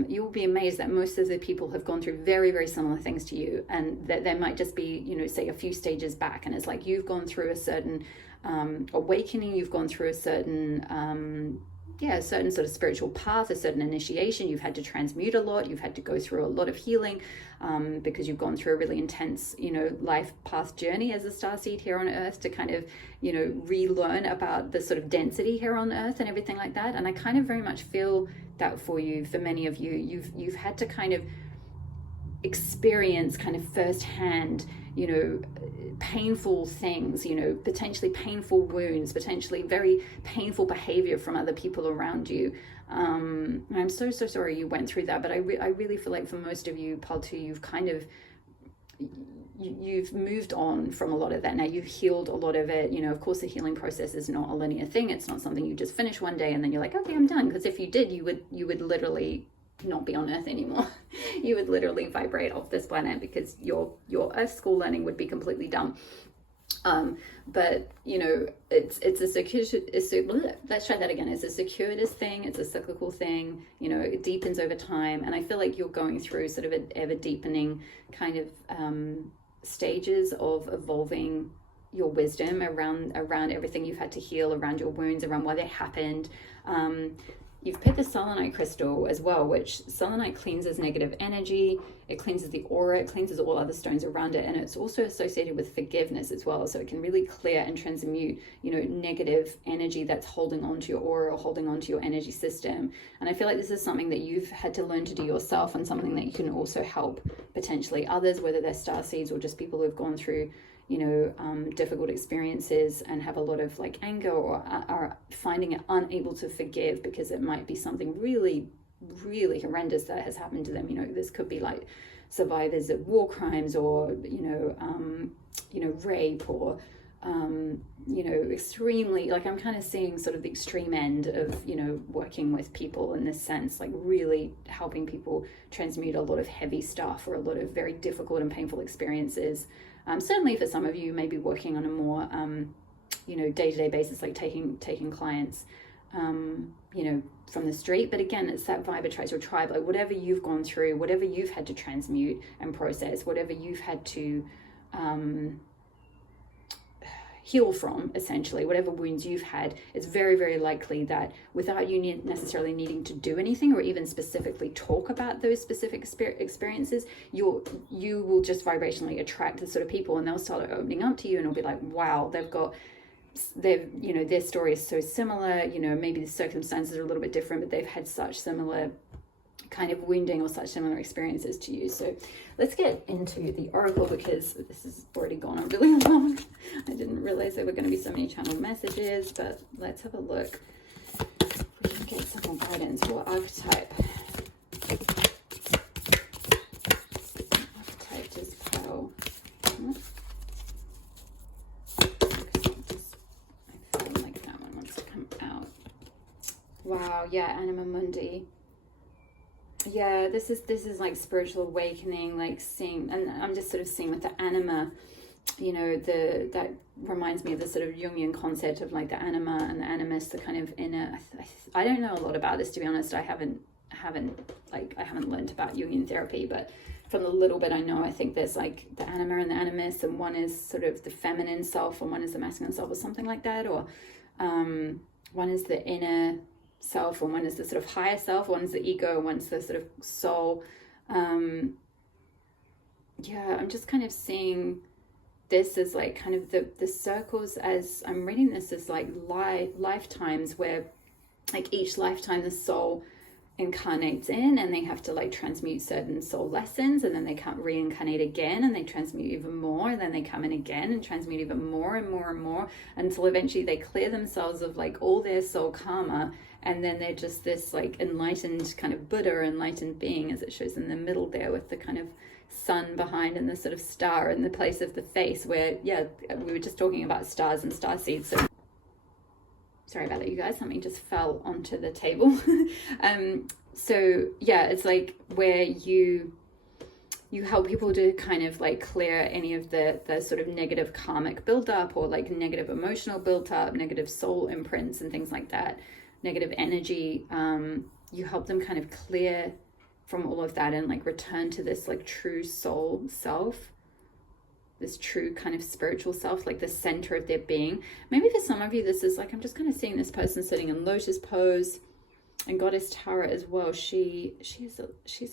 you'll be amazed that most of the people have gone through very, very similar things to you, and that there might just be, you know, say a few stages back, and it's like you've gone through a certain awakening, you've gone through a certain a certain sort of spiritual path, a certain initiation. You've had to transmute a lot, you've had to go through a lot of healing, because you've gone through a really intense, you know, life path journey as a starseed here on earth to kind of, you know, relearn about the sort of density here on earth and everything like that. And I kind of very much feel that for you, for many of you, you've had to kind of experience kind of firsthand, you know, painful things, you know, potentially painful wounds, potentially very painful behavior from other people around you. I'm so sorry you went through that, but I really feel like for most of you, Part 2, you've kind of, you've moved on from a lot of that. Now you've healed a lot of it. You know, of course the healing process is not a linear thing. It's not something you just finish one day and then you're like, okay, I'm done. Because if you did, you would literally not be on earth anymore. You would literally vibrate off this planet, because your earth school learning would be completely dumb. But you know, it's a let's try that again. It's a circuitous thing, it's a cyclical thing, you know, it deepens over time. And I feel like you're going through sort of an ever deepening kind of stages of evolving your wisdom around everything you've had to heal, around your wounds, around why they happened. You've picked the selenite crystal as well, which selenite cleanses negative energy, it cleanses the aura, it cleanses all other stones around it, and it's also associated with forgiveness as well. So it can really clear and transmute, you know, negative energy that's holding on to your aura or holding on to your energy system. And I feel like this is something that you've had to learn to do yourself, and something that you can also help potentially others, whether they're starseeds or just people who've gone through, you know, difficult experiences and have a lot of like anger, or are finding it unable to forgive because it might be something really, really horrendous that has happened to them. You know, this could be like survivors of war crimes, or you know, rape, or you know, extremely, like I'm kind of seeing sort of the extreme end of, you know, working with people in this sense, like really helping people transmute a lot of heavy stuff or a lot of very difficult and painful experiences. Certainly for some of you, maybe working on a more, you know, day-to-day basis, like taking clients, you know, from the street. But again, it's that vibe attracts your tribe. Like whatever you've gone through, whatever you've had to transmute and process, whatever you've had to heal from, essentially, whatever wounds you've had, it's very, very likely that without you necessarily needing to do anything or even specifically talk about those specific experiences, you will just vibrationally attract the sort of people, and they'll start opening up to you, and it'll be like, wow, you know, their story is so similar, you know, maybe the circumstances are a little bit different, but they've had such similar kind of wounding or such similar experiences to you. So let's get into the oracle, because this has already gone on really long. I didn't realize there were going to be so many channel messages, but let's have a look. We can get some more guidance for archetype. Archetype just pile. I feel like that one wants to come out. Wow, yeah, Anima Mundi. Yeah, this is like spiritual awakening, like seeing, and I'm just sort of seeing with the anima, you know, that reminds me of the sort of Jungian concept of like the anima and the animus, the kind of inner. I don't know a lot about this, to be honest. I haven't learned about Jungian therapy, but from the little bit I know, I think there's like the anima and the animus, and one is sort of the feminine self and one is the masculine self, or something like that, or one is the inner self, and one is the sort of higher self, one's the ego, one's the sort of soul. Yeah, I'm just kind of seeing this as like kind of the circles, as I'm reading this as like lifetimes, where like each lifetime the soul incarnates in, and they have to like transmute certain soul lessons, and then they can't reincarnate again, and they transmute even more, and then they come in again and transmute even more and more and more, until eventually they clear themselves of like all their soul karma, and then they're just this like enlightened kind of Buddha, enlightened being, as it shows in the middle there with the kind of sun behind and the sort of star in the place of the face, where we were just talking about stars and star seeds. So sorry about that, you guys, something just fell onto the table. So yeah, it's like where you help people to kind of like clear any of the sort of negative karmic buildup, or like negative emotional buildup, negative soul imprints and things like that, negative energy. You help them kind of clear from all of that and like return to this like true soul self, this true kind of spiritual self, like the center of their being. Maybe for some of you, this is like, I'm just kind of seeing this person sitting in lotus pose, and Goddess Tara as well. She's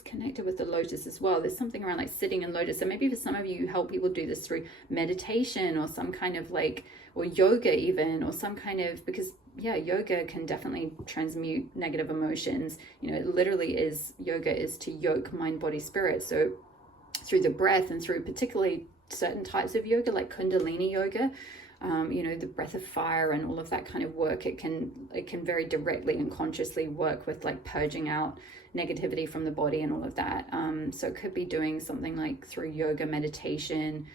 connected with the lotus as well. There's something around like sitting in lotus. So maybe for some of you, you help people do this through meditation, or some kind of like, or yoga even, or some kind of, because yoga can definitely transmute negative emotions. You know, it literally is, yoga is to yoke mind, body, spirit. So through the breath, and through particularly certain types of yoga like Kundalini yoga, you know, the breath of fire and all of that kind of work, it can very directly and consciously work with like purging out negativity from the body and all of that. So it could be doing something like through yoga, meditation,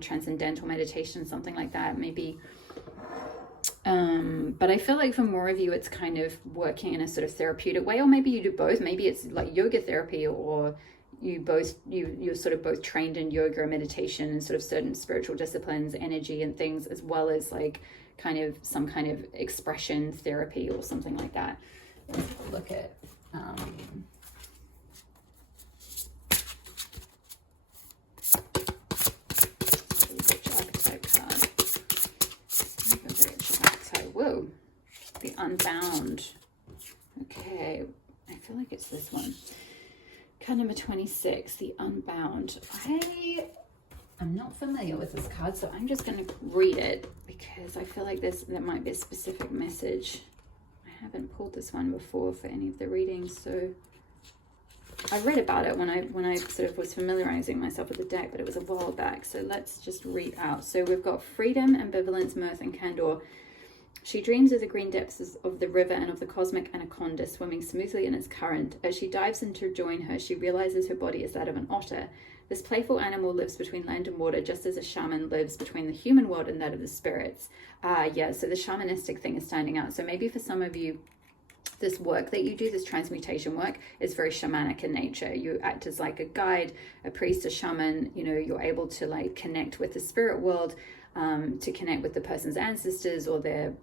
transcendental meditation, something like that maybe. But I feel like for more of you, it's kind of working in a sort of therapeutic way, or maybe you do both. Maybe it's like yoga therapy, or you're sort of both trained in yoga and meditation and sort of certain spiritual disciplines, energy and things, as well as like kind of some kind of expression therapy or something like that. Let's look at archetype card. Whoa, the Unbound. Okay, I feel like it's this one. Card number 26, the Unbound. I am not familiar with this card, so I'm just going to read it because I feel like there might be a specific message. I haven't pulled this one before for any of the readings, so I read about it when I sort of was familiarizing myself with the deck, but it was a while back. So let's just read out. So we've got freedom, ambivalence, mirth, and candor. She dreams of the green depths of the river and of the cosmic anaconda swimming smoothly in its current. As she dives in to join her, she realizes her body is that of an otter. This playful animal lives between land and water, just as a shaman lives between the human world and that of the spirits. So the shamanistic thing is standing out. So maybe for some of you, this work that you do, this transmutation work, is very shamanic in nature. You act as like a guide, a priest, a shaman. You know, you're able to like connect with the spirit world, to connect with the person's ancestors, or their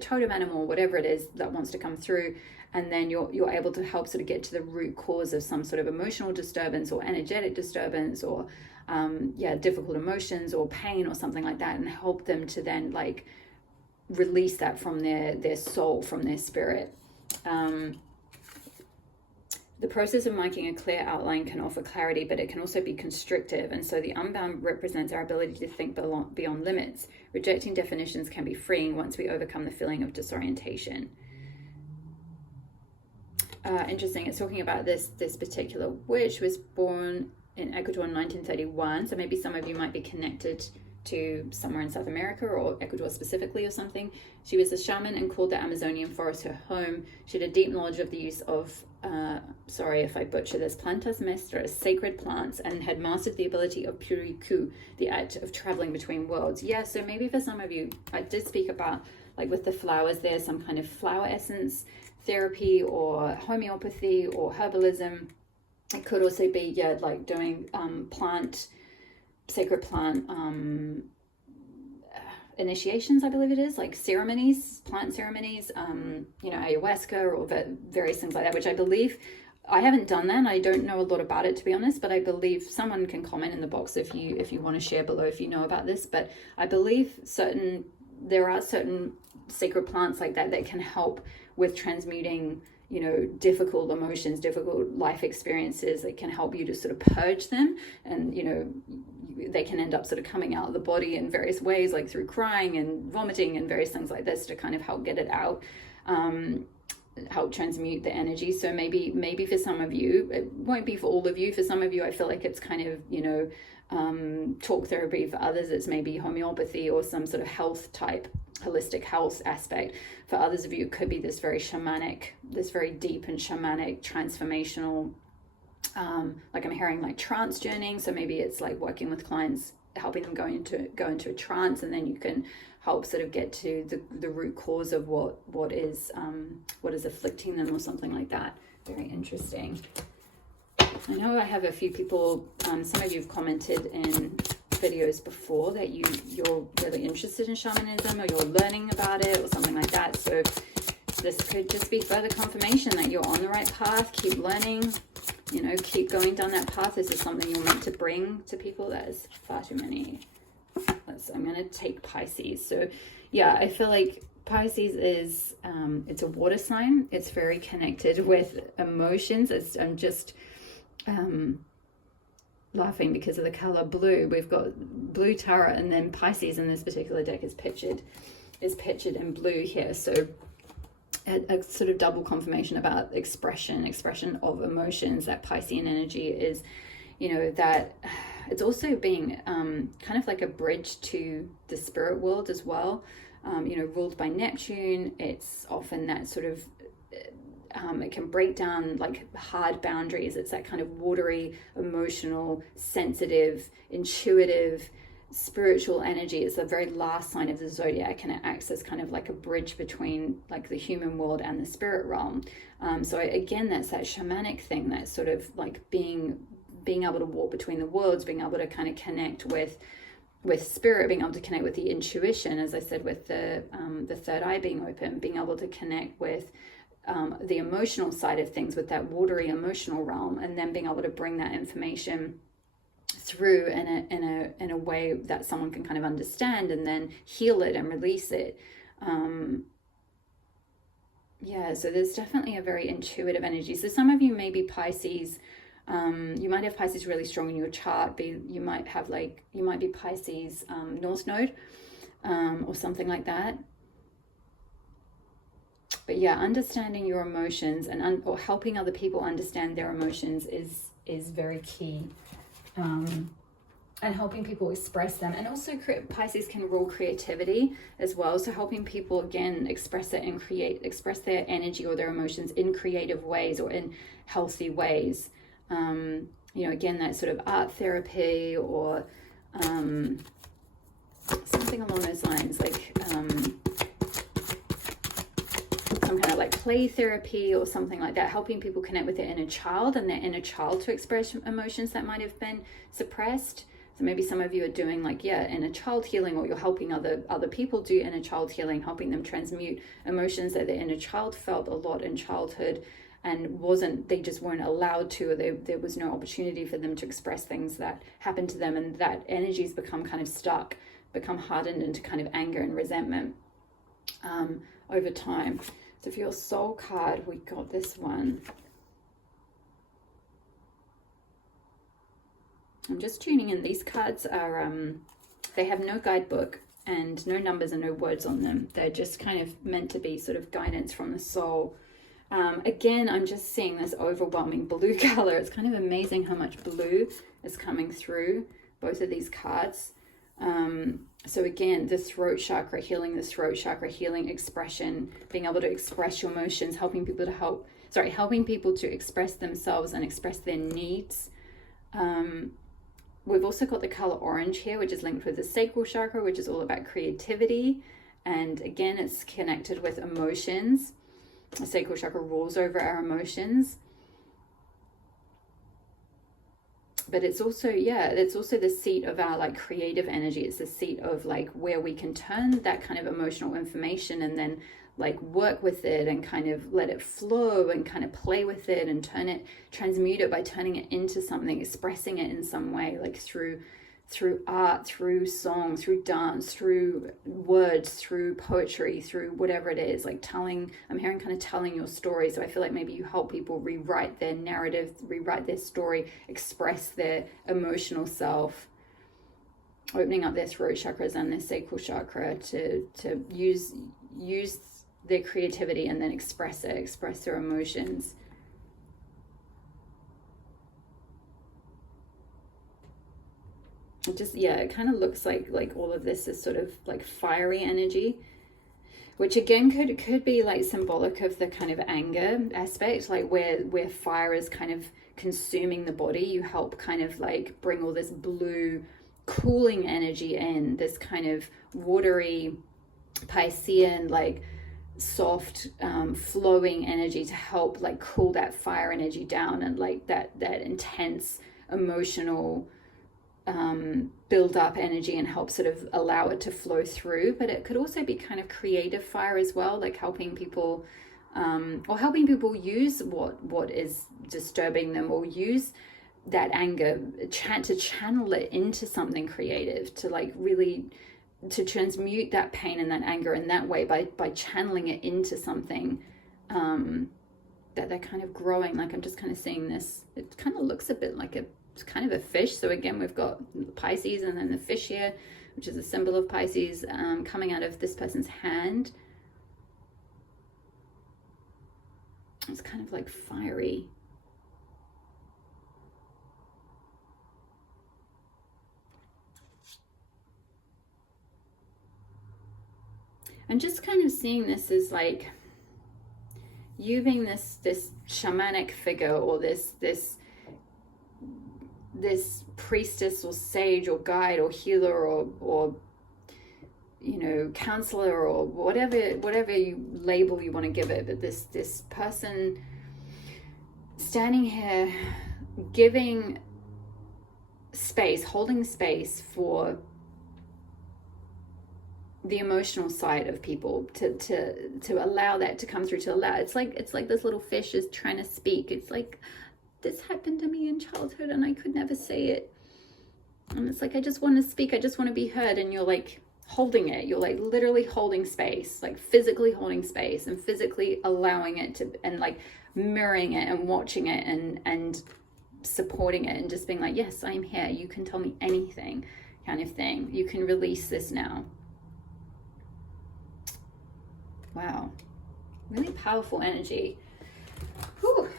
totem animal, whatever it is that wants to come through. And then you're able to help sort of get to the root cause of some sort of emotional disturbance or energetic disturbance, or difficult emotions or pain or something like that, and help them to then like release that from their soul, from their spirit. The process of making a clear outline can offer clarity, but it can also be constrictive. And so the Unbound represents our ability to think beyond limits. Rejecting definitions can be freeing once we overcome the feeling of disorientation. Interesting. It's talking about this particular witch was born in Ecuador in 1931. So maybe some of you might be connected to somewhere in South America, or Ecuador specifically, or something. She was a shaman and called the Amazonian forest her home. She had a deep knowledge of the use of, sorry if I butcher this, plantas maestras, sacred plants, and had mastered the ability of puriku, the act of traveling between worlds. Yeah, so maybe for some of you, I did speak about, like with the flowers, there's some kind of flower essence therapy, or homeopathy, or herbalism. It could also be, like doing sacred plant initiations, I believe it is, like ceremonies, plant ceremonies, ayahuasca, or various things like that, which I believe, I haven't done that, and I don't know a lot about it, to be honest, but I believe someone can comment in the box if you want to share below if you know about this. But I believe there are certain sacred plants like that can help with transmuting, difficult emotions, difficult life experiences. That can help you to sort of purge them, and they can end up sort of coming out of the body in various ways, like through crying and vomiting and various things like this, to kind of help get it out. help transmute the energy. So maybe for some of you, it won't be for all of you. For some of you, I feel like it's kind of, you know, talk therapy. For others, it's maybe homeopathy or some sort of health type, holistic health aspect. For others of you, it could be this very shamanic, this very deep and shamanic transformational, like I'm hearing like trance journeying. So maybe it's like working with clients, helping them go into a trance, and then you can help sort of get to the root cause of what is afflicting them or something like that. Very interesting. I know I have a few people, some of you have commented in videos before that you're really interested in shamanism, or you're learning about it or something like that. So this could just be further confirmation that you're on the right path. Keep learning, you know, keep going down that path. This is something you're meant to bring to people. That is far too many. I'm going to take Pisces. So yeah, I feel like Pisces is, it's a water sign. It's very connected with emotions. I'm just laughing because of the color blue. We've got blue tarot, and then Pisces in this particular deck is pictured in blue here. So a sort of double confirmation about expression of emotions. That Piscean energy is, you know, that it's also being kind of like a bridge to the spirit world as well. You know, ruled by Neptune. It's often that sort of it can break down like hard boundaries. It's that kind of watery, emotional, sensitive, intuitive, spiritual energy. It's the very last sign of the zodiac, and it acts as kind of like a bridge between like the human world and the spirit realm. So again, that's that shamanic thing, that sort of like being able to walk between the worlds, being able to kind of connect with spirit, being able to connect with the intuition, as I said, with the third eye being open, being able to connect with the emotional side of things, with that watery emotional realm, and then being able to bring that information through in a way that someone can kind of understand, and then heal it and release it. Yeah, so there's definitely a very intuitive energy. So some of you may be Pisces. You might have Pisces really strong in your chart. You might be Pisces North Node or something like that. But yeah, understanding your emotions or helping other people understand their emotions is very key. And helping people express them. And also Pisces can rule creativity as well. So helping people, again, express their energy or their emotions in creative ways or in healthy ways. You know, again, that sort of art therapy or something along those lines, like some kind of like play therapy or something like that, helping people connect with their inner child and their inner child to express emotions that might have been suppressed. So maybe some of you are doing like, inner child healing, or you're helping other people do inner child healing, helping them transmute emotions that their inner child felt a lot in childhood and they just weren't allowed to, or there was no opportunity for them to express things that happened to them, and that energy's become kind of stuck, become hardened into kind of anger and resentment over time. So for your soul card, we got this one. I'm just tuning in. These cards are, they have no guidebook and no numbers and no words on them. They're just kind of meant to be sort of guidance from the soul. Again, I'm just seeing this overwhelming blue color. It's kind of amazing how much blue is coming through both of these cards. So again, the throat chakra, healing the throat chakra, healing expression, being able to express your emotions, helping people to express themselves and express their needs. We've also got the color orange here, which is linked with the sacral chakra, which is all about creativity. And again, it's connected with emotions. The sacral chakra rules over our emotions. But it's also, it's also the seat of our like creative energy. It's the seat of like where we can turn that kind of emotional information and then like work with it and kind of let it flow and kind of play with it and transmute it by turning it into something, expressing it in some way, like through art, through song, through dance, through words, through poetry, through whatever it is, like I'm hearing kind of telling your story. So I feel like maybe you help people rewrite their narrative, rewrite their story, express their emotional self, opening up their throat chakras and their sacral chakra to use their creativity and then express their emotions. It just, yeah, it kind of looks like all of this is sort of like fiery energy, which again could be like symbolic of the kind of anger aspect, like where fire is kind of consuming the body. You help kind of like bring all this blue cooling energy in, this kind of watery Piscean, like soft flowing energy to help like cool that fire energy down, and like that intense emotional build up energy, and help sort of allow it to flow through. But it could also be kind of creative fire as well, like helping people or helping people use what is disturbing them, or use that anger to channel it into something creative, to like really to transmute that pain and that anger in that way by channeling it into something that they're kind of growing. Like I'm just kind of seeing this, it kind of looks a bit like it's kind of a fish. So again, we've got Pisces and then the fish here, which is a symbol of Pisces, coming out of this person's hand. It's kind of like fiery. I'm just kind of seeing this as like you being this shamanic figure, or this priestess or sage or guide or healer or you know, counselor, or whatever label you want to give it. But this person standing here giving space, holding space for the emotional side of people, to allow that to come through, to allow, it's like this little fish is trying to speak. It's like, this happened to me in childhood and I could never say it, and it's like, I just want to speak, I just want to be heard. And you're like holding it, you're like literally holding space, like physically holding space, and physically allowing it to, and like mirroring it and watching it and supporting it, and just being like, yes, I'm here, you can tell me anything, kind of thing. You can release this now. Wow, really powerful energy. Whew.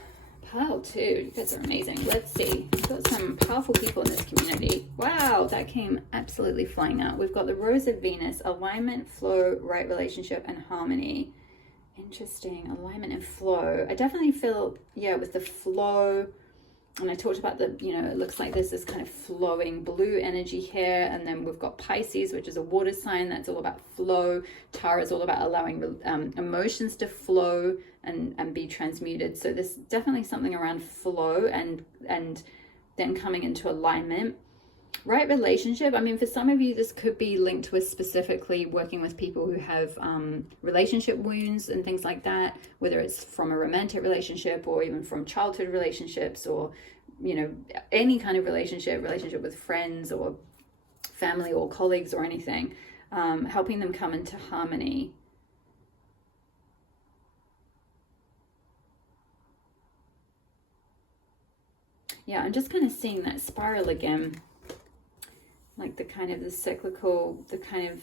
Pile 2, you guys are amazing. Let's see, we've got some powerful people in this community. Wow, that came absolutely flying out. We've got the Rose of Venus, alignment, flow, right relationship, and harmony. Interesting, alignment and flow. I definitely feel, yeah, with the flow, and I talked about the, you know, it looks like there's this kind of flowing blue energy here. And then we've got Pisces, which is a water sign. That's all about flow. Tara is all about allowing emotions to flow and be transmuted. So there's definitely something around flow and then coming into alignment. Right relationship, I mean, for some of you, this could be linked with specifically working with people who have relationship wounds and things like that, whether it's from a romantic relationship or even from childhood relationships, or, you know, any kind of relationship with friends or family or colleagues or anything, helping them come into harmony. Yeah, I'm just kind of seeing that spiral again. Like the kind of the cyclical, the kind of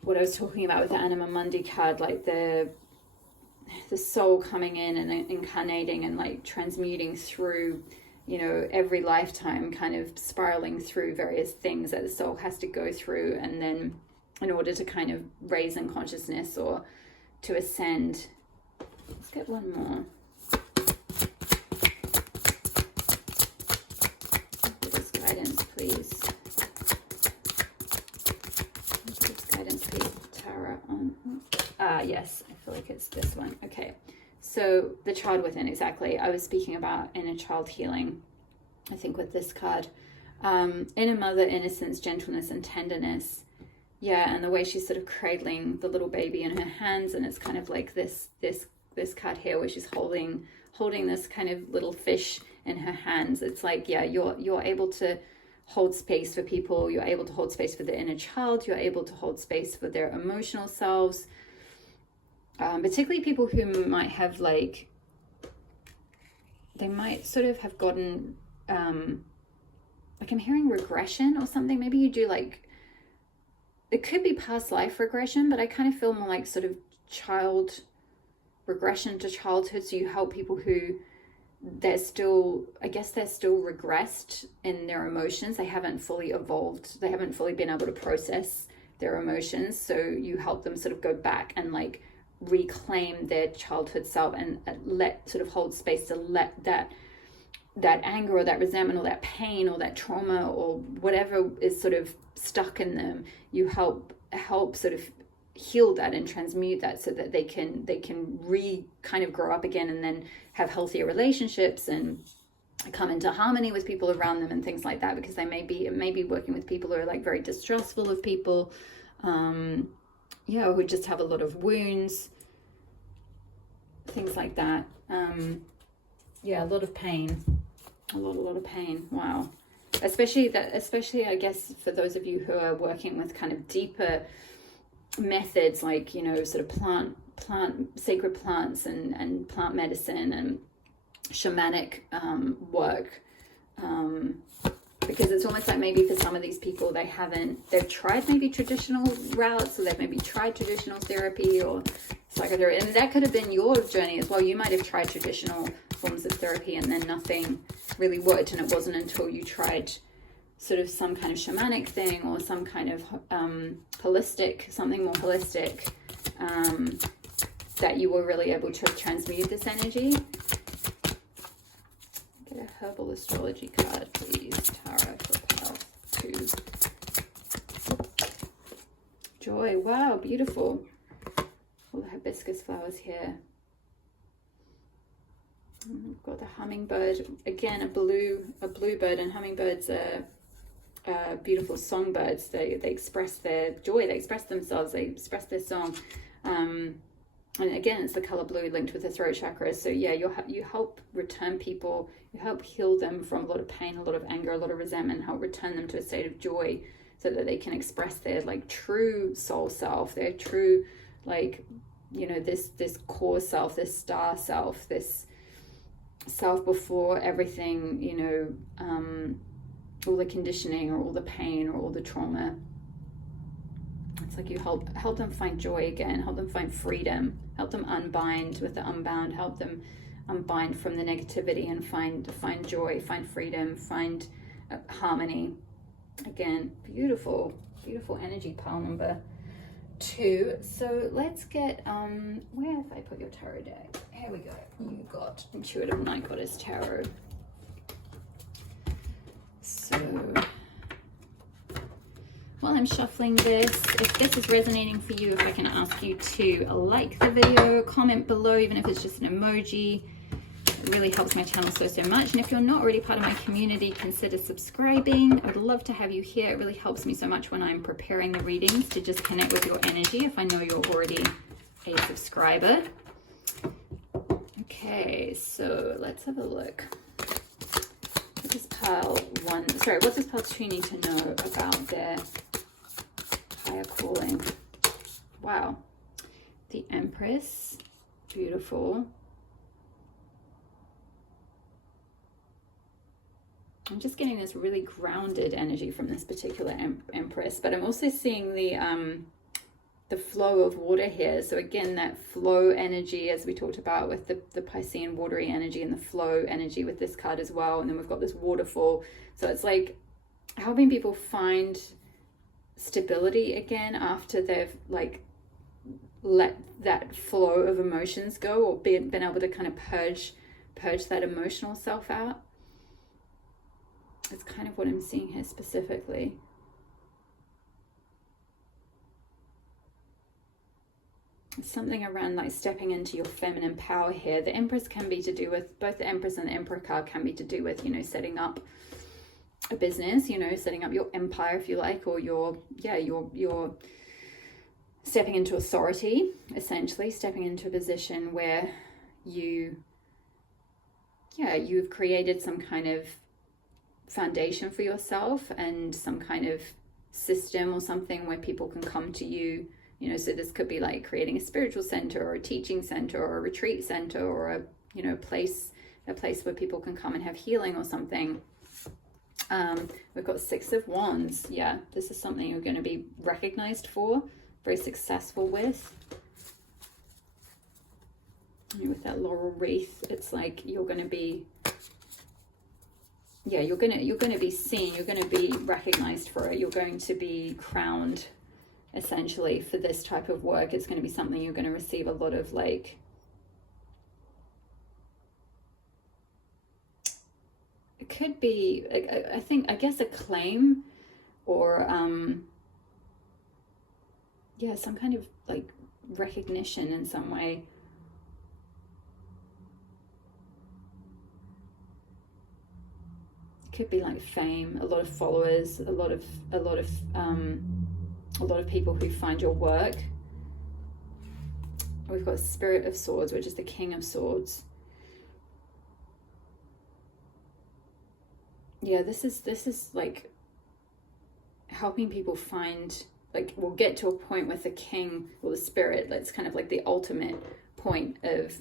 what I was talking about with the Anima Mundi card, like the soul coming in and incarnating and like transmuting through, you know, every lifetime, kind of spiraling through various things that the soul has to go through, and then in order to kind of raise in consciousness or to ascend. Let's get one more. Give us guidance, please. Yes, I feel like it's this one. Okay, so the child within, exactly. I was speaking about inner child healing, I think, with this card. Inner mother, innocence, gentleness, and tenderness. Yeah, and the way she's sort of cradling the little baby in her hands, and it's kind of like this card here where she's holding this kind of little fish in her hands. It's like, yeah, you're able to hold space for people. You're able to hold space for the inner child. You're able to hold space for their emotional selves. Particularly people who might have like, they might sort of have gotten, like I'm hearing regression or something. Maybe you do like, it could be past life regression, but I kind of feel more like sort of child regression to childhood. So you help people who they're still regressed in their emotions. They haven't fully evolved. They haven't fully been able to process their emotions. So you help them sort of go back and like reclaim their childhood self and hold space to let that anger or that resentment or that pain or that trauma or whatever is sort of stuck in them. You help sort of heal that and transmute that so that they can kind of grow up again and then have healthier relationships and come into harmony with people around them and things like that, because they may be working with people who are like very distrustful of people, who just have a lot of wounds, things like that. A lot of pain, a lot of pain. Wow. Especially I guess for those of you who are working with kind of deeper methods, like, you know, sort of plant sacred plants and plant medicine and shamanic work, because it's almost like maybe for some of these people they've tried maybe traditional routes, or they've maybe tried traditional therapy or psychotherapy, and that could have been your journey as well. You might have tried traditional forms of therapy and then nothing really worked, and it wasn't until you tried sort of some kind of shamanic thing or some kind of something more holistic, that you were really able to transmute this energy. Get a herbal astrology card, please. Tarot for Health 2. Joy. Wow, beautiful. All the hibiscus flowers here. And we've got the hummingbird. Again, a bluebird, and hummingbirds are beautiful songbirds. They express their joy, they express themselves, they express their song. And again, it's the color blue linked with the throat chakra. So yeah, you help return people, you help heal them from a lot of pain, a lot of anger, a lot of resentment, help return them to a state of joy so that they can express their like true soul self, their true, like, you know, this core self, this star self, this self before everything, you know, all the conditioning or all the pain or all the trauma. It's like you help them find joy again, help them find freedom, help them unbind with the unbound, help them unbind from the negativity and find joy, find freedom, find harmony. Again, beautiful energy, pile number 2. So let's get, where have I put your tarot deck? Here we go. You got Intuitive Night Goddess Tarot. So while I'm shuffling this, if this is resonating for you, if I can ask you to like the video, comment below, even if it's just an emoji. It really helps my channel so much. And if you're not already part of my community, consider subscribing. I'd love to have you here. It really helps me so much when I'm preparing the readings to just connect with your energy if I know you're already a subscriber. Okay, so let's have a look. What does pile 2 need to know about their higher calling? Wow. The Empress, beautiful. I'm just getting this really grounded energy from this particular Empress, but I'm also seeing the flow of water here. So again, that flow energy, as we talked about with the Piscean watery energy, and the flow energy with this card as well. And then we've got this waterfall. So it's like helping people find stability again after they've like let that flow of emotions go, or been able to kind of purge that emotional self out. It's kind of what I'm seeing here specifically. Something around like stepping into your feminine power here. The Empress can be to do with, both the Empress and the Emperor card can be to do with, you know, setting up a business, you know, setting up your empire, if you like, or your stepping into authority, essentially stepping into a position where you've created some kind of foundation for yourself and some kind of system or something where people can come to you. You know, so this could be like creating a spiritual center or a teaching center or a retreat center or a, you know, place where people can come and have healing or something. We've got 6 of Wands. Yeah, this is something you're going to be recognized for, very successful with. with that laurel wreath, it's like you're going to be, yeah, you're going to be seen, you're going to be recognized for it, you're going to be crowned essentially for this type of work. It's going to be something you're going to receive a lot of, like, it could be, I guess acclaim, or yeah, some kind of like recognition in some way. It could be like fame, a lot of followers, a lot of people who find your work. We've got Spirit of Swords, which is the King of Swords. Yeah, this is like helping people find, like, we'll get to a point with the king or the spirit that's kind of like the ultimate point of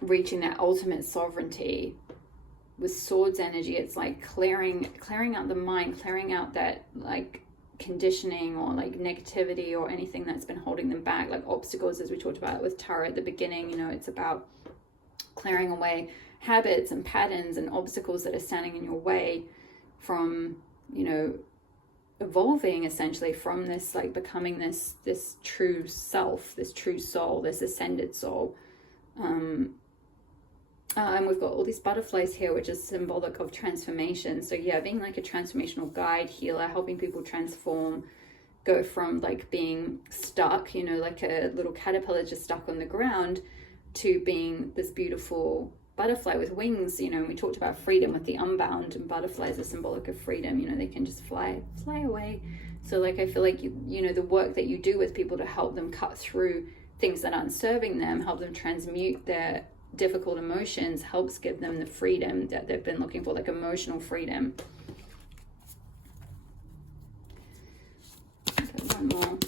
reaching that ultimate sovereignty. With swords energy, it's like clearing out the mind, clearing out that like conditioning or like negativity or anything that's been holding them back, like obstacles, as we talked about with tarot at the beginning. You know, it's about clearing away habits and patterns and obstacles that are standing in your way from, you know, evolving essentially from this, like becoming this true self, this true soul, this ascended soul. And we've got all these butterflies here, which is symbolic of transformation. So yeah, being like a transformational guide, healer, helping people transform, go from like being stuck, you know, like a little caterpillar just stuck on the ground, to being this beautiful butterfly with wings. You know, we talked about freedom with the unbound, and butterflies are symbolic of freedom. You know, they can just fly away. So like, I feel like you know, the work that you do with people to help them cut through things that aren't serving them, help them transmute their difficult emotions, helps give them the freedom that they've been looking for, like emotional freedom. Okay, one more.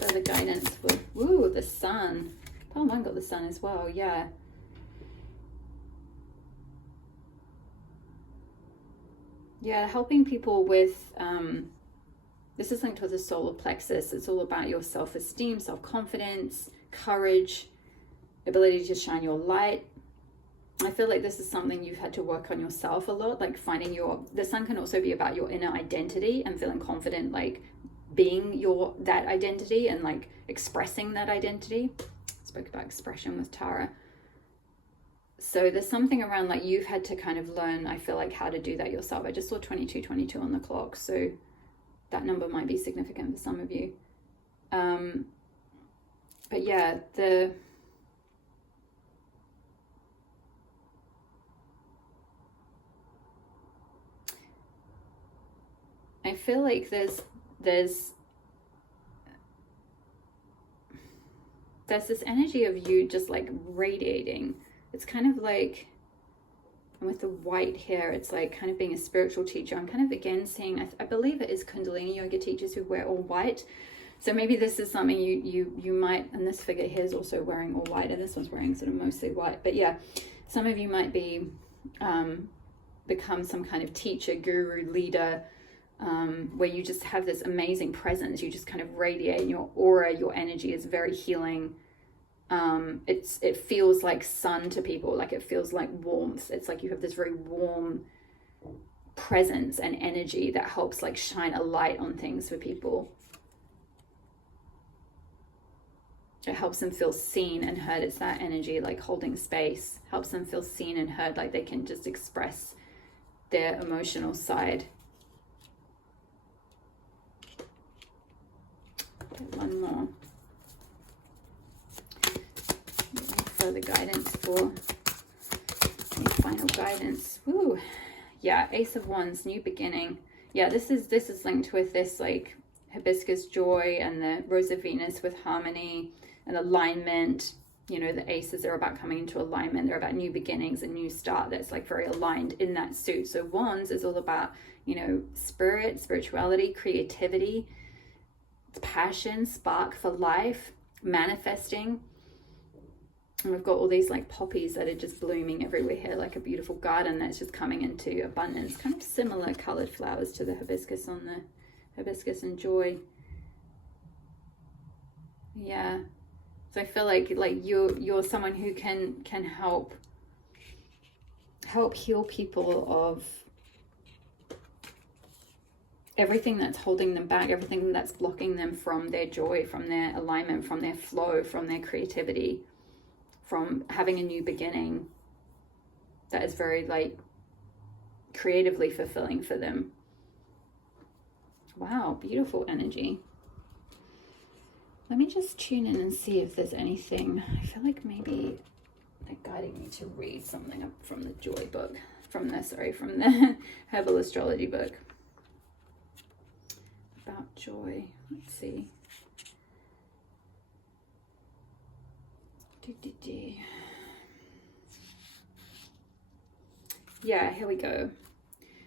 Further guidance for, ooh, the sun. Oh, mine got the sun as well, yeah. Yeah, helping people with, this is linked with the solar plexus. It's all about your self-esteem, self-confidence, courage, ability to shine your light. I feel like this is something you've had to work on yourself a lot, like finding the sun can also be about your inner identity and feeling confident, like being that identity and like expressing that identity. Spoke about expression with Tara. So there's something around like you've had to kind of learn, I feel like, how to do that yourself. I just saw 2222 on the clock, so that number might be significant for some of you. But yeah, I feel like there's this energy of you just like radiating. It's kind of like, and with the white hair, it's like kind of being a spiritual teacher. I'm kind of again seeing, I believe it is Kundalini yoga teachers who wear all white. So maybe this is something you might, and this figure here is also wearing all white, and this one's wearing sort of mostly white. But yeah, some of you might be become some kind of teacher, guru, leader, where you just have this amazing presence. You just kind of radiate, and your aura, your energy is very healing. It feels like sun to people, like it feels like warmth. It's like you have this very warm presence and energy that helps like shine a light on things for people. It helps them feel seen and heard. It's that energy, like holding space, helps them feel seen and heard, like they can just express their emotional side. Okay, one more. Further guidance for final guidance. Woo. Yeah, Ace of Wands, new beginning. Yeah, this is linked with this like hibiscus joy and the Rose of Venus with harmony and alignment. You know, the aces are about coming into alignment. They're about new beginnings, a new start that's like very aligned in that suit. So Wands is all about, you know, spirit, spirituality, creativity, passion, spark for life, manifesting. And we've got all these like poppies that are just blooming everywhere here, like a beautiful garden that's just coming into abundance. Kind of similar colored flowers to the hibiscus on the hibiscus and joy. Yeah. So I feel like you're someone who can help heal people of everything that's holding them back, everything that's blocking them from their joy, from their alignment, from their flow, from their creativity, from having a new beginning that is very like creatively fulfilling for them. Wow, beautiful energy. Let me just tune in and see if there's anything. I feel like maybe they're guiding me to read something up from the joy book, from the herbal astrology book about joy. Let's see. Yeah, here we go.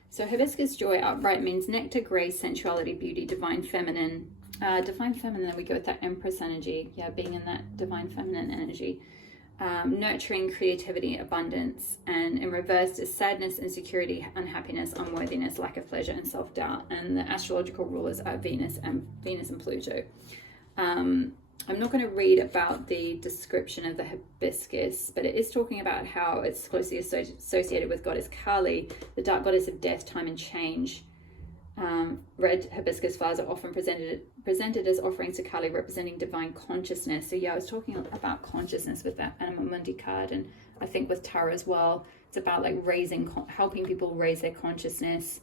So hibiscus joy upright means nectar, grace, sensuality, beauty, divine feminine. Divine feminine, we go with that empress energy. Yeah, being in that divine feminine energy. Nurturing, creativity, abundance. And in reverse is sadness, insecurity, unhappiness, unworthiness, lack of pleasure, and self-doubt. And the astrological rulers are Venus and Pluto. I'm not going to read about the description of the hibiscus, but it is talking about how it's closely associated with goddess Kali, the dark goddess of death, time, and change. Red hibiscus flowers are often presented as offerings to Kali, representing divine consciousness. So yeah, I was talking about consciousness with that Anima Mundi card, and I think with Tarot as well, it's about like helping people raise their consciousness.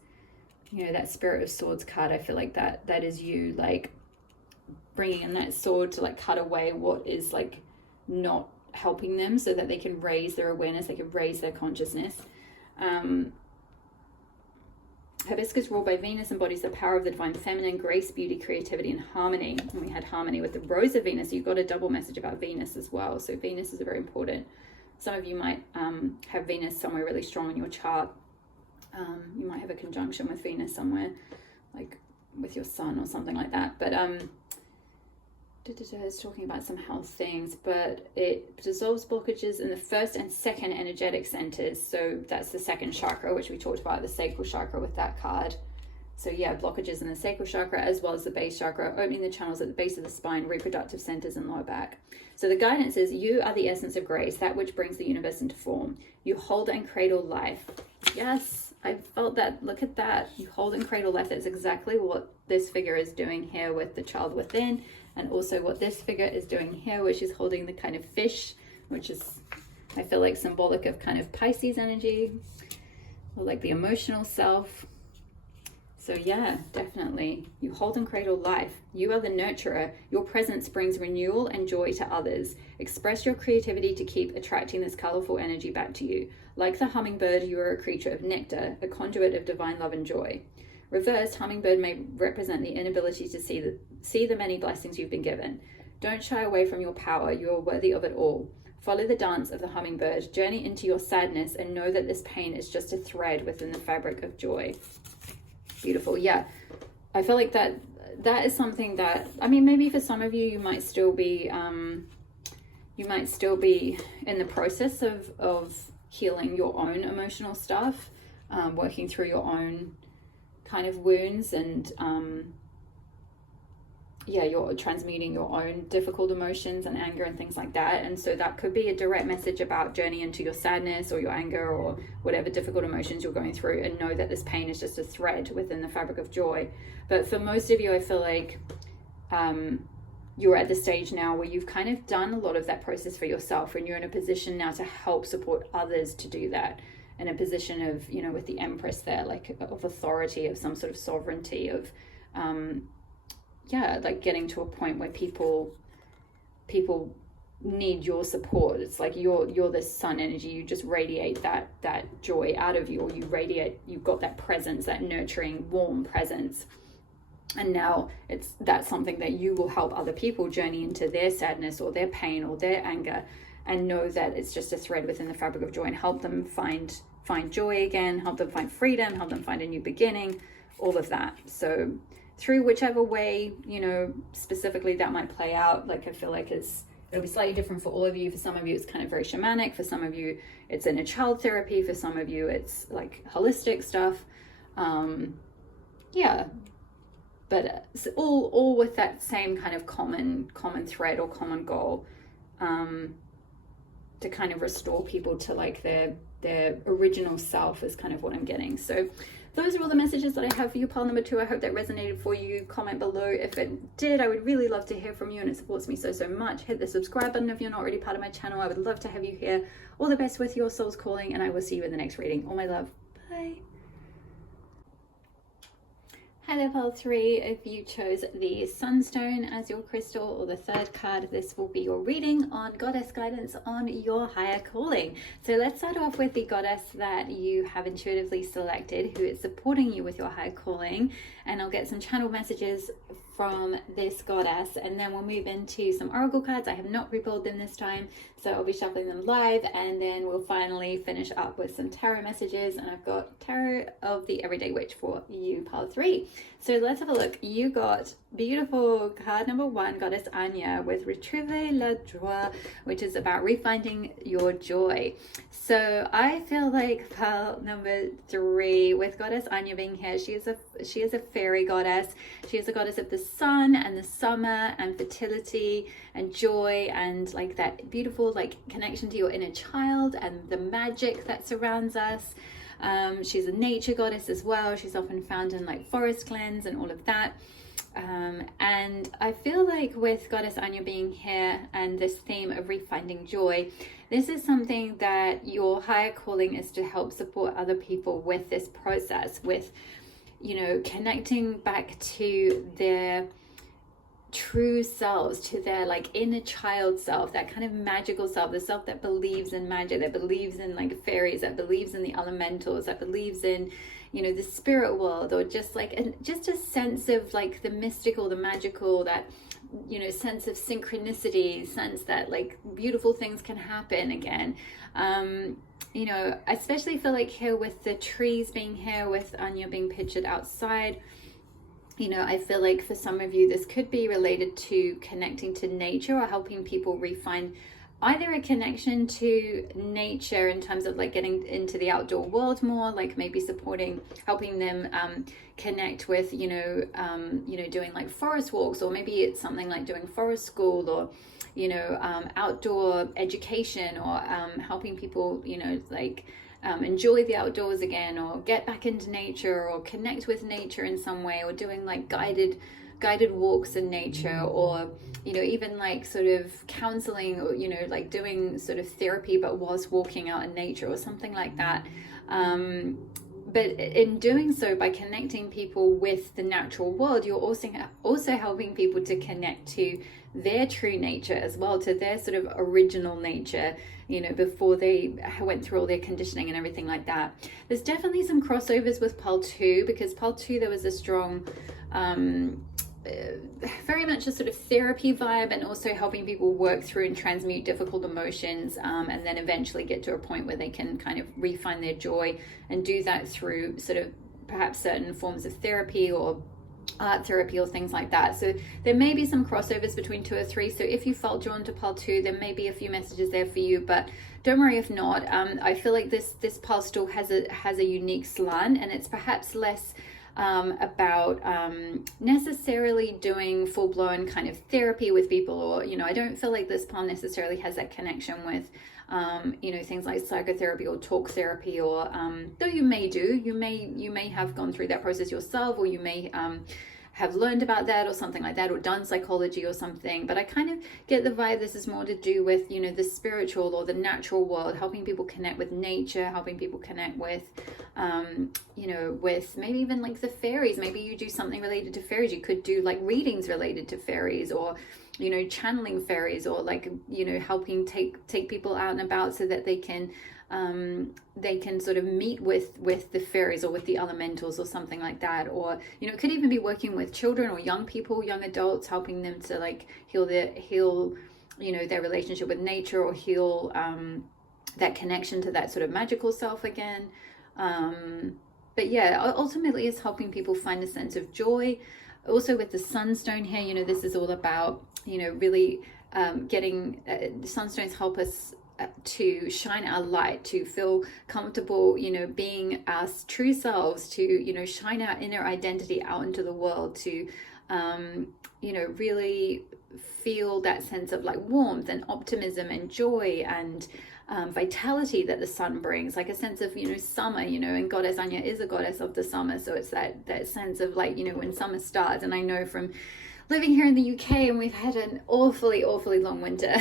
You know, that Spirit of Swords card, I feel like that is you like bringing in that sword to like cut away what is like not helping them, so that they can raise their awareness, they can raise their consciousness. Hibiscus ruled by Venus embodies the power of the divine feminine, grace, beauty, creativity, and harmony. And we had harmony with the rose of Venus. You've got a double message about Venus as well. So Venus is very important. Some of you might have Venus somewhere really strong in your chart. You might have a conjunction with Venus somewhere, like with your sun or something like that. But it's talking about some health things, but it dissolves blockages in the first and second energetic centers. So that's the second chakra, which we talked about, the sacral chakra with that card. So yeah, blockages in the sacral chakra as well as the base chakra, opening the channels at the base of the spine, reproductive centers, and lower back. So the guidance is, you are the essence of grace, that which brings the universe into form. You hold and cradle life. Yes, I felt that. Look at that. You hold and cradle life. That's exactly what this figure is doing here with the child within. And also what this figure is doing here, which is holding the kind of fish, which is, I feel like, symbolic of kind of Pisces energy, or like the emotional self. So yeah, definitely. You hold and cradle life. You are the nurturer. Your presence brings renewal and joy to others. Express your creativity to keep attracting this colorful energy back to you. Like the hummingbird, you are a creature of nectar, a conduit of divine love and joy. Reversed, hummingbird may represent the inability to see the many blessings you've been given. Don't shy away from your power. You are worthy of it all. Follow the dance of the hummingbird. Journey into your sadness and know that this pain is just a thread within the fabric of joy. Beautiful. Yeah, I feel like that is something that, I mean, maybe for some of you, you might still be in the process of healing your own emotional stuff, working through your own kind of wounds, and you're transmuting your own difficult emotions and anger and things like that. And so that could be a direct message about journey into your sadness or your anger or whatever difficult emotions you're going through, and know that this pain is just a thread within the fabric of joy. But for most of you, I feel like you're at the stage now where you've kind of done a lot of that process for yourself, and you're in a position now to help support others to do that, in a position of, you know, with the Empress there, like of authority, of some sort of sovereignty, of like getting to a point where people need your support. It's like you're this sun energy. You just radiate that joy out of you, or you've got that presence, that nurturing, warm presence. And now that's something that you will help other people journey into their sadness or their pain or their anger, and know that it's just a thread within the fabric of joy, and help them find joy again, help them find freedom, help them find a new beginning, all of that. So through whichever way, you know, specifically that might play out, like I feel like it'll be slightly different for all of you. For some of you, it's kind of very shamanic. For some of you, it's inner child therapy. For some of you, it's like holistic stuff. But it's all with that same kind of common thread or common goal, to kind of restore people to like their original self is kind of what I'm getting. So those are all the messages that I have for you, pile number 2. I hope that resonated for you. Comment below if it did. I would really love to hear from you, and it supports me so much. Hit the subscribe button if you're not already part of my channel. I would love to have you here. All the best with your soul's calling, and I will see you in the next reading. All my love. Bye. Hi there, pile 3. If you chose the Sunstone as your crystal or the 3rd card, this will be your reading on goddess guidance on your higher calling. So let's start off with the goddess that you have intuitively selected, who is supporting you with your higher calling. And I'll get some channel messages from this goddess, and then we'll move into some oracle cards. I have not pre-pulled them this time, so I'll be shuffling them live, and then we'll finally finish up with some tarot messages. And I've got Tarot of the Everyday Witch for you, pile 3. So let's have a look. You got beautiful card number 1, Goddess Anya, with Retrieve la Joie, which is about refinding your joy. So I feel like pile number 3, with Goddess Anya being here, she is a fairy goddess. She is a goddess of the sun and the summer and fertility and joy, and like that beautiful like connection to your inner child and the magic that surrounds us. She's a nature goddess as well. She's often found in like forest glens and all of that. And I feel like with Goddess Anya being here and this theme of refinding joy, this is something that your higher calling is to help support other people with this process, with, you know, connecting back to their true selves, to their like inner child self, that kind of magical self, the self that believes in magic, that believes in like fairies, that believes in the elementals, that believes in, you know, the spirit world, or just like just a sense of like the mystical, the magical, that, you know, sense of synchronicity, sense that like beautiful things can happen again. You know, I especially feel like here with the trees being here, with Anya being pictured outside, you know, I feel like for some of you this could be related to connecting to nature, or helping people refine either a connection to nature in terms of like getting into the outdoor world more, like maybe supporting, helping them connect with, you know, doing like forest walks, or maybe it's something like doing forest school, or, you know, outdoor education, or helping people, you know, like enjoy the outdoors again, or get back into nature, or connect with nature in some way, or doing like guided walks in nature, or, you know, even like sort of counseling, or, you know, like doing sort of therapy but whilst walking out in nature or something like that. But in doing so, by connecting people with the natural world, you're also helping people to connect to their true nature as well, to their sort of original nature, you know, before they went through all their conditioning and everything like that. There's definitely some crossovers with pile 2, because pile 2 there was a strong very much a sort of therapy vibe, and also helping people work through and transmute difficult emotions, and then eventually get to a point where they can kind of refine their joy, and do that through sort of perhaps certain forms of therapy or art therapy or things like that. So there may be some crossovers between 2 or 3. So if you felt drawn to pile 2, there may be a few messages there for you, but don't worry if not. I feel like this pile still has a unique slant, and it's perhaps less about necessarily doing full-blown kind of therapy with people, or, you know, I don't feel like this pile necessarily has that connection with you know, things like psychotherapy or talk therapy, or though you may have gone through that process yourself, or you may have learned about that or something like that, or done psychology or something. But I kind of get the vibe this is more to do with, you know, the spiritual or the natural world, helping people connect with nature, helping people connect with you know, with maybe even like the fairies. Maybe you do something related to fairies. You could do like readings related to fairies, or, you know, channeling fairies, or like, you know, helping take people out and about so that they can sort of meet with the fairies or with the elementals or something like that. Or, you know, it could even be working with children or young people, young adults, helping them to like heal you know, their relationship with nature, or heal that connection to that sort of magical self again. But yeah, ultimately it's helping people find a sense of joy. Also with the sunstone here, you know, this is all about, you know, really getting sunstones help us to shine our light, to feel comfortable, you know, being our true selves, to, you know, shine our inner identity out into the world, to you know, really feel that sense of like warmth and optimism and joy and vitality that the sun brings, like a sense of, you know, summer, you know, and Goddess Anya is a goddess of the summer. So it's that sense of like, you know, when summer starts. And I know from living here in the UK, and we've had an awfully long winter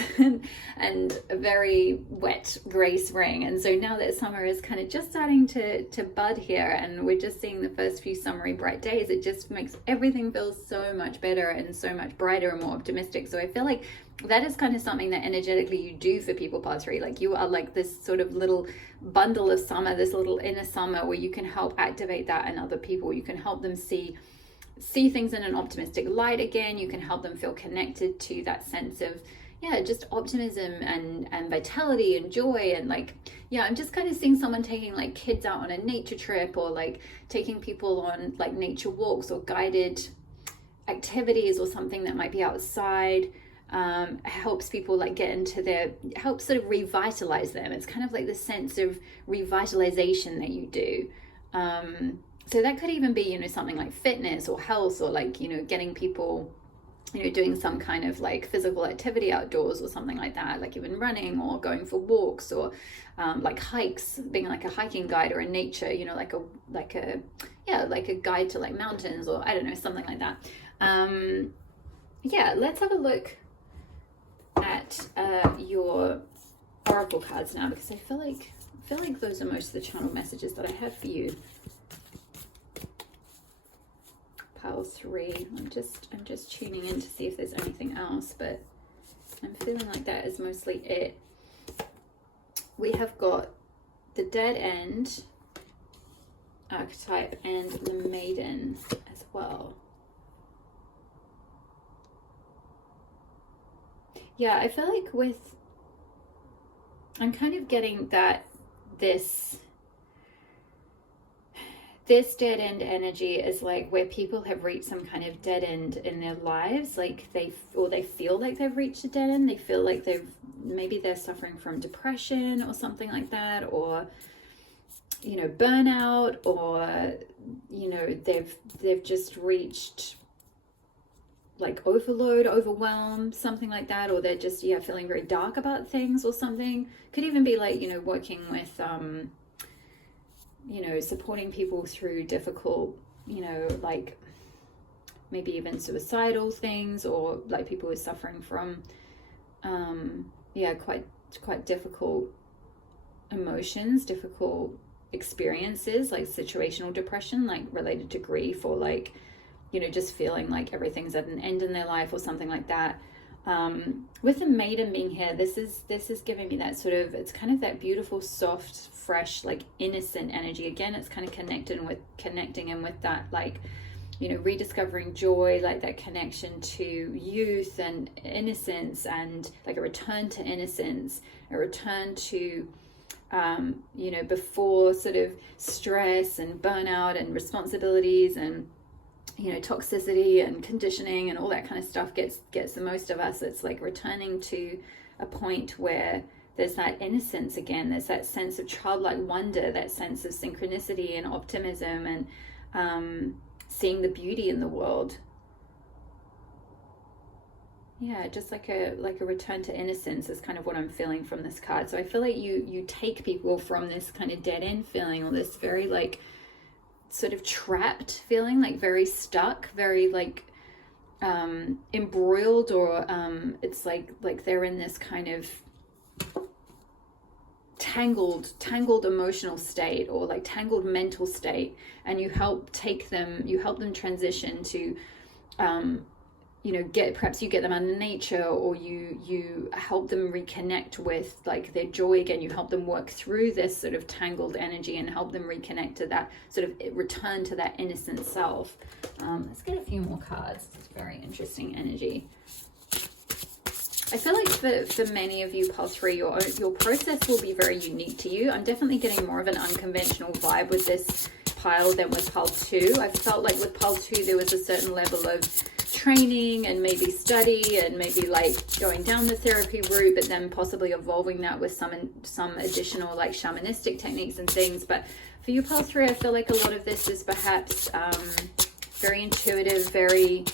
and a very wet grey spring, and so now that summer is kind of just starting to bud here, and we're just seeing the first few summery bright days, it just makes everything feel so much better and so much brighter and more optimistic. So I feel like that is kind of something that energetically you do for people part 3. Like you are like this sort of little bundle of summer, this little inner summer, where you can help activate that in other people. You can help them see things in an optimistic light again. You can help them feel connected to that sense of, yeah, just optimism and vitality and joy. And like, yeah, I'm just kind of seeing someone taking like kids out on a nature trip, or like taking people on like nature walks or guided activities or something that might be outside. Helps people like get into helps sort of revitalize them. It's kind of like the sense of revitalization that you do. So that could even be, you know, something like fitness or health, or like, you know, getting people, you know, doing some kind of like physical activity outdoors or something like that, like even running or going for walks, or like hikes, being like a hiking guide or a nature, you know, like a guide to like mountains, or I don't know, something like that. Yeah, let's have a look at your oracle cards now, because I feel like those are most of the channel messages that I have for you. Pile 3. I'm just tuning in to see if there's anything else, but I'm feeling like that is mostly it. We have got the dead end archetype and the maiden as well. Yeah, I feel like I'm kind of getting that this dead end energy is like where people have reached some kind of dead end in their lives, like they feel like they've reached a dead end. They feel like maybe they're suffering from depression or something like that, or, you know, burnout, or, you know, they've just reached like overload, overwhelm, something like that, or they're just, yeah, feeling very dark about things or something. Could even be like, you know, working with you know, supporting people through difficult, you know, like maybe even suicidal things, or like people who are suffering from yeah, quite difficult emotions, difficult experiences, like situational depression, like related to grief, or like, you know, just feeling like everything's at an end in their life or something like that. With the maiden being here, this is giving me that sort of, it's kind of that beautiful, soft, fresh, like innocent energy. Again, it's kind of connecting in with that, like, you know, rediscovering joy, like that connection to youth and innocence, and like a return to innocence, a return to you know, before sort of stress and burnout and responsibilities and, you know, toxicity and conditioning and all that kind of stuff gets the most of us. It's like returning to a point where there's that innocence again, there's that sense of childlike wonder, that sense of synchronicity and optimism, and seeing the beauty in the world. Yeah, just like a return to innocence is kind of what I'm feeling from this card. So I feel like you take people from this kind of dead end feeling, or this very like sort of trapped feeling, like very stuck, very like embroiled, or it's like they're in this kind of tangled emotional state, or like tangled mental state, and you help them transition to you know, perhaps you get them out in nature, or you help them reconnect with like their joy again. You help them work through this sort of tangled energy and help them reconnect to that sort of return to that innocent self. Let's get a few more cards. It's very interesting energy. I feel like for many of you, pile 3, your process will be very unique to you. I'm definitely getting more of an unconventional vibe with this pile than with pile 2. I felt like with pile 2 there was a certain level of training and maybe study and maybe like going down the therapy route, but then possibly evolving that with some additional like shamanistic techniques and things. But for you, pile 3, I feel like a lot of this is perhaps very intuitive, very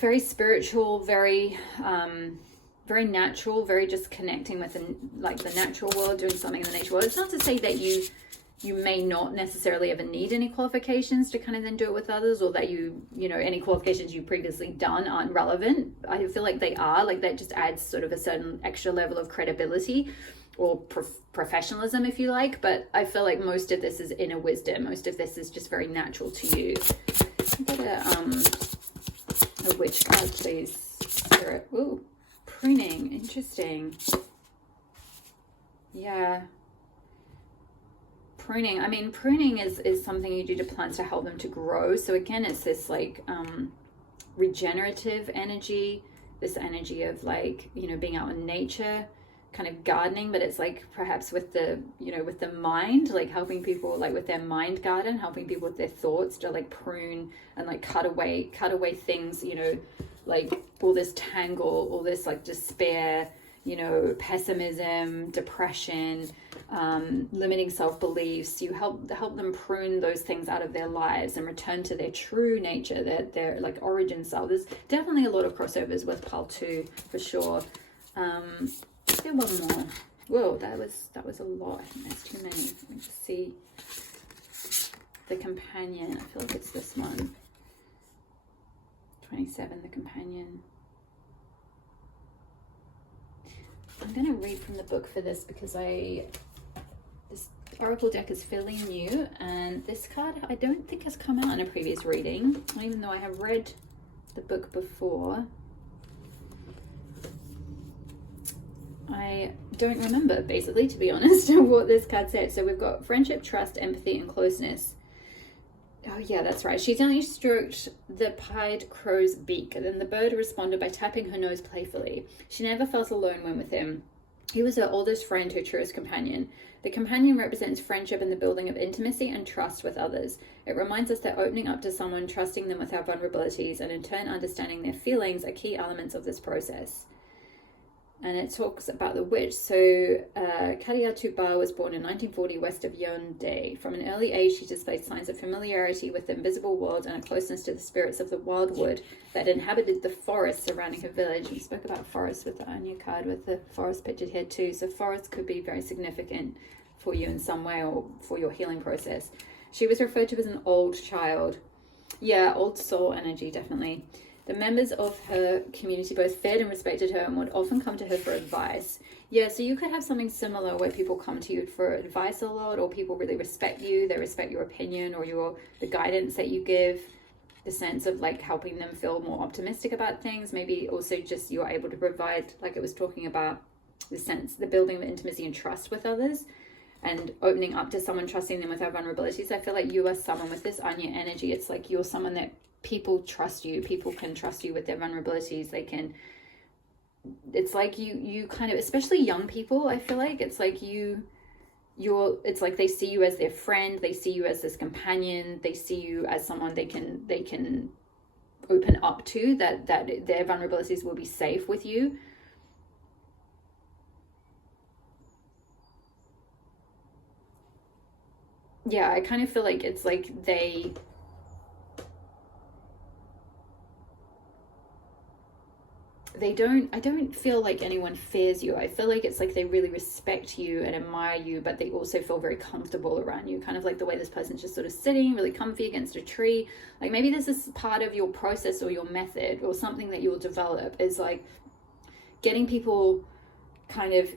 very spiritual, very very natural, very just connecting with the natural world, doing something in the nature world. It's not to say that you may not necessarily ever need any qualifications to kind of then do it with others, or that you know, any qualifications you've previously done aren't relevant. I feel like they are, like that just adds sort of a certain extra level of credibility or professionalism, if you like. But I feel like most of this is inner wisdom. Most of this is just very natural to you. I've got a witch card, please. Spirit. Ooh, pruning. Interesting. Yeah. Pruning. I mean, pruning is something you do to plants to help them to grow. So again, it's this like regenerative energy, this energy of like, you know, being out in nature, kind of gardening, but it's like perhaps with the, you know, with the mind, like helping people like with their mind garden, helping people with their thoughts to like prune and like cut away things, you know, like all this tangle, all this like despair, you know, pessimism, depression, limiting self-beliefs. You help them prune those things out of their lives and return to their true nature, their like origin self. There's definitely a lot of crossovers with pile 2 for sure. Get one more. Whoa, that was a lot. I think there's too many. Let me just see. The companion. I feel like it's this one. 27, the companion. I'm going to read from the book for this because this oracle deck is fairly new, and this card I don't think has come out in a previous reading, even though I have read the book before. I don't remember, basically, to be honest, what this card said. So we've got friendship, trust, empathy, and closeness. Oh yeah, that's right. She gently stroked the pied crow's beak, and then the bird responded by tapping her nose playfully. She never felt alone when with him. He was her oldest friend, her truest companion. The companion represents friendship and the building of intimacy and trust with others. It reminds us that opening up to someone, trusting them with our vulnerabilities, and in turn understanding their feelings are key elements of this process. And it talks about the witch. So Kadiatu Bar was born in 1940 west of Yaoundé. From an early age, she displayed signs of familiarity with the invisible world and a closeness to the spirits of the wildwood that inhabited the forest surrounding her village. We spoke about forest with the Anya card, with the forest pictured here too. So forest could be very significant for you in some way, or for your healing process. She was referred to as an old child. Yeah, old soul energy, definitely. The members of her community both feared and respected her and would often come to her for advice. Yeah, so you could have something similar where people come to you for advice a lot, or people really respect you. They respect your opinion or the guidance that you give, the sense of like helping them feel more optimistic about things. Maybe also just you're able to provide, like it was talking about, the building of intimacy and trust with others, and opening up to someone, trusting them with our vulnerabilities. I feel like you are someone with this Anya energy. It's like you're someone that people trust you. People can trust you with their vulnerabilities. They can, it's like you kind of, especially young people, I feel like it's like it's like they see you as their friend. They see you as this companion. They see you as someone they can open up to, that their vulnerabilities will be safe with you. Yeah, I kind of feel like it's like I don't feel like anyone fears you. I feel like it's like they really respect you and admire you, but they also feel very comfortable around you, kind of like the way this person's just sort of sitting really comfy against a tree. Like maybe this is part of your process or your method or something that you'll develop, is like getting people kind of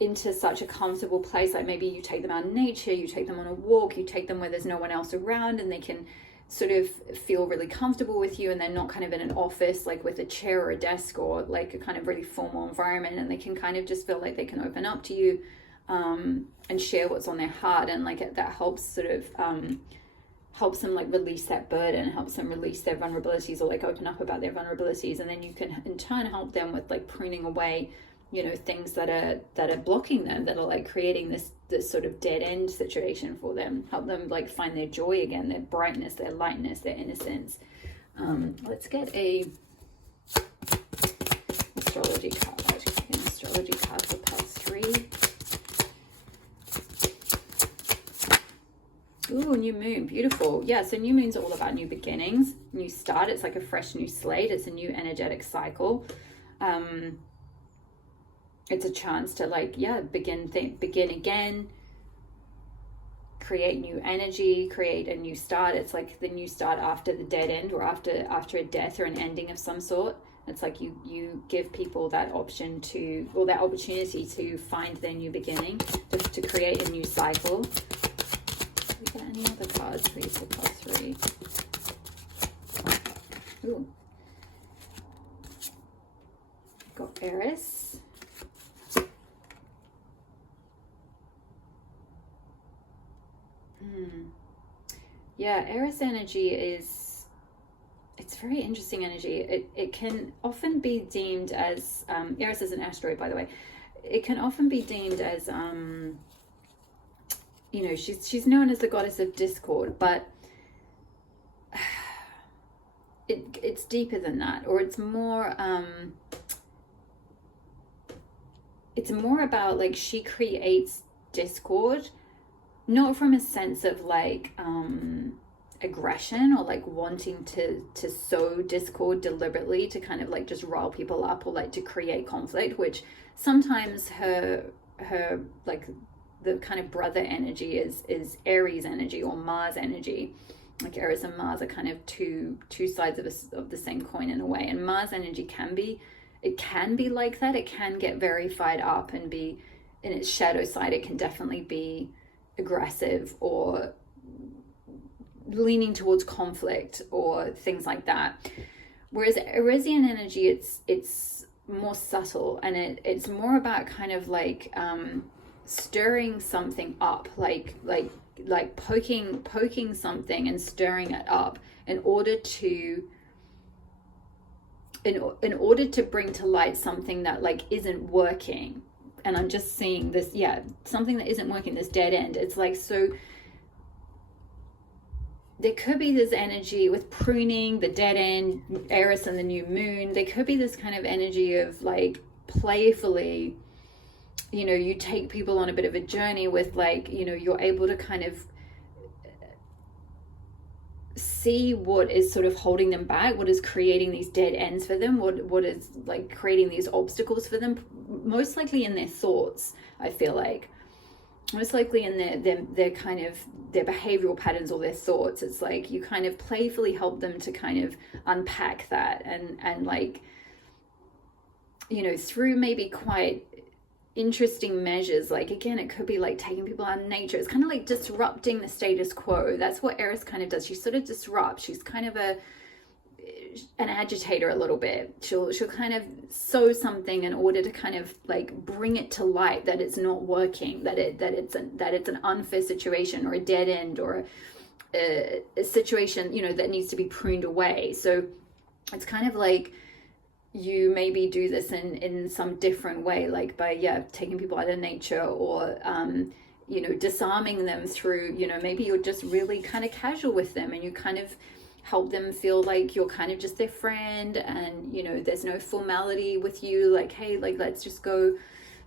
into such a comfortable place. Like maybe you take them out in nature, you take them on a walk, you take them where there's no one else around, and they can sort of feel really comfortable with you, and they're not kind of in an office like with a chair or a desk or like a kind of really formal environment, and they can kind of just feel like they can open up to you and share what's on their heart, and like that helps sort of helps them like release that burden, helps them release their vulnerabilities, or like open up about their vulnerabilities, and then you can in turn help them with like pruning away, you know, things that are blocking them, that are like creating this sort of dead end situation for them. Help them like find their joy again, their brightness, their lightness, their innocence. Let's get a astrology card. An astrology card for part 3. Ooh, new moon, beautiful. Yeah, so new moon's all about new beginnings, new start. It's like a fresh new slate. It's a new energetic cycle. It's a chance to like, yeah, begin again, create new energy, create a new start. It's like the new start after the dead end, or after a death or an ending of some sort. It's like you give people that option to, or that opportunity to find their new beginning, to create a new cycle. Do we get any other cards, please, for part 3? Ooh. Got Eris. Yeah, Eris energy is, it's very interesting energy. It can often be deemed as, Eris is an asteroid, by the way. It can often be deemed as, you know, she's known as the goddess of discord, but it's deeper than that, or it's more about like she creates discord, not from a sense of like aggression or like wanting to sow discord deliberately to kind of like just rile people up or like to create conflict, which sometimes her like the kind of brother energy is Aries energy or Mars energy. Like Eris and Mars are kind of two sides of the same coin in a way, and Mars energy can be like that. It can get very fired up and be in its shadow side. It can definitely be aggressive or leaning towards conflict or things like that. Whereas Erisian energy, it's more subtle, and it's more about kind of like stirring something up, like poking something and stirring it up in order to bring to light something that like isn't working. And I'm just seeing this, yeah, something that isn't working, this dead end. It's like, so there could be this energy with pruning, the dead end, Eris and the new moon. There could be this kind of energy of like playfully, you know, you take people on a bit of a journey with like, you know, you're able to kind of see what is sort of holding them back, what is creating these dead ends for them, what is like creating these obstacles for them, most likely in their thoughts. I feel like most likely in their kind of their behavioral patterns or their thoughts. It's like you kind of playfully help them to kind of unpack that and like, you know, through maybe quite interesting measures. Like again, it could be like taking people out of nature. It's kind of like disrupting the status quo. That's what Eris kind of does. She sort of disrupts. She's kind of an agitator a little bit. She'll kind of sow something in order to kind of like bring it to light that it's not working, that it's an unfair situation or a dead end or a situation, you know, that needs to be pruned away. So it's kind of like you maybe do this in some different way, like by, yeah, taking people out of nature or, you know, disarming them through, you know, maybe you're just really kind of casual with them and you kind of help them feel like you're kind of just their friend and, you know, there's no formality with you. Like, hey, like, let's just go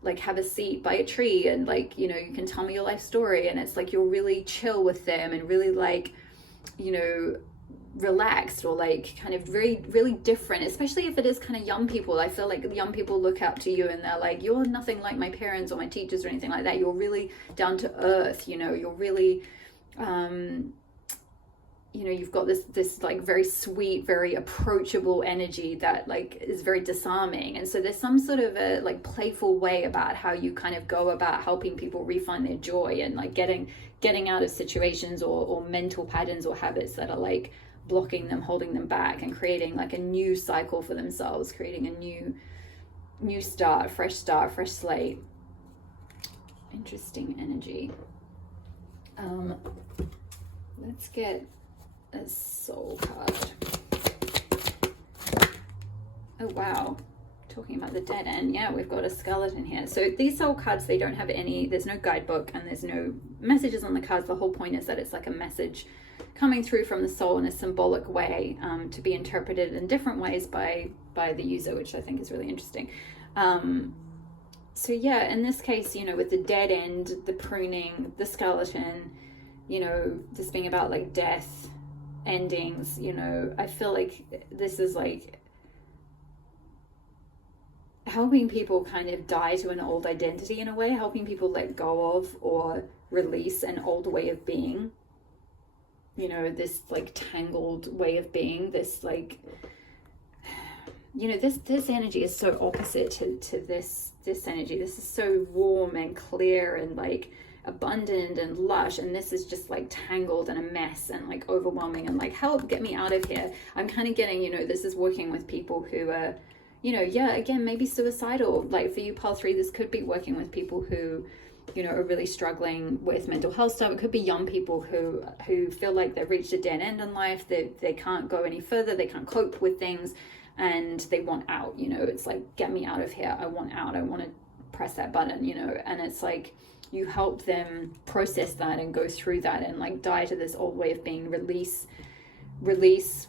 like have a seat by a tree and like, you know, you can tell me your life story. And it's like, you're really chill with them and really like, you know, relaxed or like kind of very really different, especially if it is kind of young people. I feel like young people look up to you and they're like, you're nothing like my parents or my teachers or anything like that. You're really down to earth, you know, you're really you know, you've got this like very sweet, very approachable energy that like is very disarming. And so there's some sort of a like playful way about how you kind of go about helping people refine their joy and like getting out of situations or mental patterns or habits that are like blocking them, holding them back, and creating like a new cycle for themselves, creating a new start, fresh slate. Interesting energy. Let's get a soul card. Oh wow, talking about the dead end. Yeah, we've got a skeleton here. So these soul cards, they don't have any, there's no guidebook and there's no messages on the cards. The whole point is that it's like a message coming through from the soul in a symbolic way, to be interpreted in different ways by the user, which I think is really interesting. So yeah, in this case, you know, with the dead end, the pruning, the skeleton, you know, this being about like death, endings, you know, I feel like this is like helping people kind of die to an old identity in a way, helping people let go of or release an old way of being, you know, this like tangled way of being, this like, you know, this energy is so opposite to this energy. This is so warm and clear and like abundant and lush, and this is just like tangled and a mess and like overwhelming and like, help, get me out of here. I'm kind of getting, you know, this is working with people who are, you know, yeah, again, maybe suicidal. Like for you, pile 3, this could be working with people who, you know, are really struggling with mental health stuff. It could be young people who feel like they've reached a dead end in life, that they can't go any further, they can't cope with things, and they want out. You know, it's like, get me out of here, I want out, I want to press that button, you know. And it's like, you help them process that and go through that and like die to this old way of being, release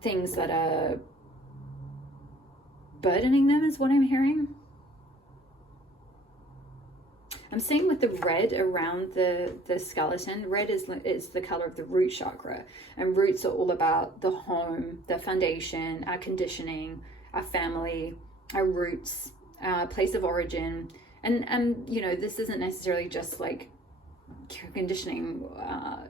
things that are burdening them, is what I'm hearing. I'm seeing with the red around the skeleton, red is the color of the root chakra, and roots are all about the home, the foundation, our conditioning, our family, our roots, our place of origin. And you know, this isn't necessarily just like conditioning,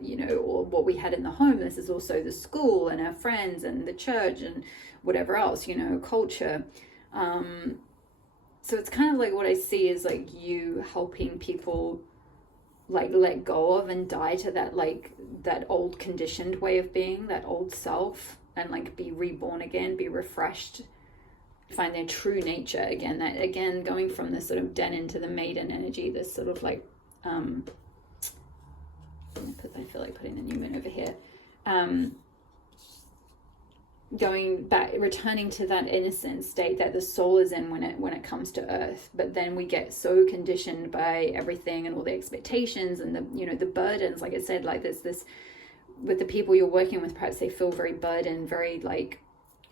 you know, or what we had in the home. This is also the school and our friends and the church and whatever else, you know, culture. So it's kind of like what I see is like you helping people like let go of and die to that, like that old conditioned way of being, that old self, and like be reborn again, be refreshed, find their true nature again. That again, going from this sort of den into the maiden energy, this sort of like I feel like putting the new moon over here, going back, returning to that innocent state that the soul is in when it comes to earth. But then we get so conditioned by everything and all the expectations and the, you know, the burdens. Like I said, like there's this with the people you're working with, perhaps they feel very burdened, very like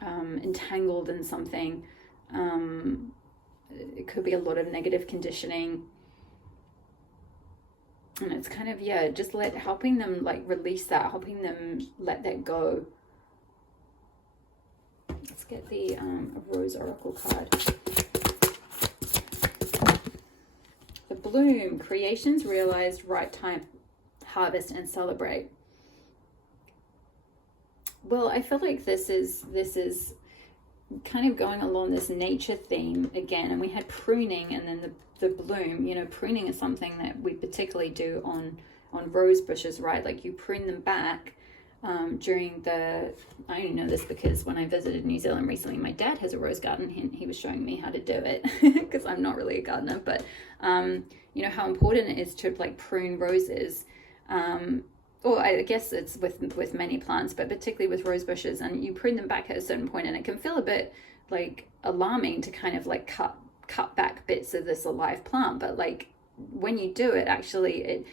entangled in something. It could be a lot of negative conditioning, and it's kind of, yeah, just helping them like release that, helping them let that go. Let's get the Rose Oracle card. The bloom, creations realized, right time, harvest and celebrate. Well, I feel like this is kind of going along this nature theme again, and we had pruning and then the bloom. You know, pruning is something that we particularly do on rose bushes, right? Like you prune them back during I only know this because when I visited New Zealand recently, my dad has a rose garden. He was showing me how to do it because I'm not really a gardener, but you know how important it is to like prune roses. Or I guess it's with many plants, but particularly with rose bushes, and you prune them back at a certain point, and it can feel a bit like alarming to kind of like cut back bits of this alive plant. But like when you do it, actually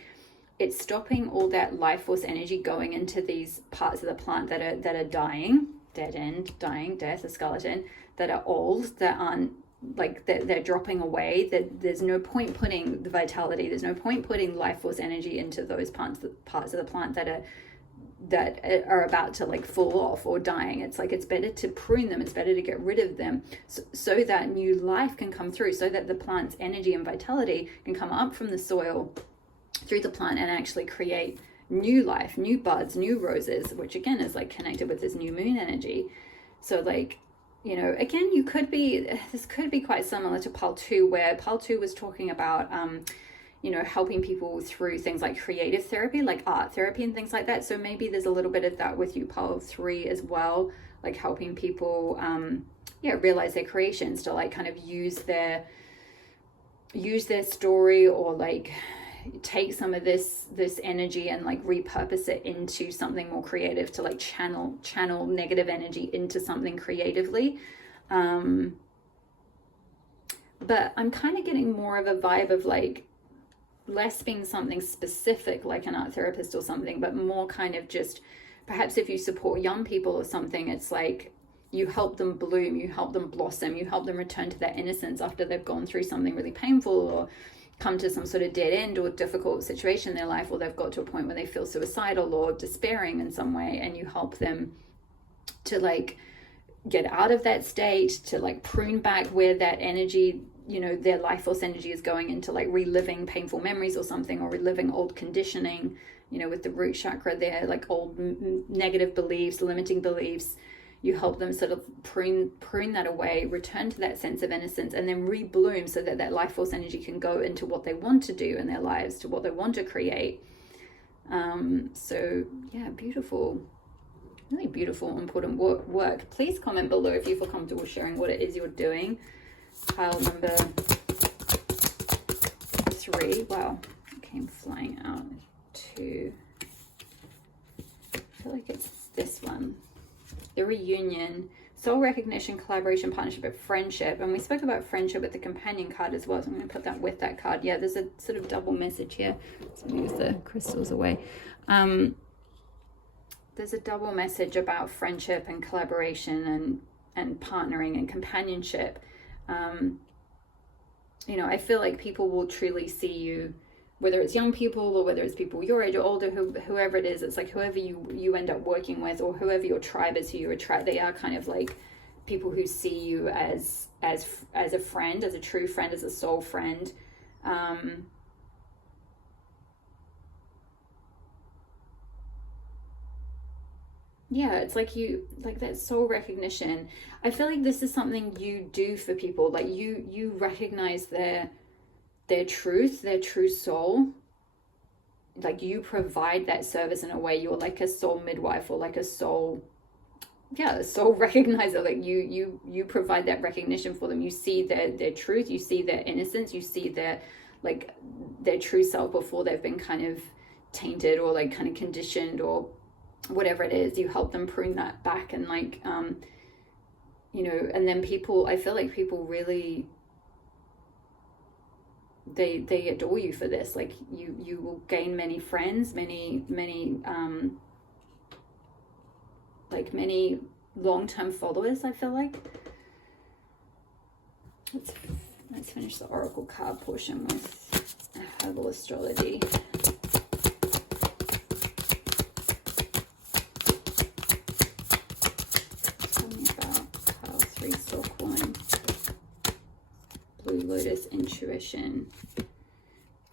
it's stopping all that life force energy going into these parts of the plant that are dying, dead end, dying, death, a skeleton, that are old, that aren't like they're dropping away. That there's no point putting the vitality, there's no point putting life force energy into those parts of the plant that are about to like fall off or dying. It's like it's better to prune them, it's better to get rid of them so that new life can come through, so that the plant's energy and vitality can come up from the soil through the plant and actually create new life, new buds, new roses, which again is like connected with this new moon energy. So like, you know, again, this could be quite similar to pile 2, where pile 2 was talking about you know, helping people through things like creative therapy, like art therapy and things like that. So maybe there's a little bit of that with you, pile 3 as well, like helping people realize their creations, to like kind of use their story, or like take some of this energy and like repurpose it into something more creative, to like channel negative energy into something creatively. But I'm kind of getting more of a vibe of like less being something specific like an art therapist or something, but more kind of just perhaps if you support young people or something, it's like you help them bloom, you help them blossom, you help them return to their innocence after they've gone through something really painful, or come to some sort of dead end or difficult situation in their life, or they've got to a point where they feel suicidal or despairing in some way, and you help them to like get out of that state, to like prune back where that energy, you know, their life force energy is going into like reliving painful memories or something, or reliving old conditioning, you know, with the root chakra there, like old negative beliefs, limiting beliefs. You help them sort of prune that away, return to that sense of innocence, and then rebloom so that that life force energy can go into what they want to do in their lives, to what they want to create. So yeah, beautiful, really beautiful, important work. Please comment below if you feel comfortable sharing what it is you're doing. Pile number 3. Wow, it came flying out. 2. I feel like it's this one. The reunion, soul recognition, collaboration, partnership, and friendship. And we spoke about friendship with the companion card as well, so I'm going to put that with that card. Yeah, there's a sort of double message here. So move the crystals away. There's a double message about friendship and collaboration and partnering and companionship. You know, I feel like people will truly see you, whether it's young people or whether it's people your age or older, whoever it is. It's like whoever you end up working with, or whoever your tribe is, who you attract, they are kind of like people who see you as a friend, as a true friend, as a soul friend. Yeah, it's like you, like that soul recognition. I feel like this is something you do for people. Like you recognize their truth, their true soul. Like you provide that service in a way. You're like a soul midwife, or like a soul, yeah, a soul recognizer. Like you provide that recognition for them. You see their truth, you see their innocence, you see their true self before they've been kind of tainted or like kind of conditioned or whatever it is. You help them prune that back, and like you know, and then people, I feel like people really, they adore you for this. Like you will gain many friends, many like many long-term followers, I feel like. Let's finish the oracle card portion with herbal astrology. Tell me about pile 3 soul coin, blue lotus, intuition.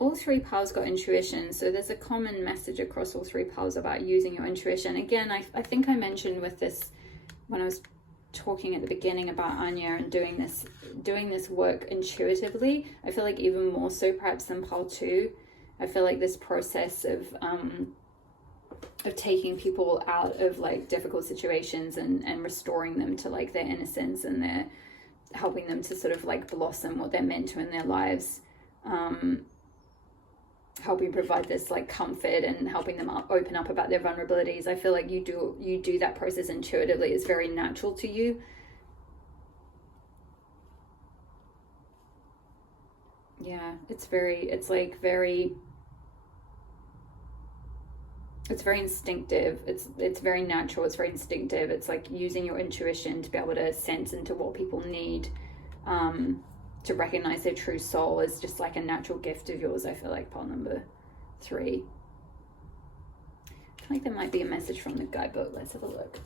All 3 piles got intuition, so there's a common message across all 3 piles about using your intuition. Again, I think I mentioned with this when I was talking at the beginning about Anya and doing this work intuitively. I feel like even more so perhaps than pile 2. I feel like this process of taking people out of like difficult situations and restoring them to like their innocence, and their helping them to sort of like blossom what they're meant to in their lives. Helping provide this like comfort and helping them open up about their vulnerabilities. I feel like you do that process intuitively. It's very natural to you. Yeah, it's very instinctive. It's very natural. It's very instinctive. It's like using your intuition to be able to sense into what people need, to recognize their true soul is just like a natural gift of yours. I feel like pile number 3. I feel like there might be a message from the guidebook. Let's have a look.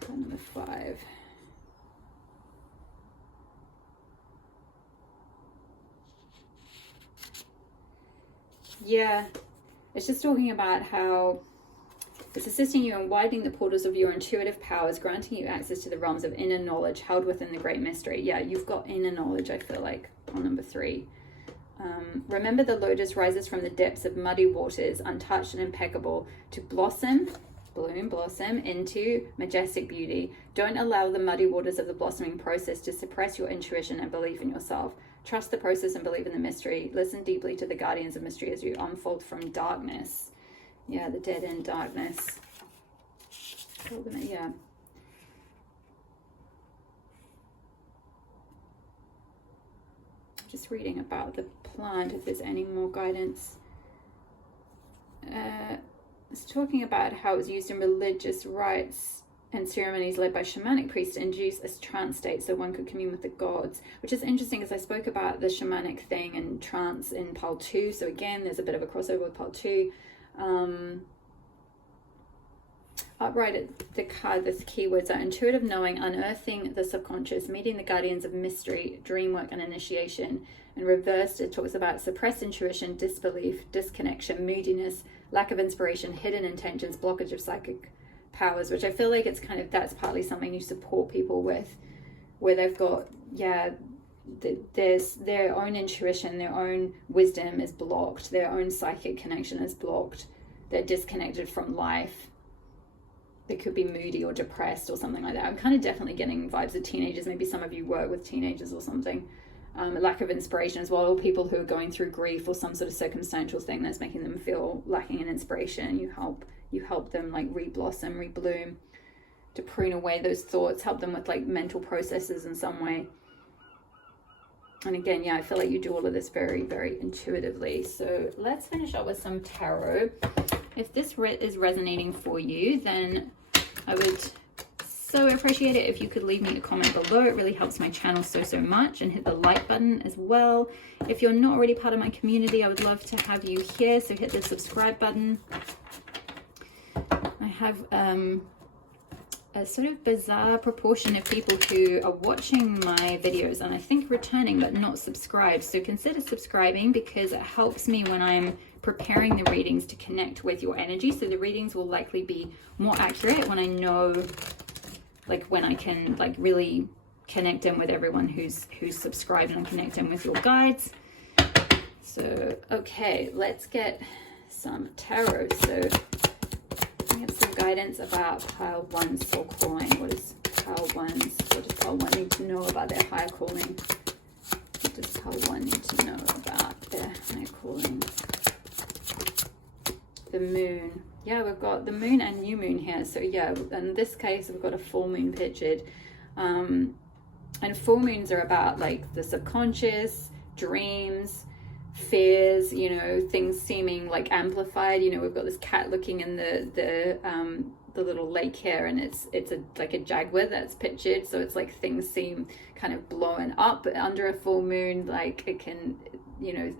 Pile number 5. Yeah, it's just talking about how it's assisting you in widening the portals of your intuitive powers, granting you access to the realms of inner knowledge held within the great mystery. Yeah, you've got inner knowledge, I feel like, on number 3. Remember, the lotus rises from the depths of muddy waters, untouched and impeccable, to blossom into majestic beauty. Don't allow the muddy waters of the blossoming process to suppress your intuition and belief in yourself. Trust the process and believe in the mystery. Listen deeply to the guardians of mystery as you unfold from darkness. Yeah, the dead end darkness. Yeah. Just reading about the plant, if there's any more guidance. It's talking about how it's used in religious rites and ceremonies led by shamanic priests to induce a trance state so one could commune with the gods, which is interesting because I spoke about the shamanic thing and trance in pile 2. So again, there's a bit of a crossover with pile 2. Upright at the card, this keywords are intuitive knowing, unearthing the subconscious, meeting the guardians of mystery, dream work, and initiation. And reversed, it talks about suppressed intuition, disbelief, disconnection, moodiness, lack of inspiration, hidden intentions, blockage of psychic powers, which I feel like it's kind of, that's partly something you support people with, where they've got, there's their own intuition, their own wisdom is blocked, their own psychic connection is blocked, they're disconnected from life. They could be moody or depressed or something like that. I'm kind of definitely getting vibes of teenagers. Maybe some of you work with teenagers or something. Lack of inspiration as well, or people who are going through grief or some sort of circumstantial thing that's making them feel lacking in inspiration. You help them like re-blossom, re-bloom, to prune away those thoughts, help them with like mental processes in some way. And again, I feel like you do all of this very, very intuitively. So let's finish up with some tarot. If this is resonating for you, then I would so appreciate it if you could leave me a comment below. It really helps my channel so much, and hit the like button as well. If you're not already part of my community, I would love to have you here, so hit the subscribe button. I have a sort of bizarre proportion of people who are watching my videos and I think returning but not subscribed, so consider subscribing because it helps me when I'm preparing the readings to connect with your energy. So the readings will likely be more accurate when I know, like when I can like really connect in with everyone who's subscribed and connect in with your guides. So okay, let's get some tarot. So I have some guidance about pile 1 soul calling. What does pile 1 need to know about their higher calling? What does pile 1 need to know about their higher calling? The moon. Yeah, we've got the moon and new moon here. So yeah, in this case, we've got a full moon pictured. And full moons are about like the subconscious, dreams, fears, you know, things seeming like amplified. You know, we've got this cat looking in the little lake here, and it's like a jaguar that's pictured. So it's like things seem kind of blown up under a full moon. Like it can, you know,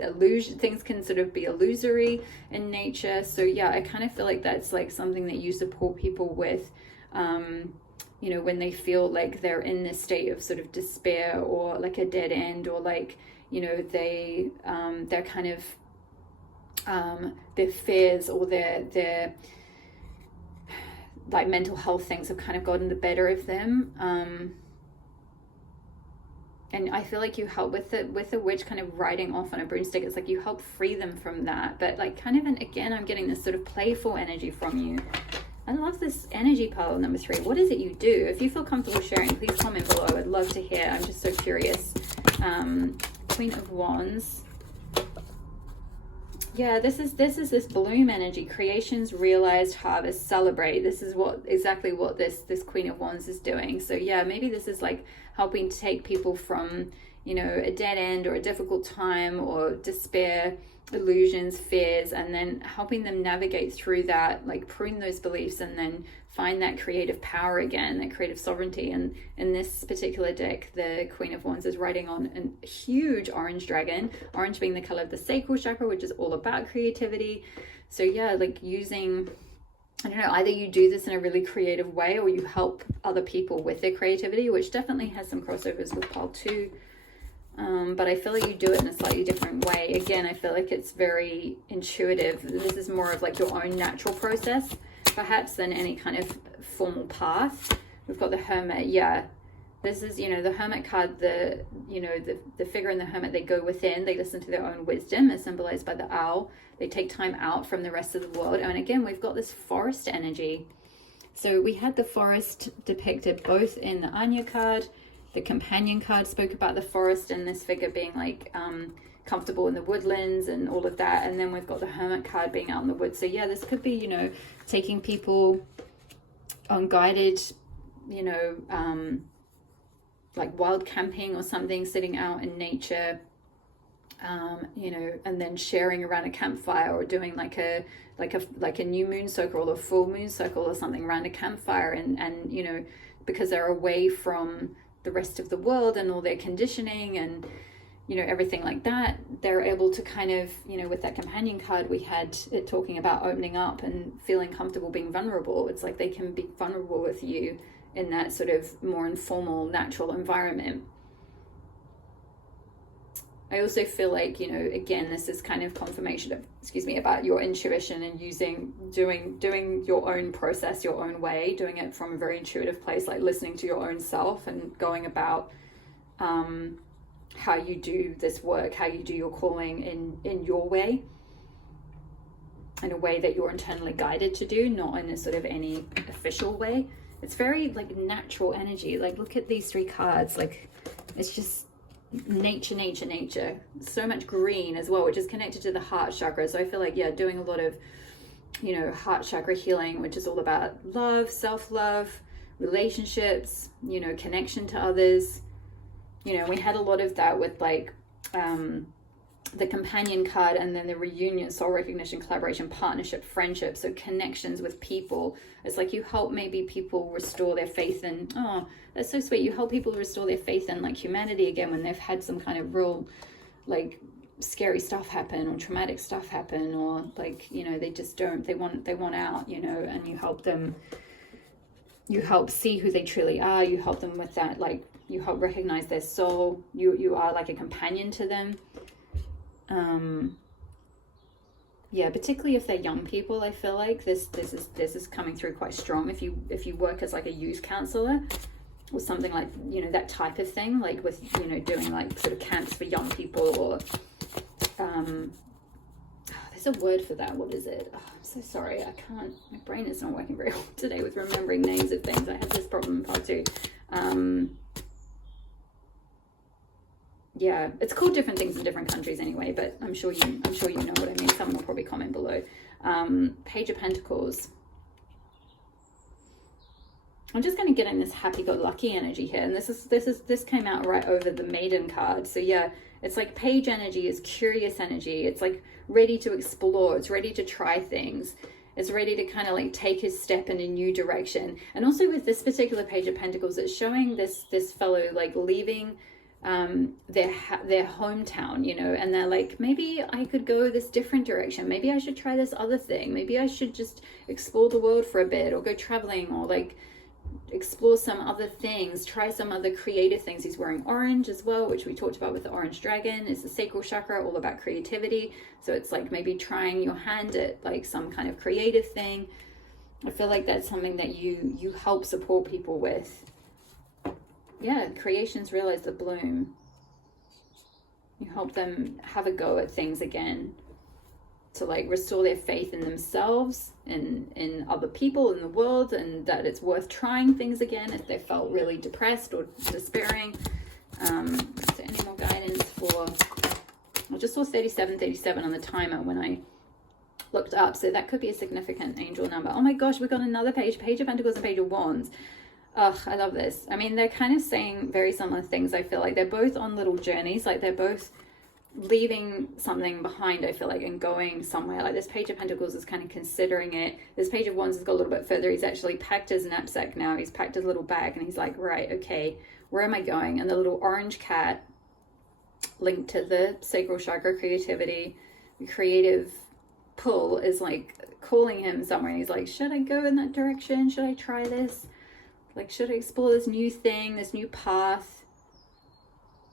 things can sort of be illusory in nature. So yeah, I kind of feel like that's like something that you support people with, you know, when they feel like they're in this state of sort of despair or like a dead end, or like, you know, they're kind of their fears or their like mental health things have kind of gotten the better of them. And I feel like you help with the witch kind of riding off on a broomstick. It's like you help free them from that, but like kind of again, I'm getting this sort of playful energy from you. I love this energy pile number 3. What is it you do? If you feel comfortable sharing, please comment below. I would love to hear. I'm just so curious. Queen of Wands. Yeah, this is this bloom energy. Creations, realized, harvest, celebrate. This is exactly what this Queen of Wands is doing. So yeah, maybe this is like helping to take people from, you know, a dead end or a difficult time or despair, illusions, fears, and then helping them navigate through that, like prune those beliefs and then find that creative power again, that creative sovereignty. And in this particular deck, the Queen of Wands is riding on a huge orange dragon, orange being the color of the sacral chakra, which is all about creativity. So yeah, like using, I don't know, either you do this in a really creative way or you help other people with their creativity, which definitely has some crossovers with pile 2. But I feel like you do it in a slightly different way. Again, I feel like it's very intuitive. This is more of like your own natural process, perhaps, than any kind of formal path. We've got the Hermit. Yeah, this is, you know, the Hermit card, the figure in the Hermit, they go within, they listen to their own wisdom, as symbolized by the owl. They take time out from the rest of the world. And again, we've got this forest energy. So we had the forest depicted both in the Anya card. The companion card spoke about the forest and this figure being like comfortable in the woodlands and all of that. And then we've got the Hermit card being out in the woods. So yeah, this could be, you know, taking people on guided, you know, like wild camping or something, sitting out in nature, you know, and then sharing around a campfire, or doing like a like a new moon cycle or a full moon cycle or something around a campfire, and you know, because they're away from the rest of the world and all their conditioning and, you know, everything like that, they're able to kind of, you know, with that companion card, we had it talking about opening up and feeling comfortable being vulnerable. It's like they can be vulnerable with you in that sort of more informal, natural environment. I also feel like, you know, again, this is kind of confirmation of, about your intuition and doing your own process, your own way, doing it from a very intuitive place, like listening to your own self and going about how you do this work, how you do your calling in your way, in a way that you're internally guided to do, not in a sort of any official way. It's very like natural energy. Like, look at these 3 cards. Like, it's just nature, nature, nature. So much green as well, which is connected to the heart chakra. So I feel like, yeah, doing a lot of, you know, heart chakra healing, which is all about love, self-love, relationships, you know, connection to others. You know, we had a lot of that with like the companion card, and then the reunion, soul recognition, collaboration, partnership, friendship. So connections with people. It's like you help maybe people restore their faith in, oh, that's so sweet. You help people restore their faith in like humanity again when they've had some kind of real like scary stuff happen or traumatic stuff happen, or like, you know, they just don't, they want out, you know, and you help them, you help see who they truly are. You help them with that, like you help recognize their soul. You are like a companion to them. Yeah, particularly if they're young people, I feel like this is coming through quite strong. If you work as like a youth counselor or something like, you know, that type of thing, like with, you know, doing like sort of camps for young people, or there's a word for that. What is it? Oh, I'm so sorry. I can't, my brain is not working very well today with remembering names of things. I have this problem in part 2. Yeah, it's called different things in different countries anyway, but I'm sure you know what I mean. Someone will probably comment below. Page of Pentacles. I'm just going to get in this happy-go-lucky energy here, and this came out right over the Maiden card. So yeah, it's like page energy is curious energy. It's like ready to explore. It's ready to try things. It's ready to kind of like take his step in a new direction. And also with this particular Page of Pentacles, it's showing this fellow like leaving their hometown, you know, and they're like, maybe I could go this different direction. Maybe I should try this other thing. Maybe I should just explore the world for a bit, or go traveling, or like explore some other things, try some other creative things. He's wearing orange as well, which we talked about with the orange dragon. It's the sacral chakra, all about creativity. So it's like maybe trying your hand at like some kind of creative thing. I feel like that's something that you help support people with. Yeah, creations realize the bloom. You help them have a go at things again, to like restore their faith in themselves and in other people in the world, and that it's worth trying things again if they felt really depressed or despairing. Is there any more guidance for, I just saw 37 on the timer when I looked up, so that could be a significant angel number. Oh my gosh, we got another Page of Pentacles and Page of Wands. Ugh, I love this. I mean, they're kind of saying very similar things. I feel like they're both on little journeys, like they're both leaving something behind, I feel like, and going somewhere. Like this Page of Pentacles is kind of considering it. This Page of Wands has got a little bit further. He's actually packed his knapsack now. He's packed his little bag, and he's like, right, okay, where am I going? And the little orange cat linked to the sacral chakra, creativity, the creative pull is like calling him somewhere. He's like, should I go in that direction? Should I try this? Like, should I explore this new thing, this new path?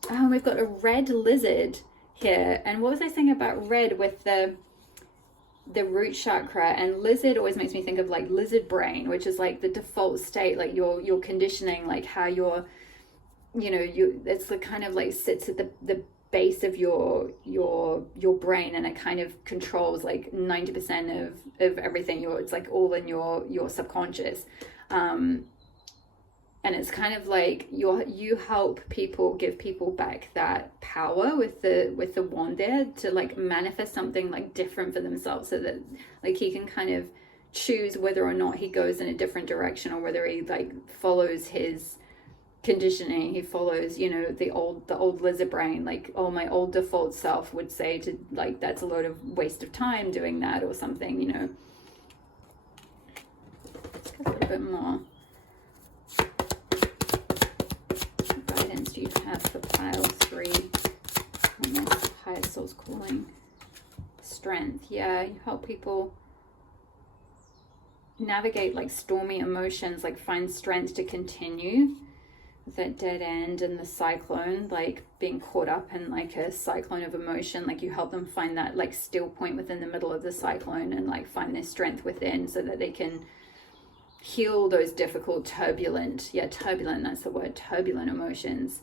Oh, we've got a red lizard here. And what was I saying about red with the root chakra? And lizard always makes me think of like lizard brain, which is like the default state, like your conditioning, like how you're, you know, it's the kind of like sits at the base of your brain, and it kind of controls like 90% of everything. It's like all in your subconscious. And it's kind of like you help people, give people back that power with the wand there, to like manifest something like different for themselves, so that like he can kind of choose whether or not he goes in a different direction, or whether he like follows his conditioning. He follows, you know, the old lizard brain, like, oh, my old default self would say to, like, that's a load of waste of time doing that or something, you know. Let's get a little bit more. What guidance do you have for pile 3 on this higher soul's calling? Strength. Yeah, you help people navigate like stormy emotions, like find strength to continue with that dead end and the cyclone, like being caught up in like a cyclone of emotion. Like you help them find that like still point within the middle of the cyclone and like find their strength within, so that they can heal those difficult, turbulent, that's the word, turbulent emotions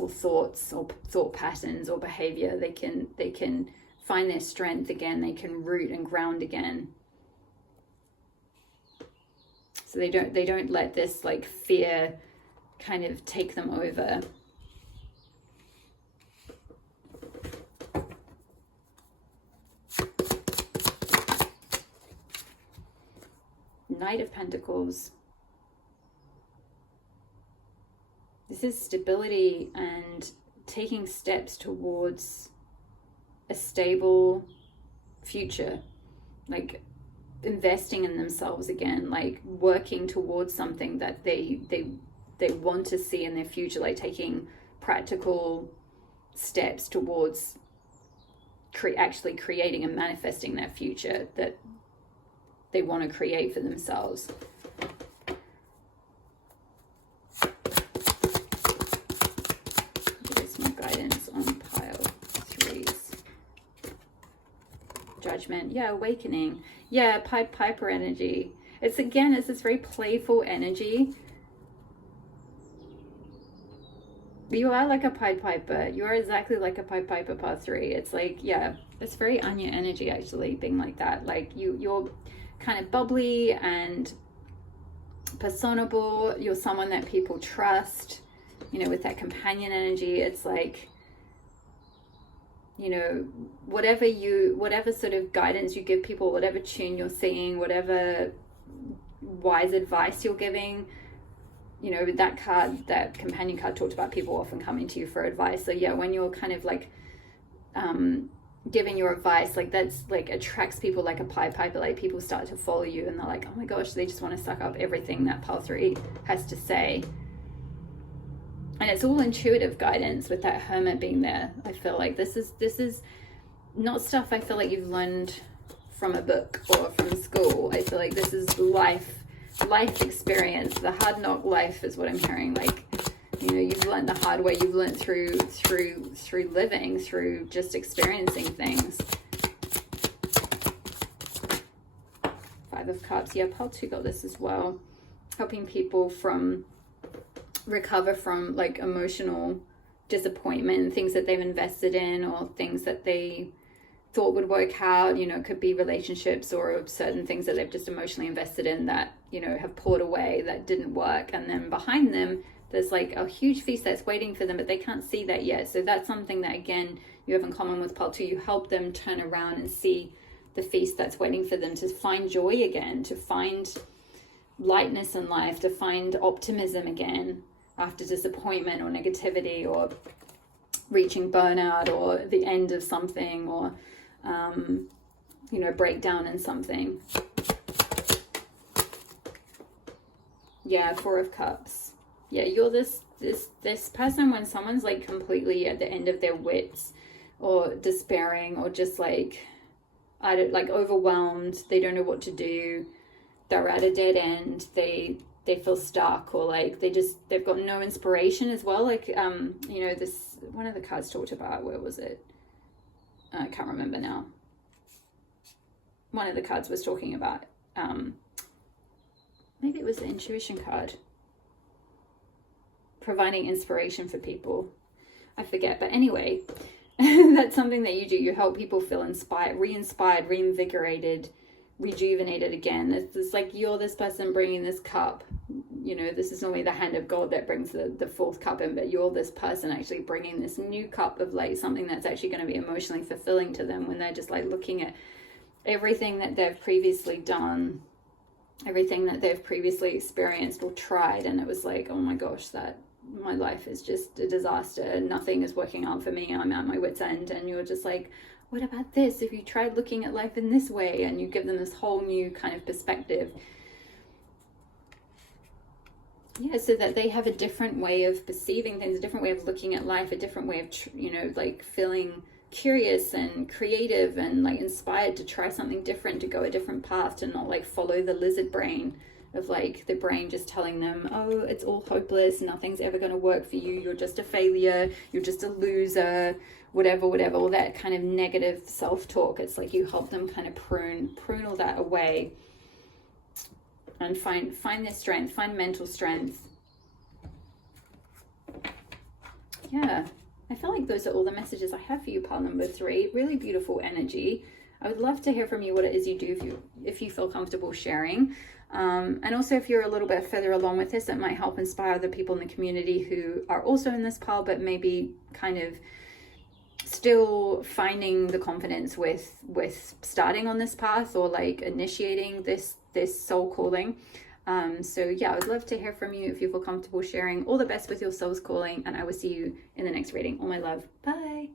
or thoughts or thought patterns or behavior. They can find their strength again. They can root and ground again. So they don't let this like fear kind of take them over. Knight of Pentacles. This is stability and taking steps towards a stable future, like investing in themselves again, like working towards something that they want to see in their future, like taking practical steps towards actually creating and manifesting that future that they want to create for themselves. Give us some guidance on pile 3's. Judgment. Yeah, awakening. Yeah, Pied Piper energy. It's this very playful energy. You are like a Pied Piper. You are exactly like a Pied Piper part 3. It's like, yeah, it's very Anya energy actually, being like that. Like you're kind of bubbly and personable. You're someone that people trust, you know, with that companion energy. It's like, you know, whatever sort of guidance you give people, whatever tune you're singing, whatever wise advice you're giving, you know, that card, that companion card, talked about people often coming to you for advice. So yeah, when you're kind of like giving your advice, like that's like attracts people like a Pied Piper. Like people start to follow you and they're like, oh my gosh, they just want to suck up everything that pile 3 has to say. And it's all intuitive guidance with that Hermit being there. I feel like this is not stuff I feel like you've learned from a book or from school. I feel like this is life experience. The hard knock life is what I'm hearing. Like, you know, you've learned the hard way. You've learned through living, through just experiencing things. 5 of Cups. Yeah, pile 2 got this as well. Helping people recover from like emotional disappointment, things that they've invested in or things that they thought would work out. You know, it could be relationships or certain things that they've just emotionally invested in that, you know, have poured away, that didn't work. And then behind them, there's like a huge feast that's waiting for them, but they can't see that yet. So that's something that, again, you have in common with pile 2. You help them turn around and see the feast that's waiting for them, to find joy again, to find lightness in life, to find optimism again after disappointment or negativity or reaching burnout or the end of something or, you know, breakdown in something. Yeah, 4 of Cups. Yeah, you're this person when someone's like completely at the end of their wits or despairing or just like, overwhelmed. They don't know what to do. They're at a dead end. They feel stuck, or like they've got no inspiration as well. Like, you know, this, one of the cards talked about, where was it? I can't remember now. One of the cards was talking about, maybe it was the intuition card, providing inspiration for people. I forget, but anyway, that's something that you do. You help people feel inspired, re-inspired, reinvigorated, rejuvenated again. It's like you're this person bringing this cup. You know, this is normally the hand of God that brings the 4th cup in, but you're this person actually bringing this new cup of like something that's actually going to be emotionally fulfilling to them when they're just like looking at everything that they've previously done everything that they've previously experienced or tried, and it was like, oh my gosh, that my life is just a disaster, nothing is working out for me, I'm at my wit's end. And you're just like, what about this? If you tried looking at life in this way, and you give them this whole new kind of perspective. Yeah, so that they have a different way of perceiving things, a different way of looking at life, a different way of, you know, like feeling curious and creative and like inspired to try something different, to go a different path, to not like follow the lizard brain of like the brain just telling them, oh, it's all hopeless, nothing's ever going to work for you, you're just a failure, you're just a loser, whatever, all that kind of negative self-talk. It's like you help them kind of prune all that away and find their strength, find mental strength. Yeah, I feel like those are all the messages I have for you, pile number 3. Really beautiful energy. I would love to hear from you what it is you do if you feel comfortable sharing. And also, if you're a little bit further along with this, it might help inspire other people in the community who are also in this pile, but maybe kind of still finding the confidence with starting on this path, or like initiating this soul calling. So yeah, I would love to hear from you if you feel comfortable sharing. All the best with your soul's calling, and I will see you in the next reading. All my love. Bye.